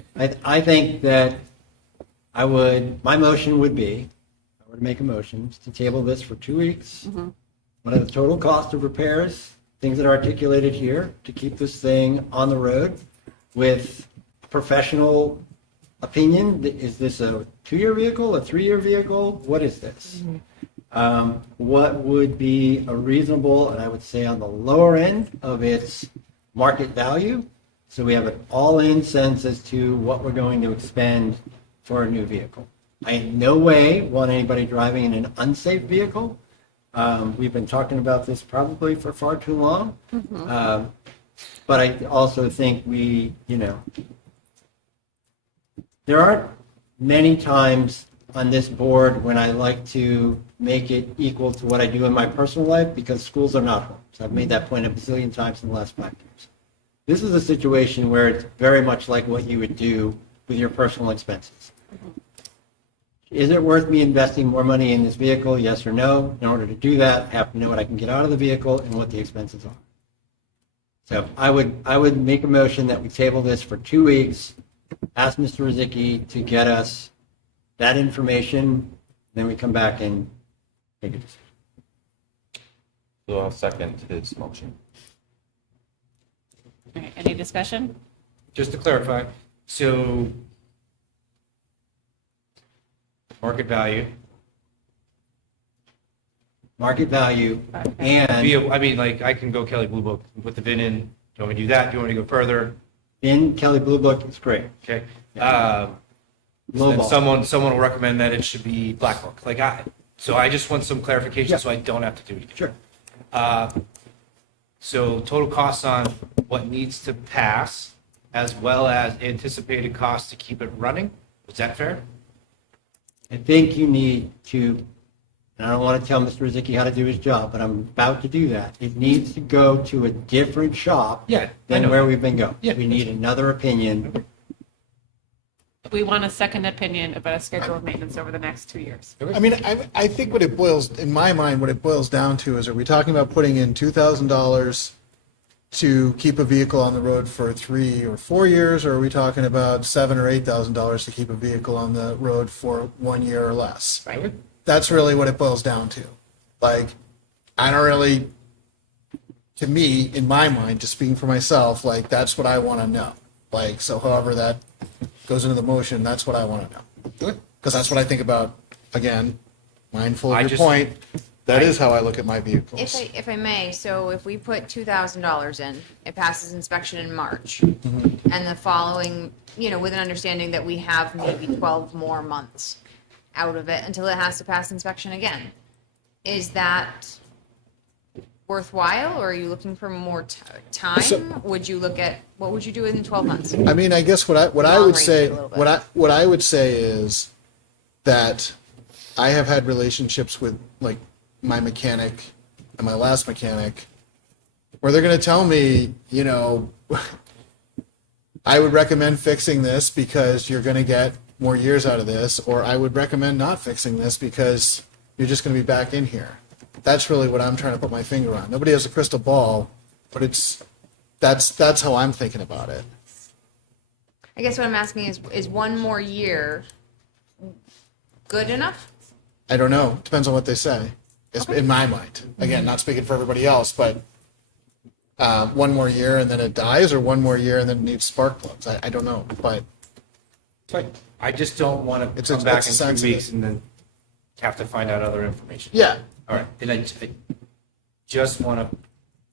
I think that my motion would be, I would make a motion to table this for 2 weeks. What are the total cost of repairs, things that are articulated here to keep this thing on the road with professional opinion. Is this a 2-year vehicle, a 3-year vehicle? What is this? What would be a reasonable, and I would say on the lower end of its market value? So we have an all-in sense as to what we're going to expend for a new vehicle. I in no way want anybody driving in an unsafe vehicle. We've been talking about this probably for far too long. But I also think there aren't many times on this board when I like to make it equal to what I do in my personal life because schools are not homes. I've made that point a bazillion times in the last 5 years. This is a situation where it's very much like what you would do with your personal expenses. Is it worth me investing more money in this vehicle? Yes or no? In order to do that, I have to know what I can get out of the vehicle and what the expenses are. So I would make a motion that we table this for 2 weeks, ask Mr. Rizicki to get us that information, then we come back and make a decision. So I'll second his motion. All right, any discussion? Just to clarify, so market value market value, and I mean, like, I can go Kelly Blue Book, put the VIN in. Do you want me to do that? Do you want me to go further? in Kelly Blue Book is great. Okay. Low Then ball. someone will recommend that it should be Black Book. So I just want some clarification so I don't have to do it again. Sure. So total costs on what needs to pass, as well as anticipated costs to keep it running. Is that fair? I think you need to, and I don't want to tell Mr. Rizicki how to do his job, but I'm about to do that. It needs to go to a different shop Yeah, I than know. where we've been going. Yeah. We need another opinion. We want a second opinion about a schedule of maintenance over the next 2 years. I mean, I think what it boils, in my mind, what it boils down to is, are we talking about putting in $2,000 to keep a vehicle on the road for 3 or 4 years, or are we talking about $7,000 or $8,000 to keep a vehicle on the road for 1 year or less? Right. That's really what it boils down to. Like, I don't really, to me, in my mind, just speaking for myself, like, that's what I want to know. Like, so however that goes into the motion, that's what I want to know. Because that's what I think about, again, mindful of your point. That is how I look at my vehicles. If I may, so if we put $2,000 in, it passes inspection in March, Mm-hmm. and the following, with an understanding that we have maybe 12 more months out of it until it has to pass inspection again. Is that worthwhile, or are you looking for more time? So- Would you look at, what would you do in 12 months? I mean, I guess what I would Long say, range it a little bit. what I would say is that I have had relationships with like my mechanic and my last mechanic where they're going to tell me, I would recommend fixing this because you're going to get more years out of this, or I would recommend not fixing this because you're just going to be back in here. That's really what I'm trying to put my finger on. Nobody has a crystal ball, but that's how I'm thinking about it. I guess what I'm asking is 1 more year good enough? I don't know. Depends on what they say. It's in my mind. Again, not speaking for everybody else, but 1 more year and then it dies, or 1 more year and then it needs spark plugs. I don't know, but I just don't want to It's come a- back it's in 2 sensitive. weeks and then have to find out other information. yeah. All right, and I just want to,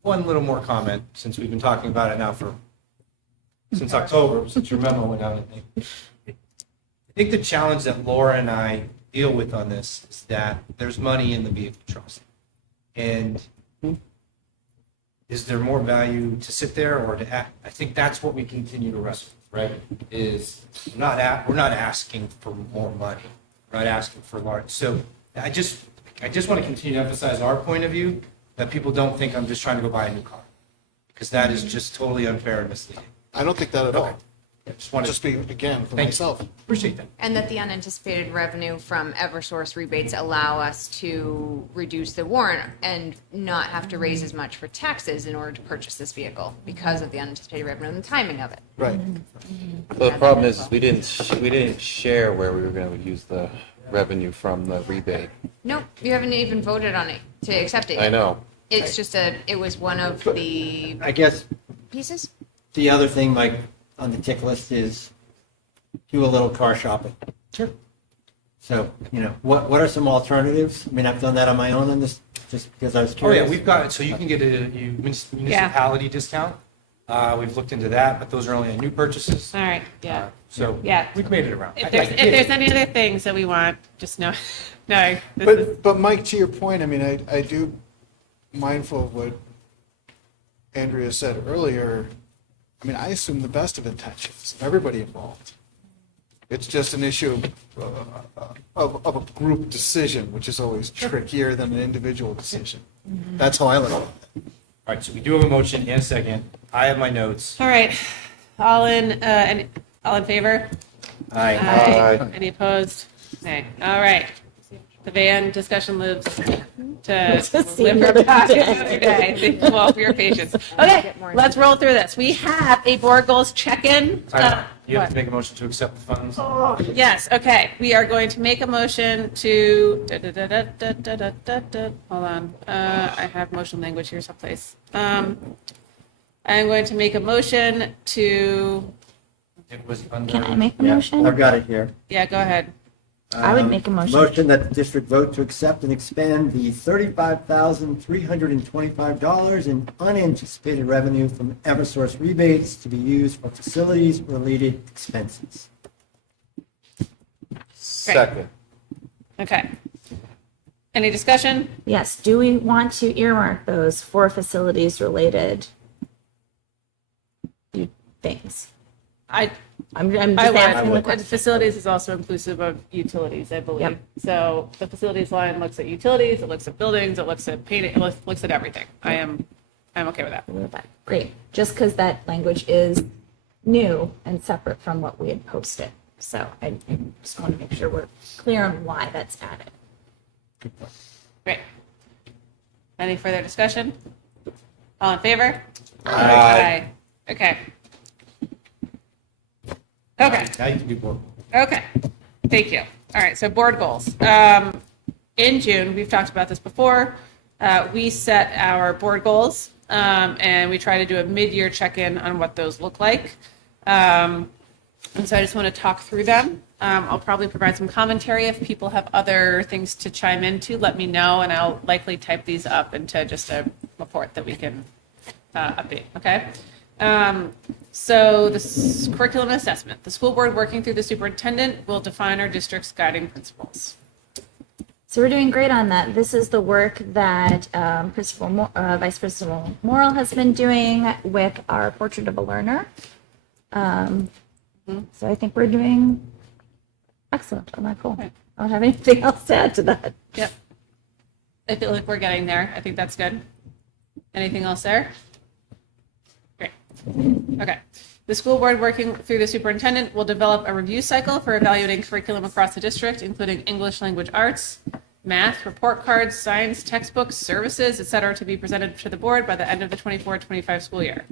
one little more comment, since we've been talking about it now since October, since your memo went out, I think. I think the challenge that Laura and I deal with on this is that there's money in the vehicle trust. And is there more value to sit there or to act? I think that's what we continue to wrestle with, right? Is we're not asking for more money. We're not asking for large. So I just want to continue to emphasize our point of view, that people don't think I'm just trying to go buy a new car, because that is just totally unfair and misleading. I don't think that at all. Just want to Just speaking again for Thank you. myself. appreciate that. And that the unanticipated revenue from Eversource rebates allow us to reduce the warrant and not have to raise as much for taxes in order to purchase this vehicle because of the unanticipated revenue and the timing of it. Right. The problem is, we didn't share where we were going to use the revenue from the rebate. Nope, you haven't even voted on it to accept it. I yet. know. It's just it was one of the I guess pieces. the other thing, Mike, on the tick list is do a little car shopping. Sure. So, what are some alternatives? I mean, I've done that on my own on this, just because I was Oh, curious. yeah, we've got it. So you can get a municipality discount. We've looked into that, but those are only on new purchases. All right, yeah. So Yeah. we've made it around. If there's any other things that we want, just know, no. This is, But Mike, to your point, I mean, I do mindful of what Andrea said earlier. I mean, I assume the best of intentions of everybody involved. It's just an issue of a group decision, which is always trickier than an individual decision. That's how I look at it. All right, so we do have a motion and a second. I have my notes. all right, all in favor? Aye. Any opposed? Okay, all right. The van discussion lives to live for another day. Thank you all for your patience. Okay, let's roll through this. We have a board goals check-in. You have What? to make a motion to accept the funds. Yes, okay. We are going to make a motion to, hold on. I have motion language here someplace. I'm going to make a motion to, It was under. Can I make a motion? I've got it here. yeah, go ahead. I would make a motion. Motion that the district vote to accept and expend the $35,325 in unanticipated revenue from Eversource rebates to be used for facilities-related expenses. Second. Okay. Any discussion? Yes, do we want to earmark those for facilities-related things? I'm just asking the question. Facilities is also inclusive of utilities, I believe. Yep. So the facilities line looks at utilities, it looks at buildings, it looks at painting, it looks at everything. I'm okay with that. Great, just because that language is new and separate from what we had posted. So I just want to make sure we're clear on why that's added. Great. Any further discussion? All in favor? Aye. Okay. Okay. Now you can do board. Okay, thank you. All right, so board goals. In June, we've talked about this before, we set our board goals, and we try to do a mid-year check-in on what those look like. And so I just want to talk through them. I'll probably provide some commentary. If people have other things to chime into, let me know, and I'll likely type these up into just a report that we can update, okay? So the curriculum assessment. The school board, working through the superintendent, will define our district's guiding principles. So we're doing great on that. This is the work that Vice Principal Morrill has been doing with our Portrait of a Learner. So I think we're doing excellent on that goal. I don't have anything else to add to that. Yep. I feel like we're getting there. I think that's good. Anything else there? Great. Okay. The school board, working through the superintendent, will develop a review cycle for evaluating curriculum across the district, including English language arts, math, report cards, science, textbooks, services, etc., to be presented to the board by the end of the 24-25 school year.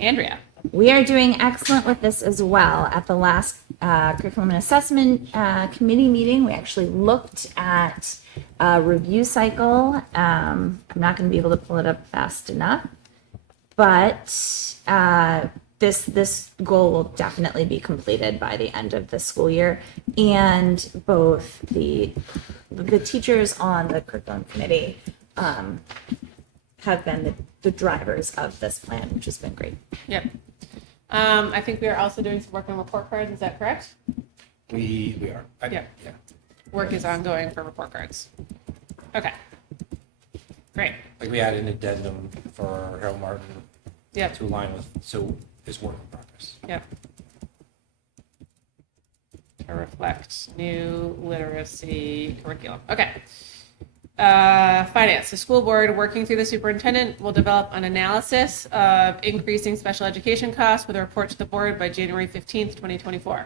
Andrea. We are doing excellent with this as well. At the last curriculum and assessment committee meeting, we actually looked at a review cycle. I'm not going to be able to pull it up fast enough, but this goal will definitely be completed by the end of the school year. And both the teachers on the curriculum committee have been the drivers of this plan, which has been great. Yep. I think we are also doing some work on report cards. Is that correct? We are. Yeah. Work is ongoing for report cards. Okay. Great. Like we added an addendum for Harold Martin. Yep. To align with, so it's work in progress. Yep. To reflect new literacy curriculum. Okay. Finance. The school board, working through the superintendent, will develop an analysis of increasing special education costs with a report to the board by January 15th, 2024. I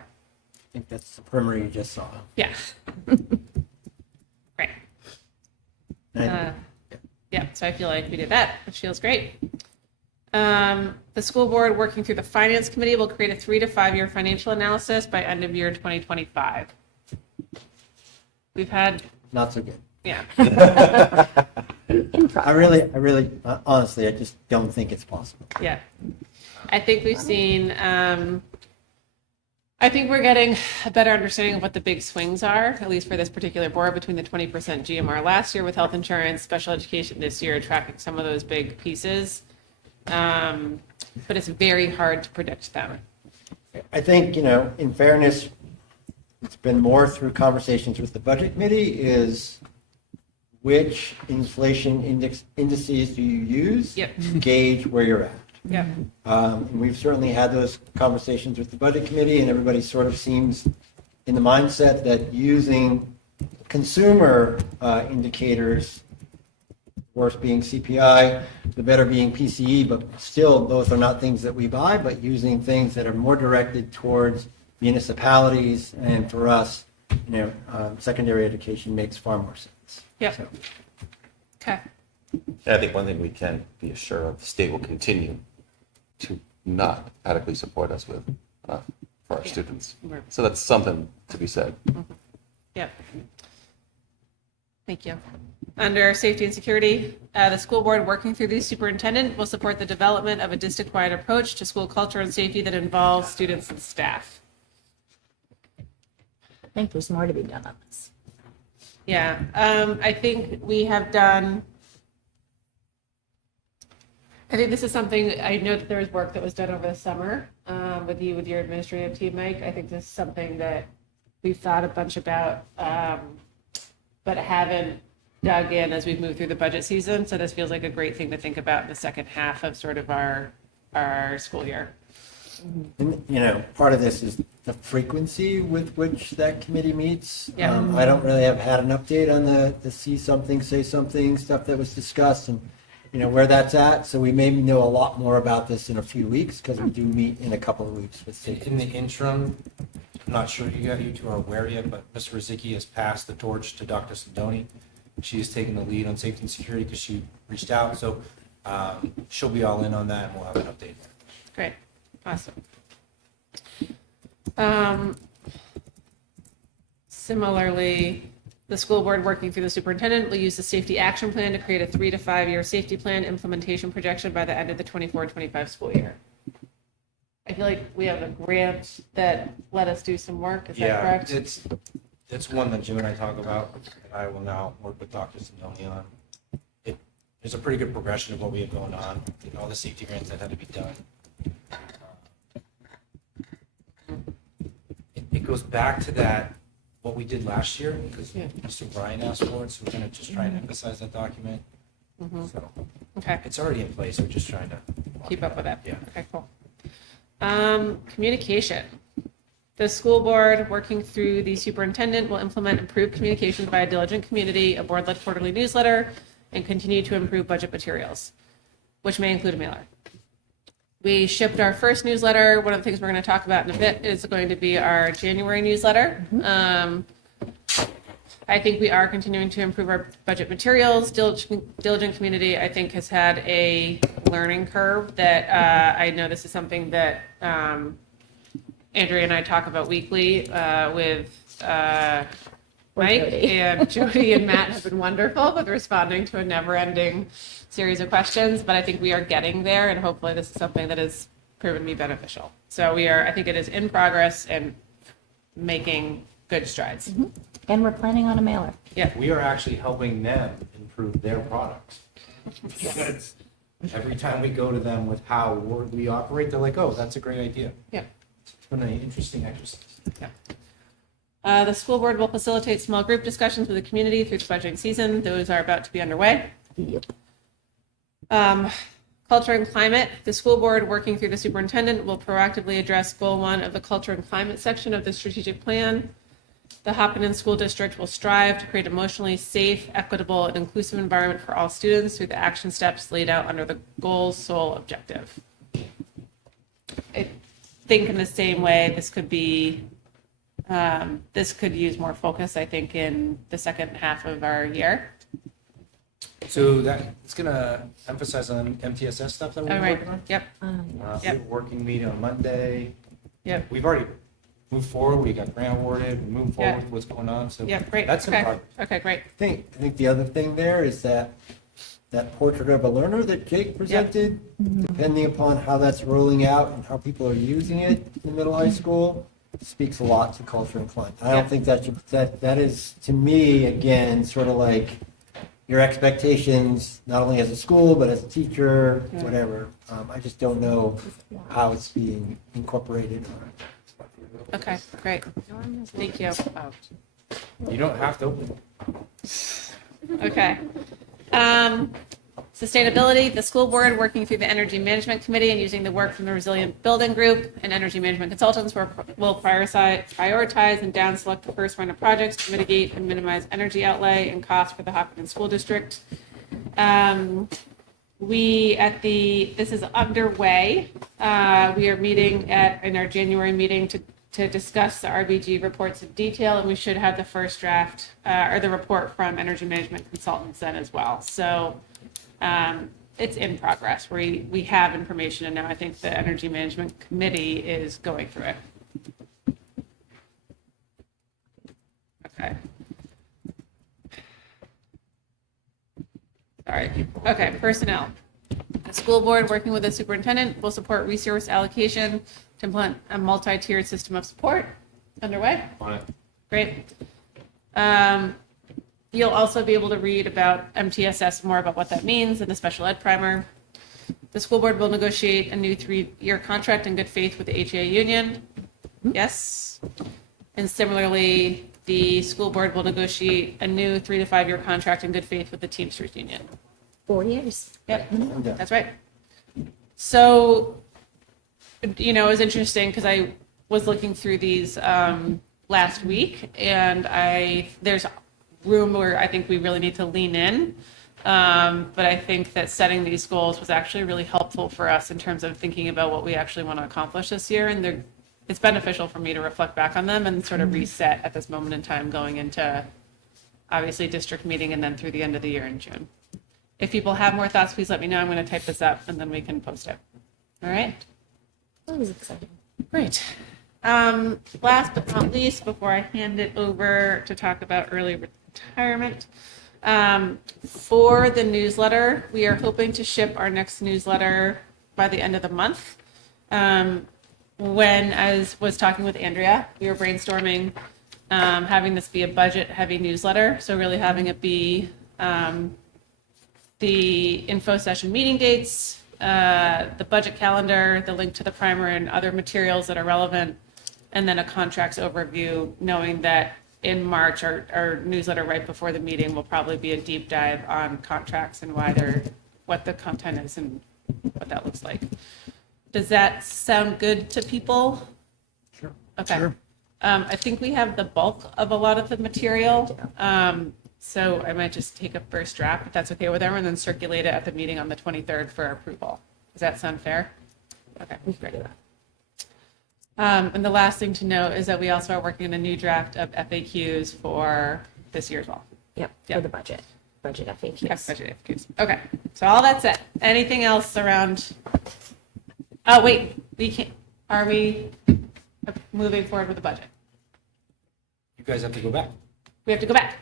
think that's the primer you just saw. Yeah. Great. Yeah, so I feel like we did that, which feels great. The school board, working through the finance committee, will create a 3 to 5 year financial analysis by end of year 2025. We've had. Not so good. Yeah. I really, honestly, I just don't think it's possible. Yeah. I think we've seen, I think we're getting a better understanding of what the big swings are, at least for this particular board, between the 20% GMR last year with health insurance, special education this year, tracking some of those big pieces. But it's very hard to predict them. I think, in fairness, it's been more through conversations with the budget committee is which inflation indices do you use to gauge where you're at. Yeah. And we've certainly had those conversations with the budget committee, and everybody sort of seems in the mindset that using consumer indicators, worst being CPI, the better being PCE, but still those are not things that we buy, but using things that are more directed towards municipalities, and for us, secondary education makes far more sense. Yep. So. Okay. And I think one thing we can be assured of, the state will continue to not adequately support us with for our students. So that's something to be said. Mm-hmm. Yep. Thank you. Under safety and security, the school board, working through the superintendent, will support the development of a district-wide approach to school culture and safety that involves students and staff. think there's more to be done on this. Yeah, I think we have done, I think this is something, I know that there was work that was done over the summer with you, with your administrative team, Mike. I think this is something that we've thought a bunch about, but haven't dug in as we've moved through the budget season. So this feels like a great thing to think about in the second half of sort of our school year. And, you know, part of this is the frequency with which that committee meets. Yeah. I don't really have had an update on the see something, say something stuff that was discussed and, you know, where that's at. So we may know a lot more about this in a few weeks because we do meet in a couple of weeks with safety. In the interim, I'm not sure you two are aware yet, but Mr. Rizicki has passed the torch to Dr. Sindoni. She's taken the lead on safety and security because she reached out. So she'll be all in on that and we'll have an update. Great, awesome. Similarly, the school board working through the superintendent will use the safety action plan to create a 3 to 5 year safety plan implementation projection by the end of the 24-25 school year. I feel like we have a grant that let us do some work, is that correct? It's one that Jim and I talk about, and I will now work with Dr. Sindoni on. There's a pretty good progression of what we have going on, all the safety grants that had to be done. It goes back to that, what we did last year, because Mr. Bryan asked for it, so we're gonna just try and emphasize that document. So, Okay. it's already in place, we're just trying to. Keep up with it. Yeah. Okay, cool. Communication. The school board, working through the superintendent, will implement improved communications by a diligent community, a board-led quarterly newsletter, and continue to improve budget materials, which may include a mailer. We shipped our first newsletter. One of the things we're going to talk about in a bit is going to be our January newsletter. I think we are continuing to improve our budget materials. Diligent Community, I think, has had a learning curve that I know this is something that Andrea and I talk about weekly with Mike and Jody and Matt have been wonderful with responding to a never-ending series of questions, but I think we are getting there, and hopefully this is something that has proven to be beneficial. So I think it is in progress and making good strides. And we're planning on a mailer. Yeah. We are actually helping them improve their products. Because every time we go to them with how we operate, they're like, oh, that's a great idea. Yeah. It's been an interesting exercise. Yeah. The school board will facilitate small group discussions with the community through the budgeting season. Those are about to be underway. Culture and climate. The school board, working through the superintendent, will proactively address goal 1 of the culture and climate section of the strategic plan. The Hopkinton School District will strive to create emotionally safe, equitable, and inclusive environment for all students through the action steps laid out under the goal's sole objective. I think in the same way, this could use more focus, I think, in the second half of our year. So it's going to emphasize on MTSS stuff that we're working on? Yep. We have a working meeting on Monday. Yep. We've already moved forward. We got grant awarded. We moved forward with what's going on. So Great. that's in progress. Okay, great. I think the other thing there is that portrait of a learner that Jake presented, depending upon how that's rolling out and how people are using it in middle high school, speaks a lot to culture and climate. I don't think that is, to me, again, sort of like your expectations, not only as a school, but as a teacher, whatever. I just don't know how it's being incorporated. Okay, great. Thank you. You don't have to open it. Okay. Sustainability, the school board, working through the energy management committee and using the work from the resilient building group and energy management consultants will prioritize and down select the first round of projects to mitigate and minimize energy outlay and cost for the Hopkinton School District. This is underway. We are meeting in our January meeting to discuss the RBG reports in detail, and we should have the first draft or the report from energy management consultants then as well. So it's in progress. We have information, and now I think the energy management committee is going through it. Okay. Sorry. Okay, personnel. The school board, working with the superintendent, will support resource allocation to implement a multi-tiered system of support. Underway. On it. Great. You'll also be able to read about MTSS, more about what that means in the special ed primer. The school board will negotiate a new 3-year contract in good faith with the HEA union. Yes. And similarly, the school board will negotiate a new 3 to 5 year contract in good faith with the Teamsters union. 4 years. Yep, that's right. So, you know, it was interesting because I was looking through these last week, and there's room where I think we really need to lean in. But I think that setting these goals was actually really helpful for us in terms of thinking about what we actually want to accomplish this year. And it's beneficial for me to reflect back on them and sort of reset at this moment in time going into, obviously, district meeting and then through the end of the year in June. If people have more thoughts, please let me know. I'm going to type this up and then we can post it. All right? That was exciting. Great. Last but not least, before I hand it over to talk about early retirement, for the newsletter, we are hoping to ship our next newsletter by the end of the month. When I was talking with Andrea, we were brainstorming having this be a budget-heavy newsletter, so really having it be the info session meeting dates, the budget calendar, the link to the primer and other materials that are relevant, and then a contracts overview, knowing that in March, our newsletter right before the meeting will probably be a deep dive on contracts and what the content is and what that looks like. Does that sound good to people? Sure. Okay. Sure. I think we have the bulk of a lot of the material. So I might just take a first draft, if that's okay with everyone, and then circulate it at the meeting on the 23rd for approval. Does that sound fair? Okay, great. And the last thing to note is that we also are working on a new draft of FAQs for this year as well. Yep, for the budget FAQs. Yes, budget FAQs. Okay, so all that's it. Anything else around? Oh, wait, are we moving forward with the budget? You guys have to go back. We have to go back.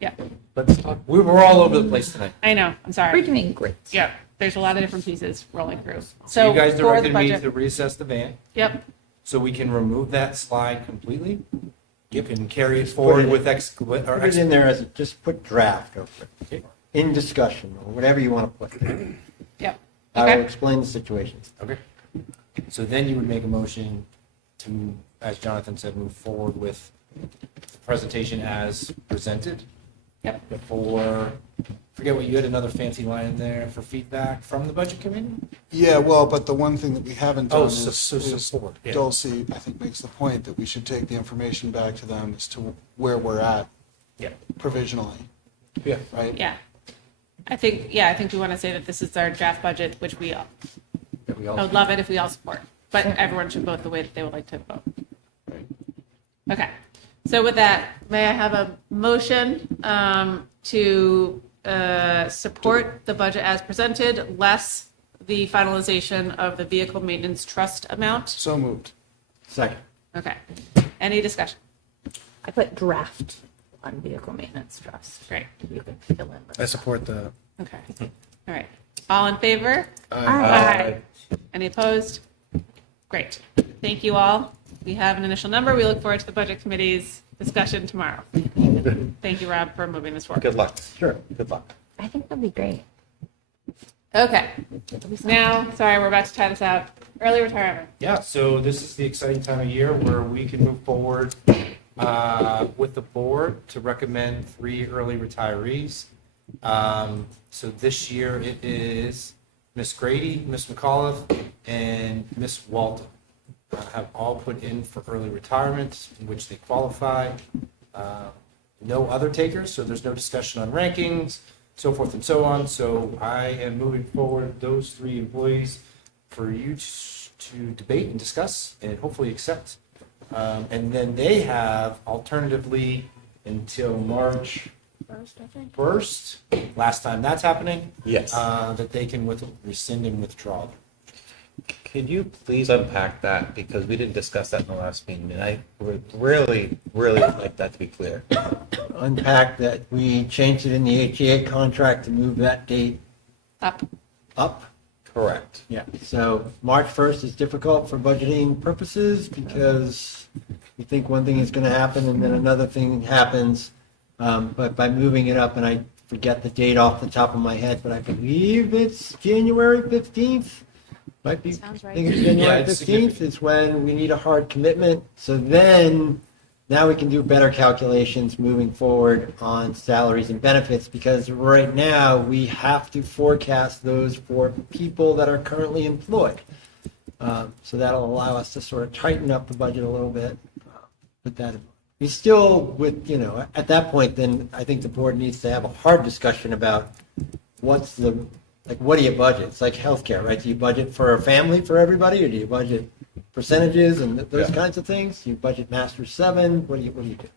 Yeah, Let's talk. We were all over the place tonight. I know, I'm sorry. We're doing great. Yeah, there's a lot of different pieces rolling through. So you guys for the directed me budget- to reassess the van, Yep, so we can remove that slide completely. You can carry it forward with Put it in there as, just put draft over it, Okay. in discussion, or whatever you want to put. yep. I will Okay, explain the situation. Okay. So then you would make a motion to, as Jonathan said, move forward with the presentation as presented. Yep. Before, forget what, you had another fancy line in there for feedback from the budget committee? Yeah, well, but the one thing that we haven't done Oh, is support. Yeah. Dulce, I think, makes the point that we should take the information back to them as to where we're at Yeah. provisionally, Yeah. right? yeah. I think we want to say that this is our draft budget, which I would love it if we all support, but everyone should vote the way that they would like to vote. Okay, so with that, may I have a motion to support the budget as presented, less the finalization of the vehicle maintenance trust amount? So moved. Second. Okay, any discussion? I put draft on vehicle maintenance trust. Great, You can fill in. I support the. okay, all right. All in favor? Aye. Any opposed? Great. Thank you all. We have an initial number. We look forward to the budget committee's discussion tomorrow. Thank you, Rob, for moving this forward. Good luck. Sure. Good luck. I think that'd be great. Okay. Now, sorry, we're about to tie this out. Early retirement. Yeah, so this is the exciting time of year where we can move forward with the board to recommend 3 early retirees. So this year it is Miss Grady, Miss McAuliffe, and Miss Walton. Have all put in for early retirement, in which they qualify. No other takers, so there's no discussion on rankings, so forth and so on. So I am moving forward those 3 employees for you to debate and discuss and hopefully accept. And then they have alternatively until March 1st, last time that's happening. Yes. That they can rescind and withdraw. Could you please unpack that, because we didn't discuss that in the last meeting, and I would really, really like that to be clear. Unpack that we changed it in the HEA contract to move that date Up. up. Correct. Yeah, so March 1st is difficult for budgeting purposes because you think one thing is going to happen and then another thing happens. But by moving it up, and I forget the date off the top of my head, but I believe it's January 15th. Might be, Sounds right. I think it's Yeah, January it's 15th significant. is when we need a hard commitment. So then, now we can do better calculations moving forward on salaries and benefits, because right now we have to forecast those for people that are currently employed. So that'll allow us to sort of tighten up the budget a little bit. Put that, we still with, at that point, then I think the board needs to have a hard discussion about what do you budget? It's like healthcare, right? Do you budget for a family for everybody, or do you budget percentages and those kinds of things? You budget master 7. What do you do?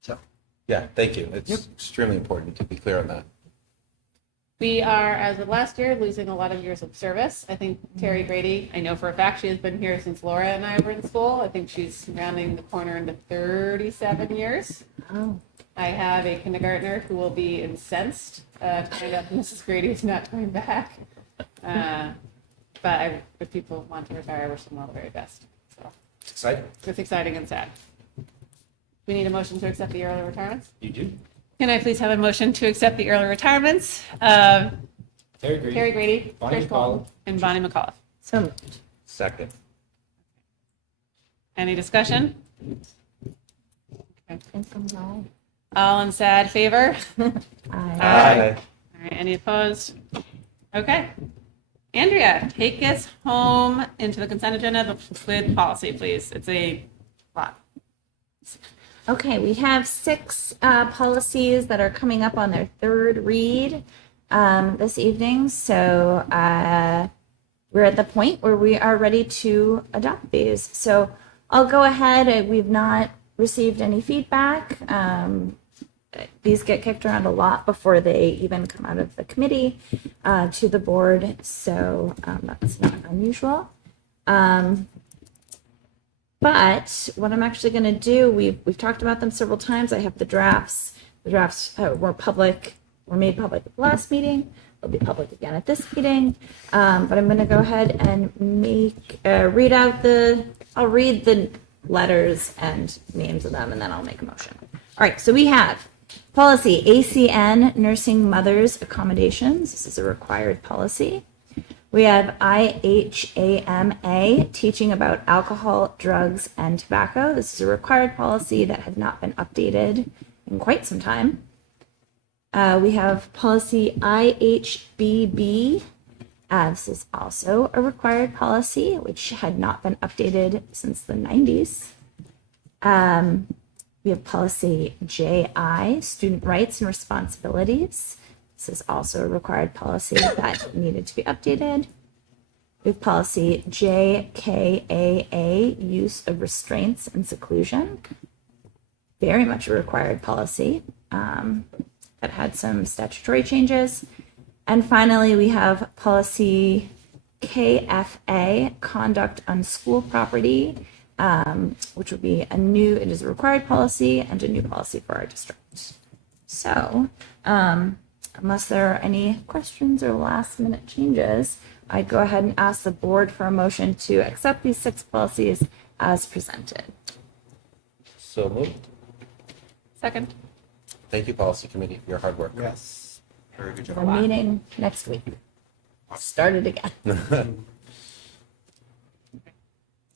So Yeah, thank you. It's extremely important to be clear on that. We are, as of last year, losing a lot of years of service. I think Terry Grady, I know for a fact she has been here since Laura and I were in school. I think she's rounding the corner into 37 years. Oh. I have a kindergartner who will be incensed to find out Mrs. Grady is not coming back. But if people want to retire, I wish them all the very best. So It's exciting. it's exciting and sad. We need a motion to accept the early retirements. You do. Can I please have a motion to accept the early retirements? Terry Grady. Terry Grady, Bonnie Trish Bolton, McAuliffe. and Bonnie McAuliffe. So moved. Second. Any discussion? And some aye. All in sad favor? Aye. All right, any opposed? Okay. Andrea, take us home into the consent agenda with policy, please. It's a lot. Okay, we have 6 policies that are coming up on their 3rd read this evening. So we're at the point where we are ready to adopt these. So I'll go ahead. We've not received any feedback. These get kicked around a lot before they even come out of the committee to the board. So that's not unusual. But what I'm actually going to do, we've talked about them several times. I have the drafts. The drafts were made public at the last meeting. They'll be public again at this meeting. But I'm going to go ahead and I'll read the letters and names of them, and then I'll make a motion. All right, so we have policy ACN, Nursing Mothers Accommodations. This is a required policy. We have IHAMA, Teaching About Alcohol, Drugs, and Tobacco. This is a required policy that had not been updated in quite some time. We have policy IHBB. This is also a required policy, which had not been updated since the 90s. We have policy JI, Student Rights and Responsibilities. This is also a required policy that needed to be updated. We have policy JKAA, Use of Restraints and Seclusion. Very much a required policy that had some statutory changes. And finally, we have policy KFA, Conduct on School Property, which would be it is a required policy and a new policy for our district. So, unless there are any questions or last minute changes, I'd go ahead and ask the board for a motion to accept these 6 policies as presented. So moved. Second. Thank you, Policy Committee, for your hard work. Yes. Very good We're job. meeting next week. Start it again.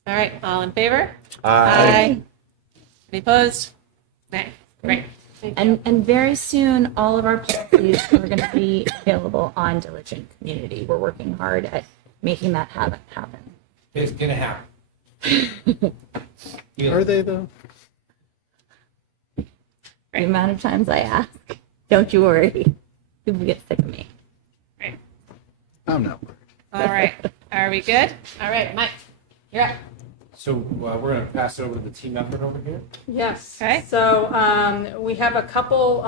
All right, all in favor? Aye. Any opposed? Nay. Great. Thank you. And very soon, all of our policies are going to be available on Diligent Community. We're working hard at making that happen. It's gonna happen. Are they though? The amount of times I ask, don't you worry. People get sick of me. Great. I'm not worried. All right. Are we good? All right, Mike, you're up. So we're going to pass it over to the team effort over here. Yes. Okay. So we have a couple,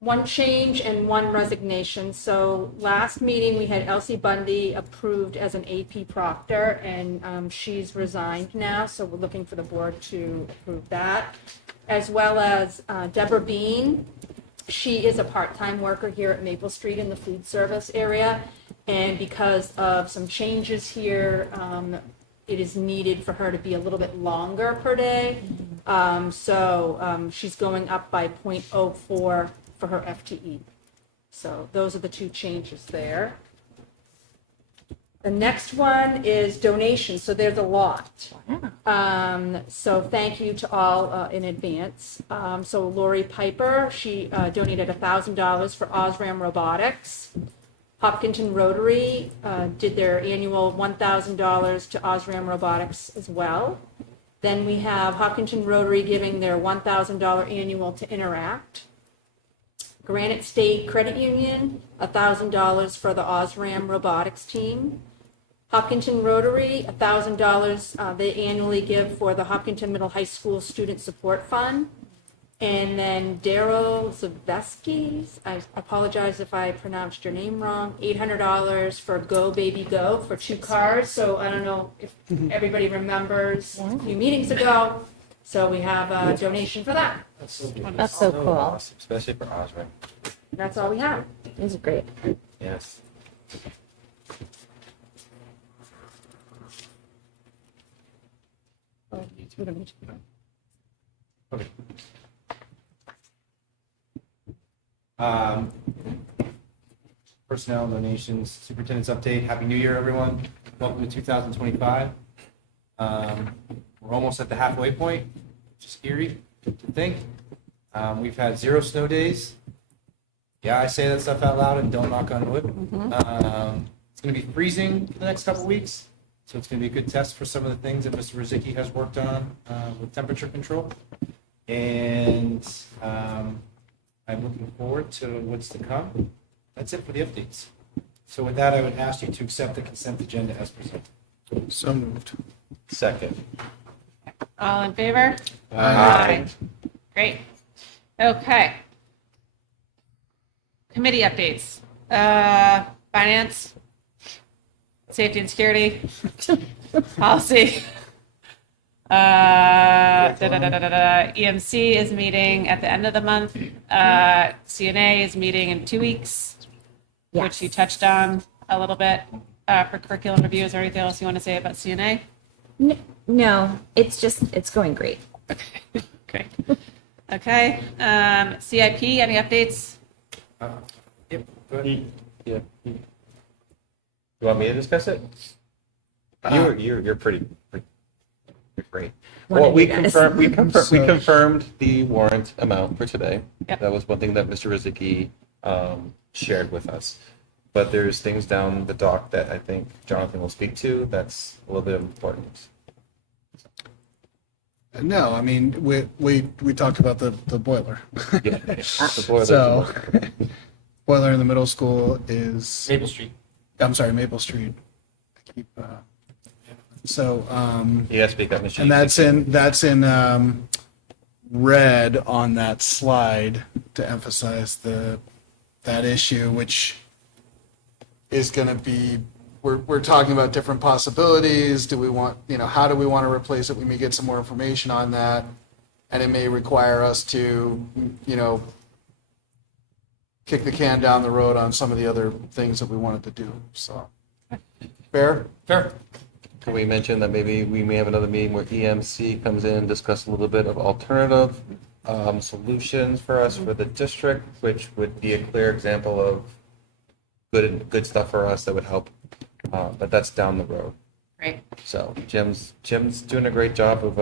one change and one resignation. So last meeting, we had Elsie Bundy approved as an AP proctor, and she's resigned now. So we're looking for the board to approve that, as well as Deborah Bean. She is a part-time worker here at Maple Street in the food service area. And because of some changes here, it is needed for her to be a little bit longer per day. She's going up by 0.04 for her FTE. So those are the two changes there. The next one is donations, so there's a lot. So thank you to all in advance. So Lori Piper, she donated $1,000 for Osram Robotics. Hopkinton Rotary did their annual $1,000 to Osram Robotics as well. Then we have Hopkinton Rotary giving their $1,000 annual to Interact. Granite State Credit Union, $1,000 for the Osram Robotics team. Hopkinton Rotary, $1,000 they annually give for the Hopkinton Middle High School Student Support Fund. And then Daryl Zaveski, I apologize if I pronounced your name wrong, $800 for Go Baby Go for 2 cars. So I don't know if everybody remembers a few meetings ago. So we have a donation for that. That's so cool. Awesome, especially for Osram. That's all we have. These are great. Yes. Okay. Personnel donations, superintendent's update. Happy New Year, everyone. Welcome to 2025. We're almost at the halfway point, which is eerie to think. We've had 0 snow days. Yeah, I say that stuff out loud and don't knock on wood. It's going to be freezing for the next couple weeks, so it's going to be a good test for some of the things that Mr. Rizicki has worked on with temperature control. And I'm looking forward to what's to come. That's it for the updates. So with that, I would ask you to accept the consent agenda as presented. So moved. Second. All in favor? Aye. Great. Okay. Committee updates. Finance, safety and security, policy. EMC is meeting at the end of the month. CNA is meeting in 2 weeks, which you touched on a little bit for curriculum reviews. Or anything else you want to say about CNA? No, it's going great. Great. Okay. CIP, any updates? Yep, go ahead. Yeah. You want me to discuss it? You're pretty you're great. One Well, of we you guys. confirmed the warrant amount for today. Yep. That was one thing that Mr. Rizicki shared with us. But there's things down the dock that I think Jonathan will speak to that's a little bit important. No, I mean, we talked about the boiler. Yeah. The boiler's So, boiler in the middle school is, Maple Street. I'm sorry, Maple Street. I keep, so, You gotta speak up, Mr. and that's in red on that slide to emphasize that issue, which is going to be, we're talking about different possibilities. Do we want, how do we want to replace it? We may get some more information on that, and it may require us to, kick the can down the road on some of the other things that we wanted to do. So, fair? Fair. Can we mention that maybe we may have another meeting where EMC comes in and discuss a little bit of alternative solutions for us for the district, which would be a clear example of good stuff for us that would help. But that's down the road. Right. So Jim's doing a great job of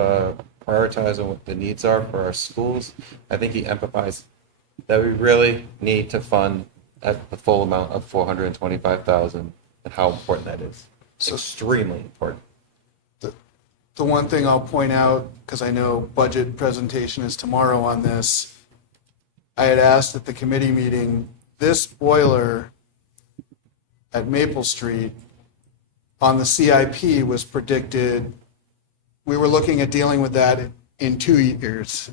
prioritizing what the needs are for our schools. I think he emphasized that we really need to fund at the full amount of $425,000 and how important that is. It's extremely important. The one thing I'll point out, because I know budget presentation is tomorrow on this, I had asked at the committee meeting, this boiler at Maple Street on the CIP was predicted, we were looking at dealing with that in 2 years.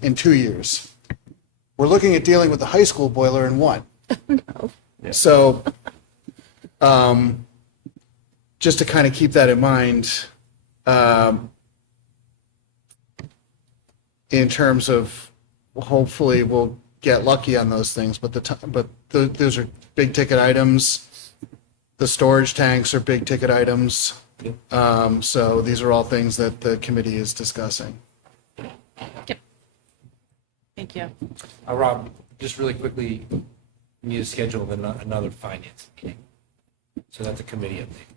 We're looking at dealing with the high school boiler in 1. Yeah. So, just to kind of keep that in mind, in terms of hopefully we'll get lucky on those things, but those are big ticket items. The storage tanks are big ticket items. So these are all things that the committee is discussing. Thank you. Rob, just really quickly, we need to schedule another finance meeting. So that's a committee update.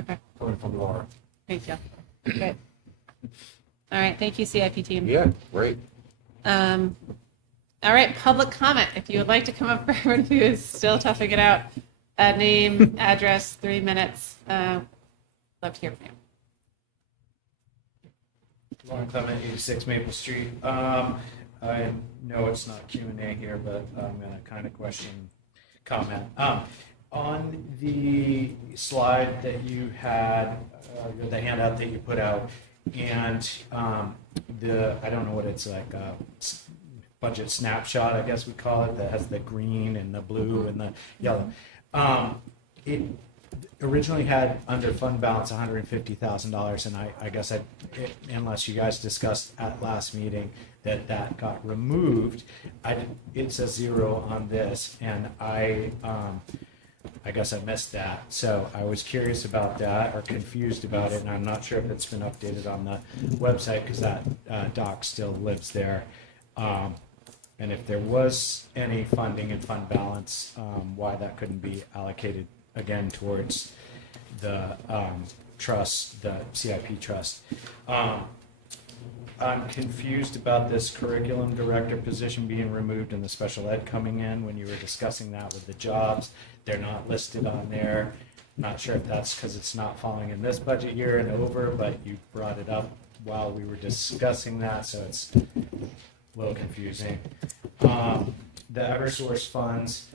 Okay, Coming from Laura. thank you. Good. All right, thank you, CIP team. Yeah, great. All right, public comment. If you would like to come up for everyone who is still toughing it out, name, address, 3 minutes. Love to hear from you. Lauren Clement, 86 Maple Street. I know it's not Q&A here, but I'm going to kind of comment. On the slide that you had, the handout that you put out, and I don't know what it's like, budget snapshot, I guess we call it, that has the green and the blue and the yellow. It originally had under fund balance $150,000, and I guess unless you guys discussed at last meeting that got removed, it says 0 on this, and I guess I missed that. So I was curious about that, or confused about it, and I'm not sure if it's been updated on the website because that doc still lives there. And if there was any funding in fund balance, why that couldn't be allocated again towards the trust, the CIP trust. I'm confused about this curriculum director position being removed and the special ed coming in. When you were discussing that with the jobs, they're not listed on there. Not sure if that's because it's not falling in this budget year and over, but you brought it up while we were discussing that, so it's a little confusing. The Eversource funds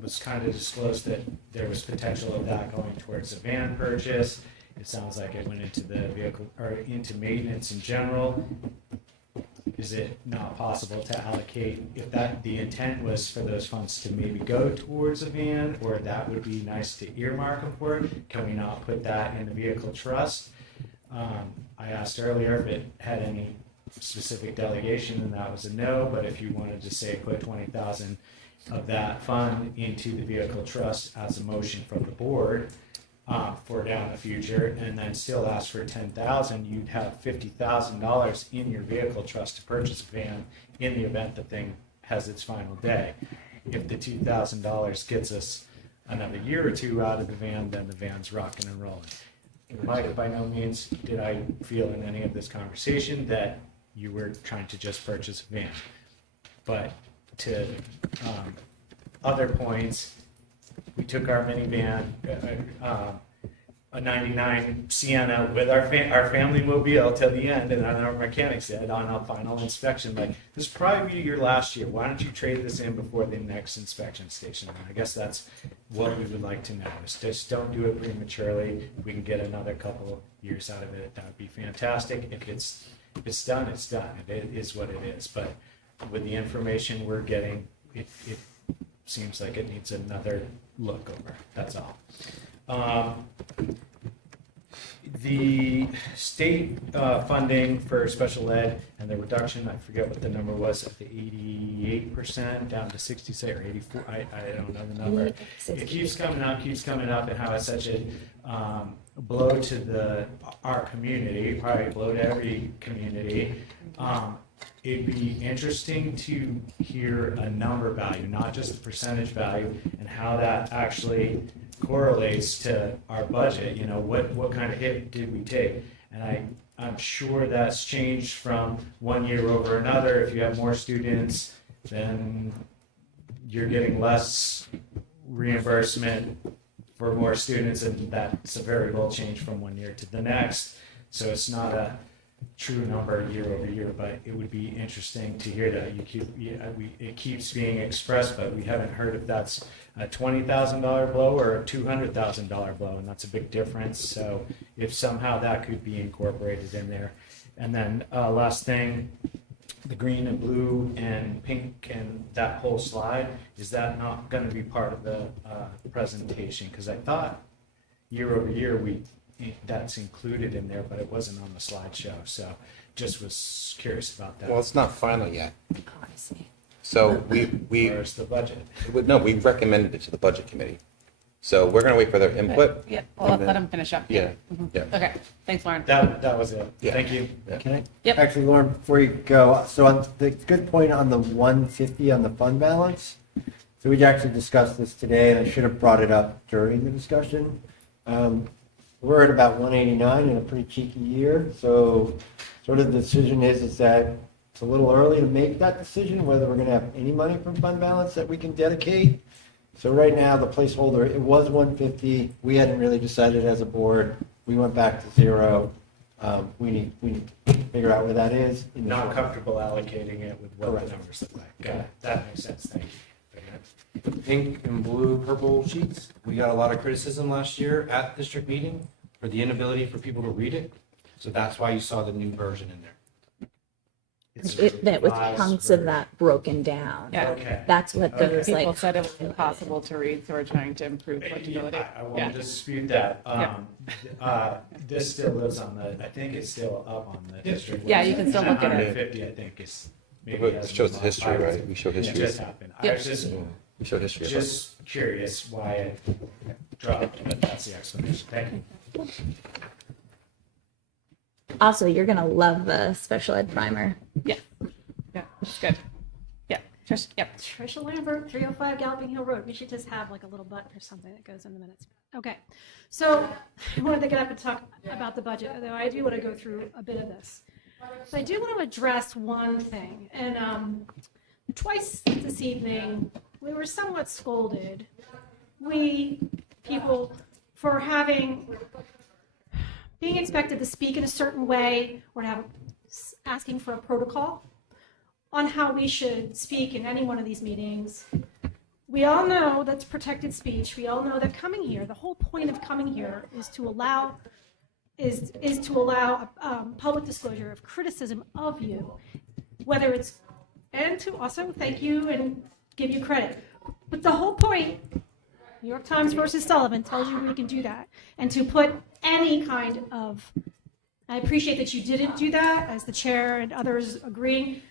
was kind of disclosed that there was potential of that going towards a van purchase. It sounds like it went into the vehicle or into maintenance in general. Is it not possible to allocate, if the intent was for those funds to maybe go towards a van, or that would be nice to earmark them for it? Can we not put that in the vehicle trust? I asked earlier if it had any specific delegation, and that was a no, but if you wanted to say put 20,000 of that fund into the vehicle trust as a motion from the board for down the future, and then still ask for 10,000, you'd have $50,000 in your vehicle trust to purchase a van in the event the thing has its final day. If the $2,000 gets us another year or two out of the van, then the van's rocking and rolling. Mike, by no means did I feel in any of this conversation that you were trying to just purchase a van. But to other points, we took our minivan, a 99 Sienna with our family mobile till the end, and then our mechanic said on a final inspection, like, this will probably be your last year. Why don't you trade this in before the next inspection station? And I guess that's what we would like to know, is just don't do it prematurely. If we can get another couple years out of it, that would be fantastic. If it's done, it's done. It is what it is. But with the information we're getting, it seems like it needs another look over. That's all. The state funding for special ed and the reduction, I forget what the number was, at the 88% down to 66 or 84, I don't know the number. It keeps coming up, and how it's such a blow to our community, probably a blow to every community. It'd be interesting to hear a number value, not just a percentage value, and how that actually correlates to our budget. You know, what kind of hit did we take? And I'm sure that's changed from one year over another. If you have more students, then you're getting less reimbursement for more students, and that's a variable change from one year to the next. So it's not a true number year over year, but it would be interesting to hear that. It keeps being expressed, but we haven't heard if that's a $20,000 blow or a $200,000 blow, and that's a big difference. So if somehow that could be incorporated in there. And then last thing, the green and blue and pink and that whole slide, is that not going to be part of the presentation? Because I thought year over year that's included in there, but it wasn't on the slideshow. So just was curious about that. Well, it's not final yet. Oh, I see. So we Where's the budget? no, we recommended it to the budget committee. So we're gonna wait for their input. Yeah, well, and let then- them finish up. Yeah, Mhm. yeah. Okay, thanks, Lauren. That was it. Yeah. Thank you. Can I? Yep. Actually, Lauren, before you go, so on the good point on the 150 on the fund balance. So we actually discussed this today, and I should have brought it up during the discussion. We're at about 189 in a pretty cheeky year, so sort of the decision is that it's a little early to make that decision, whether we're going to have any money from fund balance that we can dedicate. So right now, the placeholder, it was 150. We hadn't really decided as a board. We went back to 0. We need to figure out where that is. in the Not short- comfortable allocating it with what Correct. the numbers look like. Got it. That makes sense. Thank you. Pink and blue, purple sheets. We got a lot of criticism last year at district meeting for the inability for people to read it. So that's why you saw the new version in there. That with revised chunks of version. that broken down. Yeah. Okay. That's what Okay. those People like, said it was impossible to read, so we're trying to improve legibility. I won't Yeah. dispute that. Yeah. This still lives on the, I think it's still up on the district. Yeah, you can still look at it. 150, I think, is maybe. It hasn't shows the been history, modified. right? We show It history. just happened. I Yep. was just, We show history. of it. just curious why it dropped, but that's the explanation. Thank you. also, you're gonna love the special ed primer. Yeah, it's good. Yeah, Trish, yep. Tricia Lambert, 305 Galloping Hill Road. We should just have like a little button or something that goes in the minutes. Okay, so I wanted to get up and talk about the budget, although I do want to go through a bit of this. So I do want to address one thing, and twice this evening, we were somewhat scolded, we people, for being expected to speak in a certain way or asking for a protocol on how we should speak in any one of these meetings. We all know that's protected speech. We all know that coming here, the whole point of coming here is to allow public disclosure of criticism of you, whether it's, and to also thank you and give you credit. But the whole point, New York Times versus Sullivan tells you we can do that, and to put any kind of, I appreciate that you didn't do that, as the chair and others agreeing,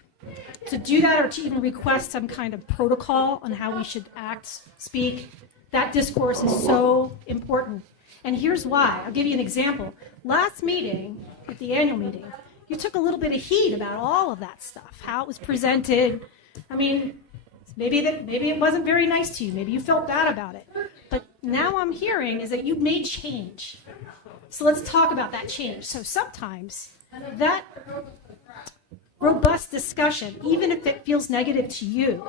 to do that or to even request some kind of protocol on how we should act, speak, that discourse is so important. And here's why. I'll give you an example. Last meeting, at the annual meeting, you took a little bit of heat about all of that stuff, how it was presented. I mean, maybe it wasn't very nice to you. Maybe you felt bad about it. But now I'm hearing is that you've made change. So let's talk about that change. So sometimes that robust discussion, even if it feels negative to you,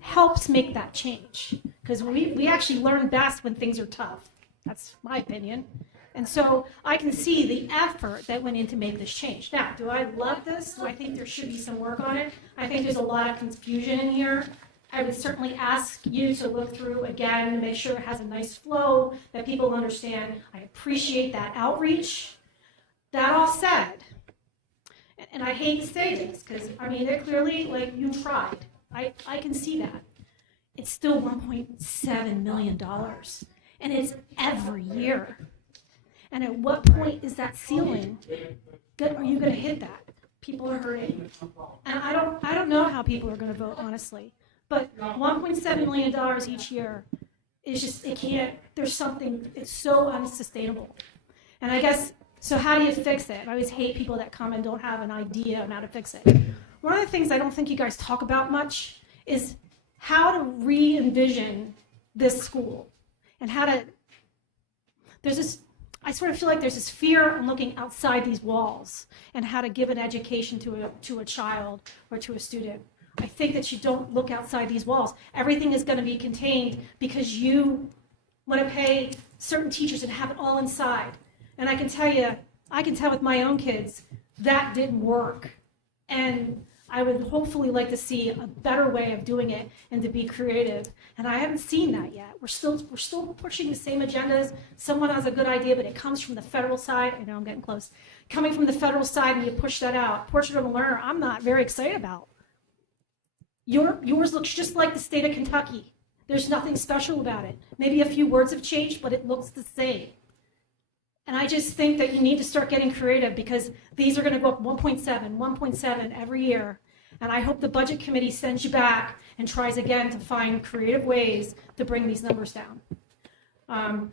helps make that change. Because we actually learn best when things are tough. That's my opinion. And so I can see the effort that went in to make this change. Now, do I love this? Do I think there should be some work on it? I think there's a lot of confusion in here. I would certainly ask you to look through again, make sure it has a nice flow, that people understand. I appreciate that outreach. That all said, and I hate to say this, because, I mean, it clearly, like, you tried. I can see that. It's still $1.7 million, and it's every year. And at what point is that ceiling? Are you going to hit that? People are hurting. And I don't know how people are going to vote, honestly. But $1.7 million each year is just, it can't, there's something, it's so unsustainable. And I guess, so how do you fix it? I always hate people that come and don't have an idea on how to fix it. One of the things I don't think you guys talk about much is how to re-envision this school and how to, there's this, I sort of feel like there's this fear in looking outside these walls and how to give an education to a child or to a student. I think that you don't look outside these walls. Everything is going to be contained because you want to pay certain teachers and have it all inside. And I can tell with my own kids, that didn't work. And I would hopefully like to see a better way of doing it and to be creative. And I haven't seen that yet. We're still pushing the same agendas. Someone has a good idea, but it comes from the federal side. I know I'm getting close. Coming from the federal side and you push that out. Portrait of a Learner, I'm not very excited about. Yours looks just like the state of Kentucky. There's nothing special about it. Maybe a few words have changed, but it looks the same. And I just think that you need to start getting creative because these are going to go up 1.7 every year. And I hope the budget committee sends you back and tries again to find creative ways to bring these numbers down. I'll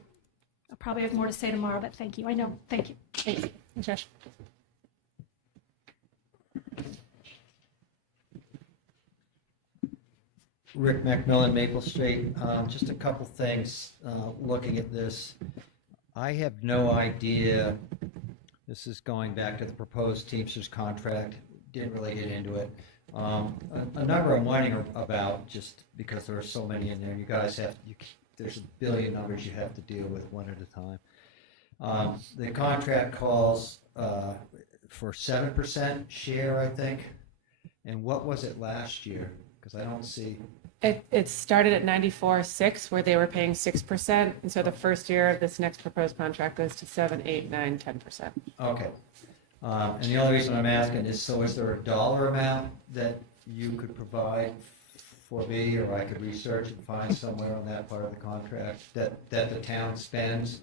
probably have more to say tomorrow, but thank you. I know. Thank you. Thanks. Josh. Rick Macmillan, Maple Street. Just a couple things, looking at this. I have no idea, this is going back to the proposed Teamsters contract, didn't really get into it. A number I'm wondering about, just because there are so many in there, you guys have, there's a billion numbers you have to deal with one at a time. The contract calls for 7% share, I think. And what was it last year? Because I don't see. It started at 94.6, where they were paying 6%, and so the first year of this next proposed contract goes to 7, 8, 9, 10%. Okay. And the only reason I'm asking is, so is there a dollar amount that you could provide for me, or I could research and find somewhere on that part of the contract that the town spends?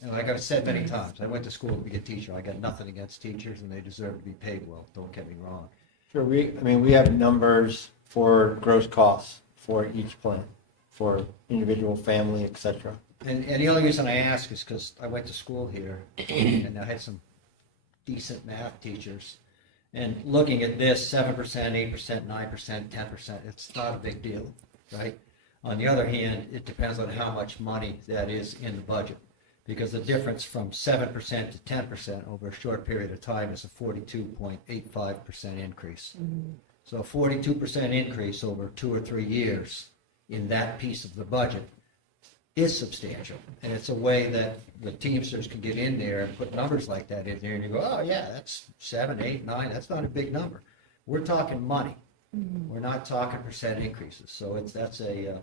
And like I've said many times, I went to school to be a teacher. I got nothing against teachers, and they deserve to be paid well. Don't get me wrong. Sure, we have numbers for gross costs for each plan, for individual, family, et cetera. And the only reason I ask is because I went to school here, and I had some decent math teachers. And looking at this, 7%, 8%, 9%, 10%, it's not a big deal, right? On the other hand, it depends on how much money that is in the budget, because the difference from 7% to 10% over a short period of time is a 42.85% increase. Mm-hmm. So a 42% increase over 2 or 3 years in that piece of the budget is substantial. And it's a way that the Teamsters can get in there and put numbers like that in there, and you go, oh yeah, that's 7, 8, 9, that's not a big number. We're talking money. Mm-hmm. We're not talking percent increases. So that's a,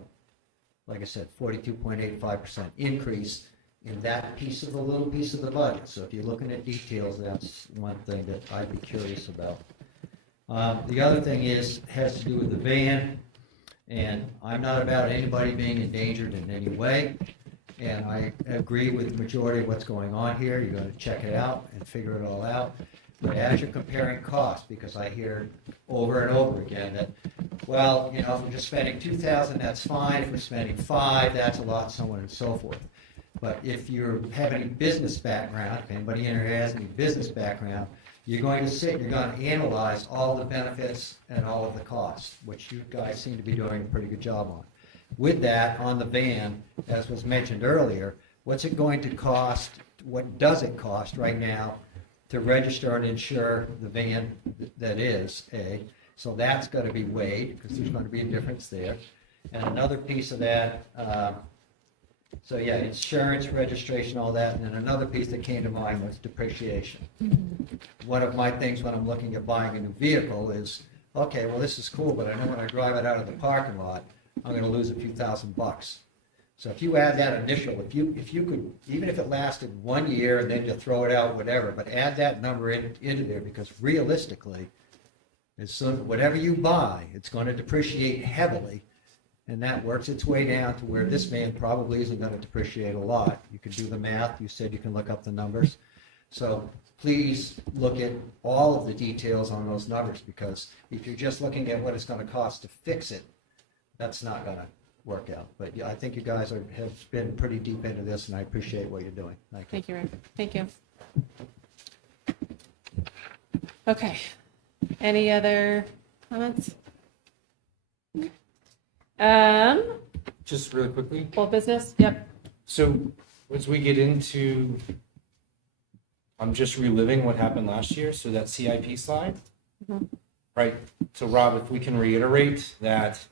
like I said, 42.85% increase in that piece of the little piece of the budget. So if you're looking at details, that's one thing that I'd be curious about. The other thing has to do with the van, and I'm not about anybody being endangered in any way, and I agree with the majority of what's going on here. You're going to check it out and figure it all out. But as you're comparing costs, because I hear over and over again that, well, if we're just spending $2,000, that's fine. If we're spending $5,000, that's a lot, so on and so forth. But if you have any business background, if anybody in here has any business background, you're going to sit, you're going to analyze all the benefits and all of the costs, which you guys seem to be doing a pretty good job on. With that, on the van, as was mentioned earlier, what's it going to cost, what does it cost right now to register and insure the van that is A? So that's going to be weighed, because there's going to be a difference there. And another piece of that, so yeah, insurance, registration, all that, and then another piece that came to mind was depreciation. Mm-hmm. One of my things when I'm looking at buying a new vehicle is, okay, well, this is cool, but I know when I drive it out of the parking lot, I'm going to lose a few $1,000s. So if you add that initial, if you could, even if it lasted 1 year and then you throw it out, whatever, but add that number into there, because realistically, whatever you buy, it's going to depreciate heavily. And that works its way down to where this van probably isn't going to depreciate a lot. You can do the math. You said you can look up the numbers. So please look at all of the details on those numbers, because if you're just looking at what it's going to cost to fix it, that's not going to work out. But yeah, I think you guys have been pretty deep into this, and I appreciate what you're doing. Thank you. Thank you, Rick. Thank you. Okay. Any other comments? Just really quickly. Old business? Yep. So as we get into, I'm just reliving what happened last year. So that CIP slide, right? So Rob, if we can reiterate that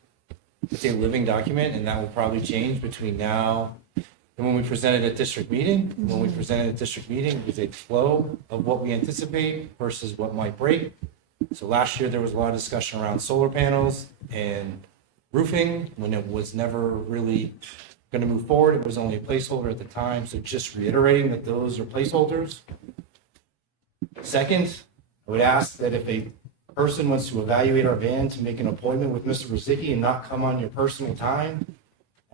it's a living document, and that will probably change between now and when we present it at district meeting. When we present it at district meeting, it's a flow of what we anticipate versus what might break. So last year there was a lot of discussion around solar panels and roofing when it was never really going to move forward. It was only a placeholder at the time. So just reiterating that those are placeholders. Second, I would ask that if a person wants to evaluate our van, to make an appointment with Mr. Rozicki and not come on your personal time.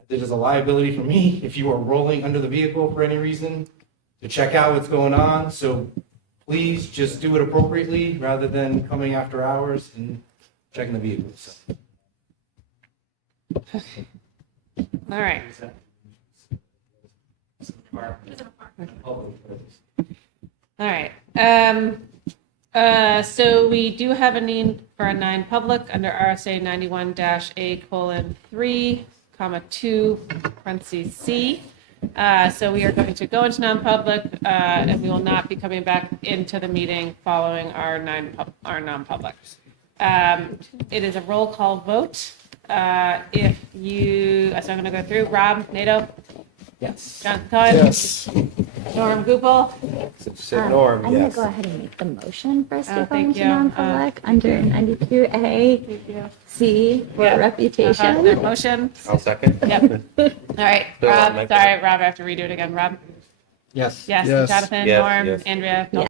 It is a liability for me if you are rolling under the vehicle for any reason to check out what's going on. So please just do it appropriately rather than coming after hours and checking the vehicles. All right. All right. So we do have a need for a non-public under RSA 91-A:3, 2, parentheses C. So we are going to go into non-public, and we will not be coming back into the meeting following our non-public. It is a roll call vote. So I'm going to go through. Rob, Nato, Yes. John Cohen, Yes. Norm Gupel, Norm, I'm gonna go ahead and make the motion for us to go thank into you. non-public under 92A C for Yeah. reputation. Their motion. I'll second. Yep. All right, Bill, Rob, make sorry, Rob, I have to redo it again. Rob? Yes. Yes. Yes. Jonathan, Yes, Norm, yes. Andrea, Yes.